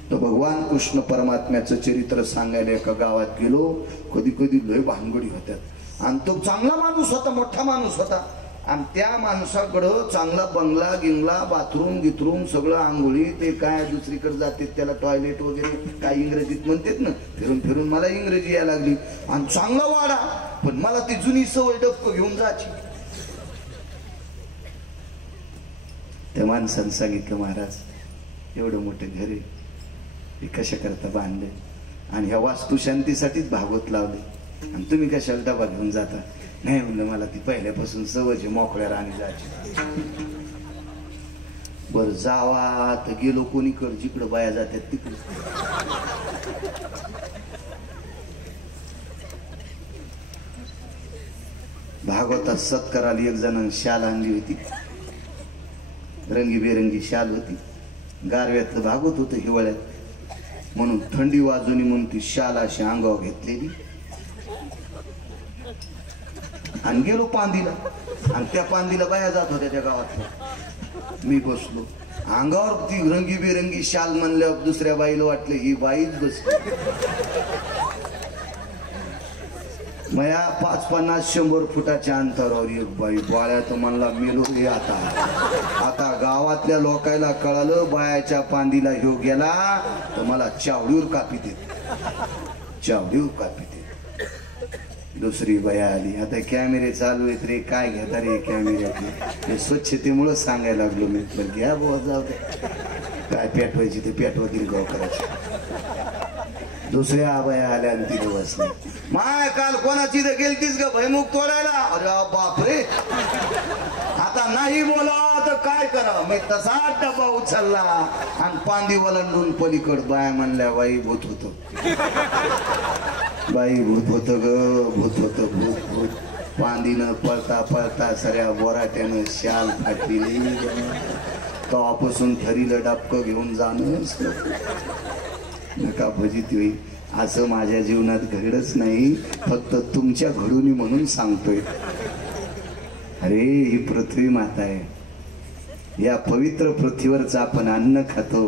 तर भगवान कृष्ण परमात्म्याचं चरित्र सांगायला एका गावात गेलो. कधी कधी लय भानगडी होत्यात. आणि तो चांगला माणूस होता, मोठा माणूस होता. आणि त्या माणसाकडं चांगला बंगला गिंगला, बाथरूम गिथरूम सगळं, आंघोळी ते काय दुसरीकडे जाते त्याला टॉयलेट वगैरे काय इंग्रजीत म्हणतात ना. फिरून फिरून मला इंग्रजी यायला लागली. आणि चांगला वाडा, पण मला ती जुनी सवय डबकं घेऊन जायची. त्या माणसानं सांगितलं महाराज एवढं मोठं घर आहे, हे कशा करता बांधले, आणि ह्या वास्तुशांतीसाठीच भागवत लावले, आणि तुम्ही कशाला डबा घेऊन जाता? नाही म्हणलं मला ती पहिल्यापासून सवय मोकळ्या राणी जायची. बर जावा तर गेलो कोणीकडे, जिकडं बाया जातात तिकडे. भागवतात सत्काराला एक जणांनी शाल आणली होती, रंगीबेरंगी शाल होती. गारव्यातलं भागवत होतं हिवाळ्यात, म्हणून थंडी वाजूनी म्हणून ती शाल अशी अंगावर घेतलेली आणि गेलो पांदीला. आणि त्या पांदीला बाया जात होत्या त्या गावातल्या. मी बसलो अंगावर ती रंगीबेरंगी शाल म्हणल्यावर दुसऱ्या बाईला वाटलं ही बाईच बसली. मया 550-100 फुटाच्या अंतरावर एक बाई बाळ्या तर म्हणला मेलो रे. आता गावातल्या लोकायला कळालं बायाच्या पांदीला ह्यो गेला तर मला चावडीवर कापी देत, चावडीवर कापी देत. दुसरी बाया आली. आता कॅमेरे चालू आहेत रे, काय घेता रे कॅमेऱ्यातले, स्वच्छतेमुळे सांगायला लागलो मी. घ्या बुवा जाऊ दे, काय पेटवायची ते पेटवतील गाव करायची. दुसऱ्या बाया आल्या आणि तिथे बसल्या. माय काल कोणाची तर गेलतीस ग भैमुख तोडायला. अरे बापरे, आता नाही बोला तर काय करा. मी तसा डबा उचलला आणि पांदी वलंडून पलीकड बाया म्हणल्या बाई भूत होत, बाई भूत होत ग, भूत होत, भूत भूत. पांदीनं पळता पळता सऱ्या बोराट्यानं शाल फाटली. तेव्हापासून थरीला डापकं घेऊन जाणंच नका भजित होई. असं माझ्या जीवनात घडच नाही, फक्त तुमच्या घडून म्हणून सांगतोय. अरे ही पृथ्वी माता आहे, या पवित्र पृथ्वीवरच आपण अन्न खातो.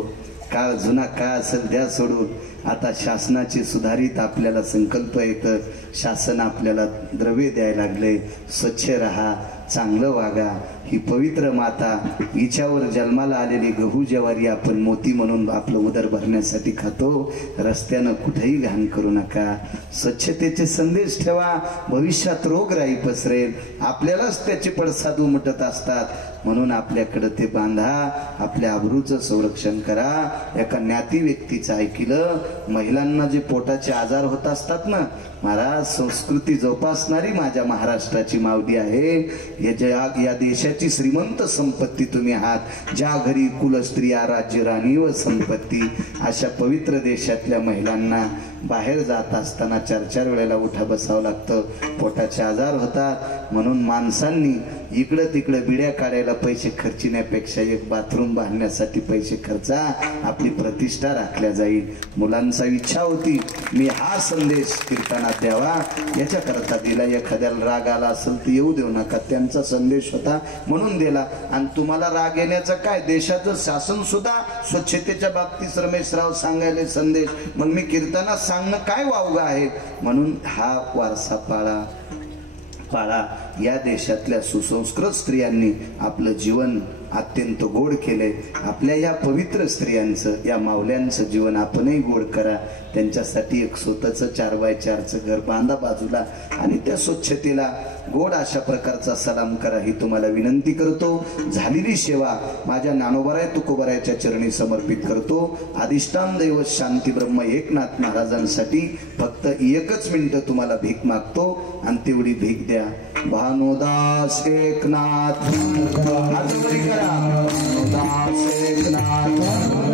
काळ जुना काळ सध्या सोडून आता शासनाचे सुधारित आपल्याला संकल्प येतं. शासन आपल्याला द्रव्य द्यायला लागले. स्वच्छ राहा, चांगलं वागा. ही पवित्र माता, हिच्यावर जन्माला आलेली गहू ज्वारी आपण मोती म्हणून आपलं उदर भरण्यासाठी खातो. रस्त्यानं कुठेही घाण करू नका. स्वच्छतेचे संदेश ठेवा, भविष्यात रोगराई पसरेल. आपल्यालाच त्याचे पडसाद उमटत असतात, म्हणून आपल्याकडे ते बांधा. आपल्या आबरूचं संरक्षण करा. एका ज्ञाती व्यक्तीचं ऐकलं, महिलांना जे पोटाचे आजार होत असतात ना, महाराज संस्कृती जोपासणारी माझ्या महाराष्ट्राची मावली आहे. या देशाची श्रीमंत संपत्ती तुम्ही आहात. ज्या घरी कुलस्त्रिया राज्य राणी व संपत्ती, अशा पवित्र देशातल्या महिलांना बाहेर जात असताना 4-4 वेळेला उठा बसावं लागतं. पोटाचे आजार होतात, म्हणून माणसांनी इकडं तिकडं बिड्या काढायला पैसे खर्चिण्यापेक्षा एक बाथरूम बांधण्यासाठी पैसे खर्चा. आपली प्रतिष्ठा राखल्या जाईल. मुलांचा इच्छा होती मी हा संदेश कीर्तनात द्यावा, याच्याकरता दिला. एखाद्याला राग आला असेल तर येऊ देऊ नका, त्यांचा संदेश होता म्हणून दिला. आणि तुम्हाला राग येण्याचा काय, देशाचं शासन सुद्धा स्वच्छतेच्या बाबतीत रमेशराव सांगायले संदेश, मग मी कीर्तनात सांगणं काय वावगं आहे. म्हणून हा वारसा पाळा. या देशातल्या सुसंस्कृत स्त्रियांनी आपलं जीवन अत्यंत गोड केलंय. आपल्या या पवित्र स्त्रियांचं, या मावल्यांचं जीवन आपणही गोड करा. त्यांच्यासाठी एक स्वतःचं 4x4चं घर बांधा बाजूला आणि त्या स्वच्छतेला गोड अशा प्रकारचा सलाम करा, ही तुम्हाला विनंती करतो. झालेली सेवा माझ्या ज्ञानोबराय तुकोबरायच्या चरणी समर्पित करतो. अधिष्ठान दैवत शांती ब्रह्म एकनाथ महाराजांसाठी फक्त 1 मिनिट तुम्हाला भीक मागतो आणि तेवढी भीक द्या. भानुदास एकनाथ, भानुदास एकनाथ.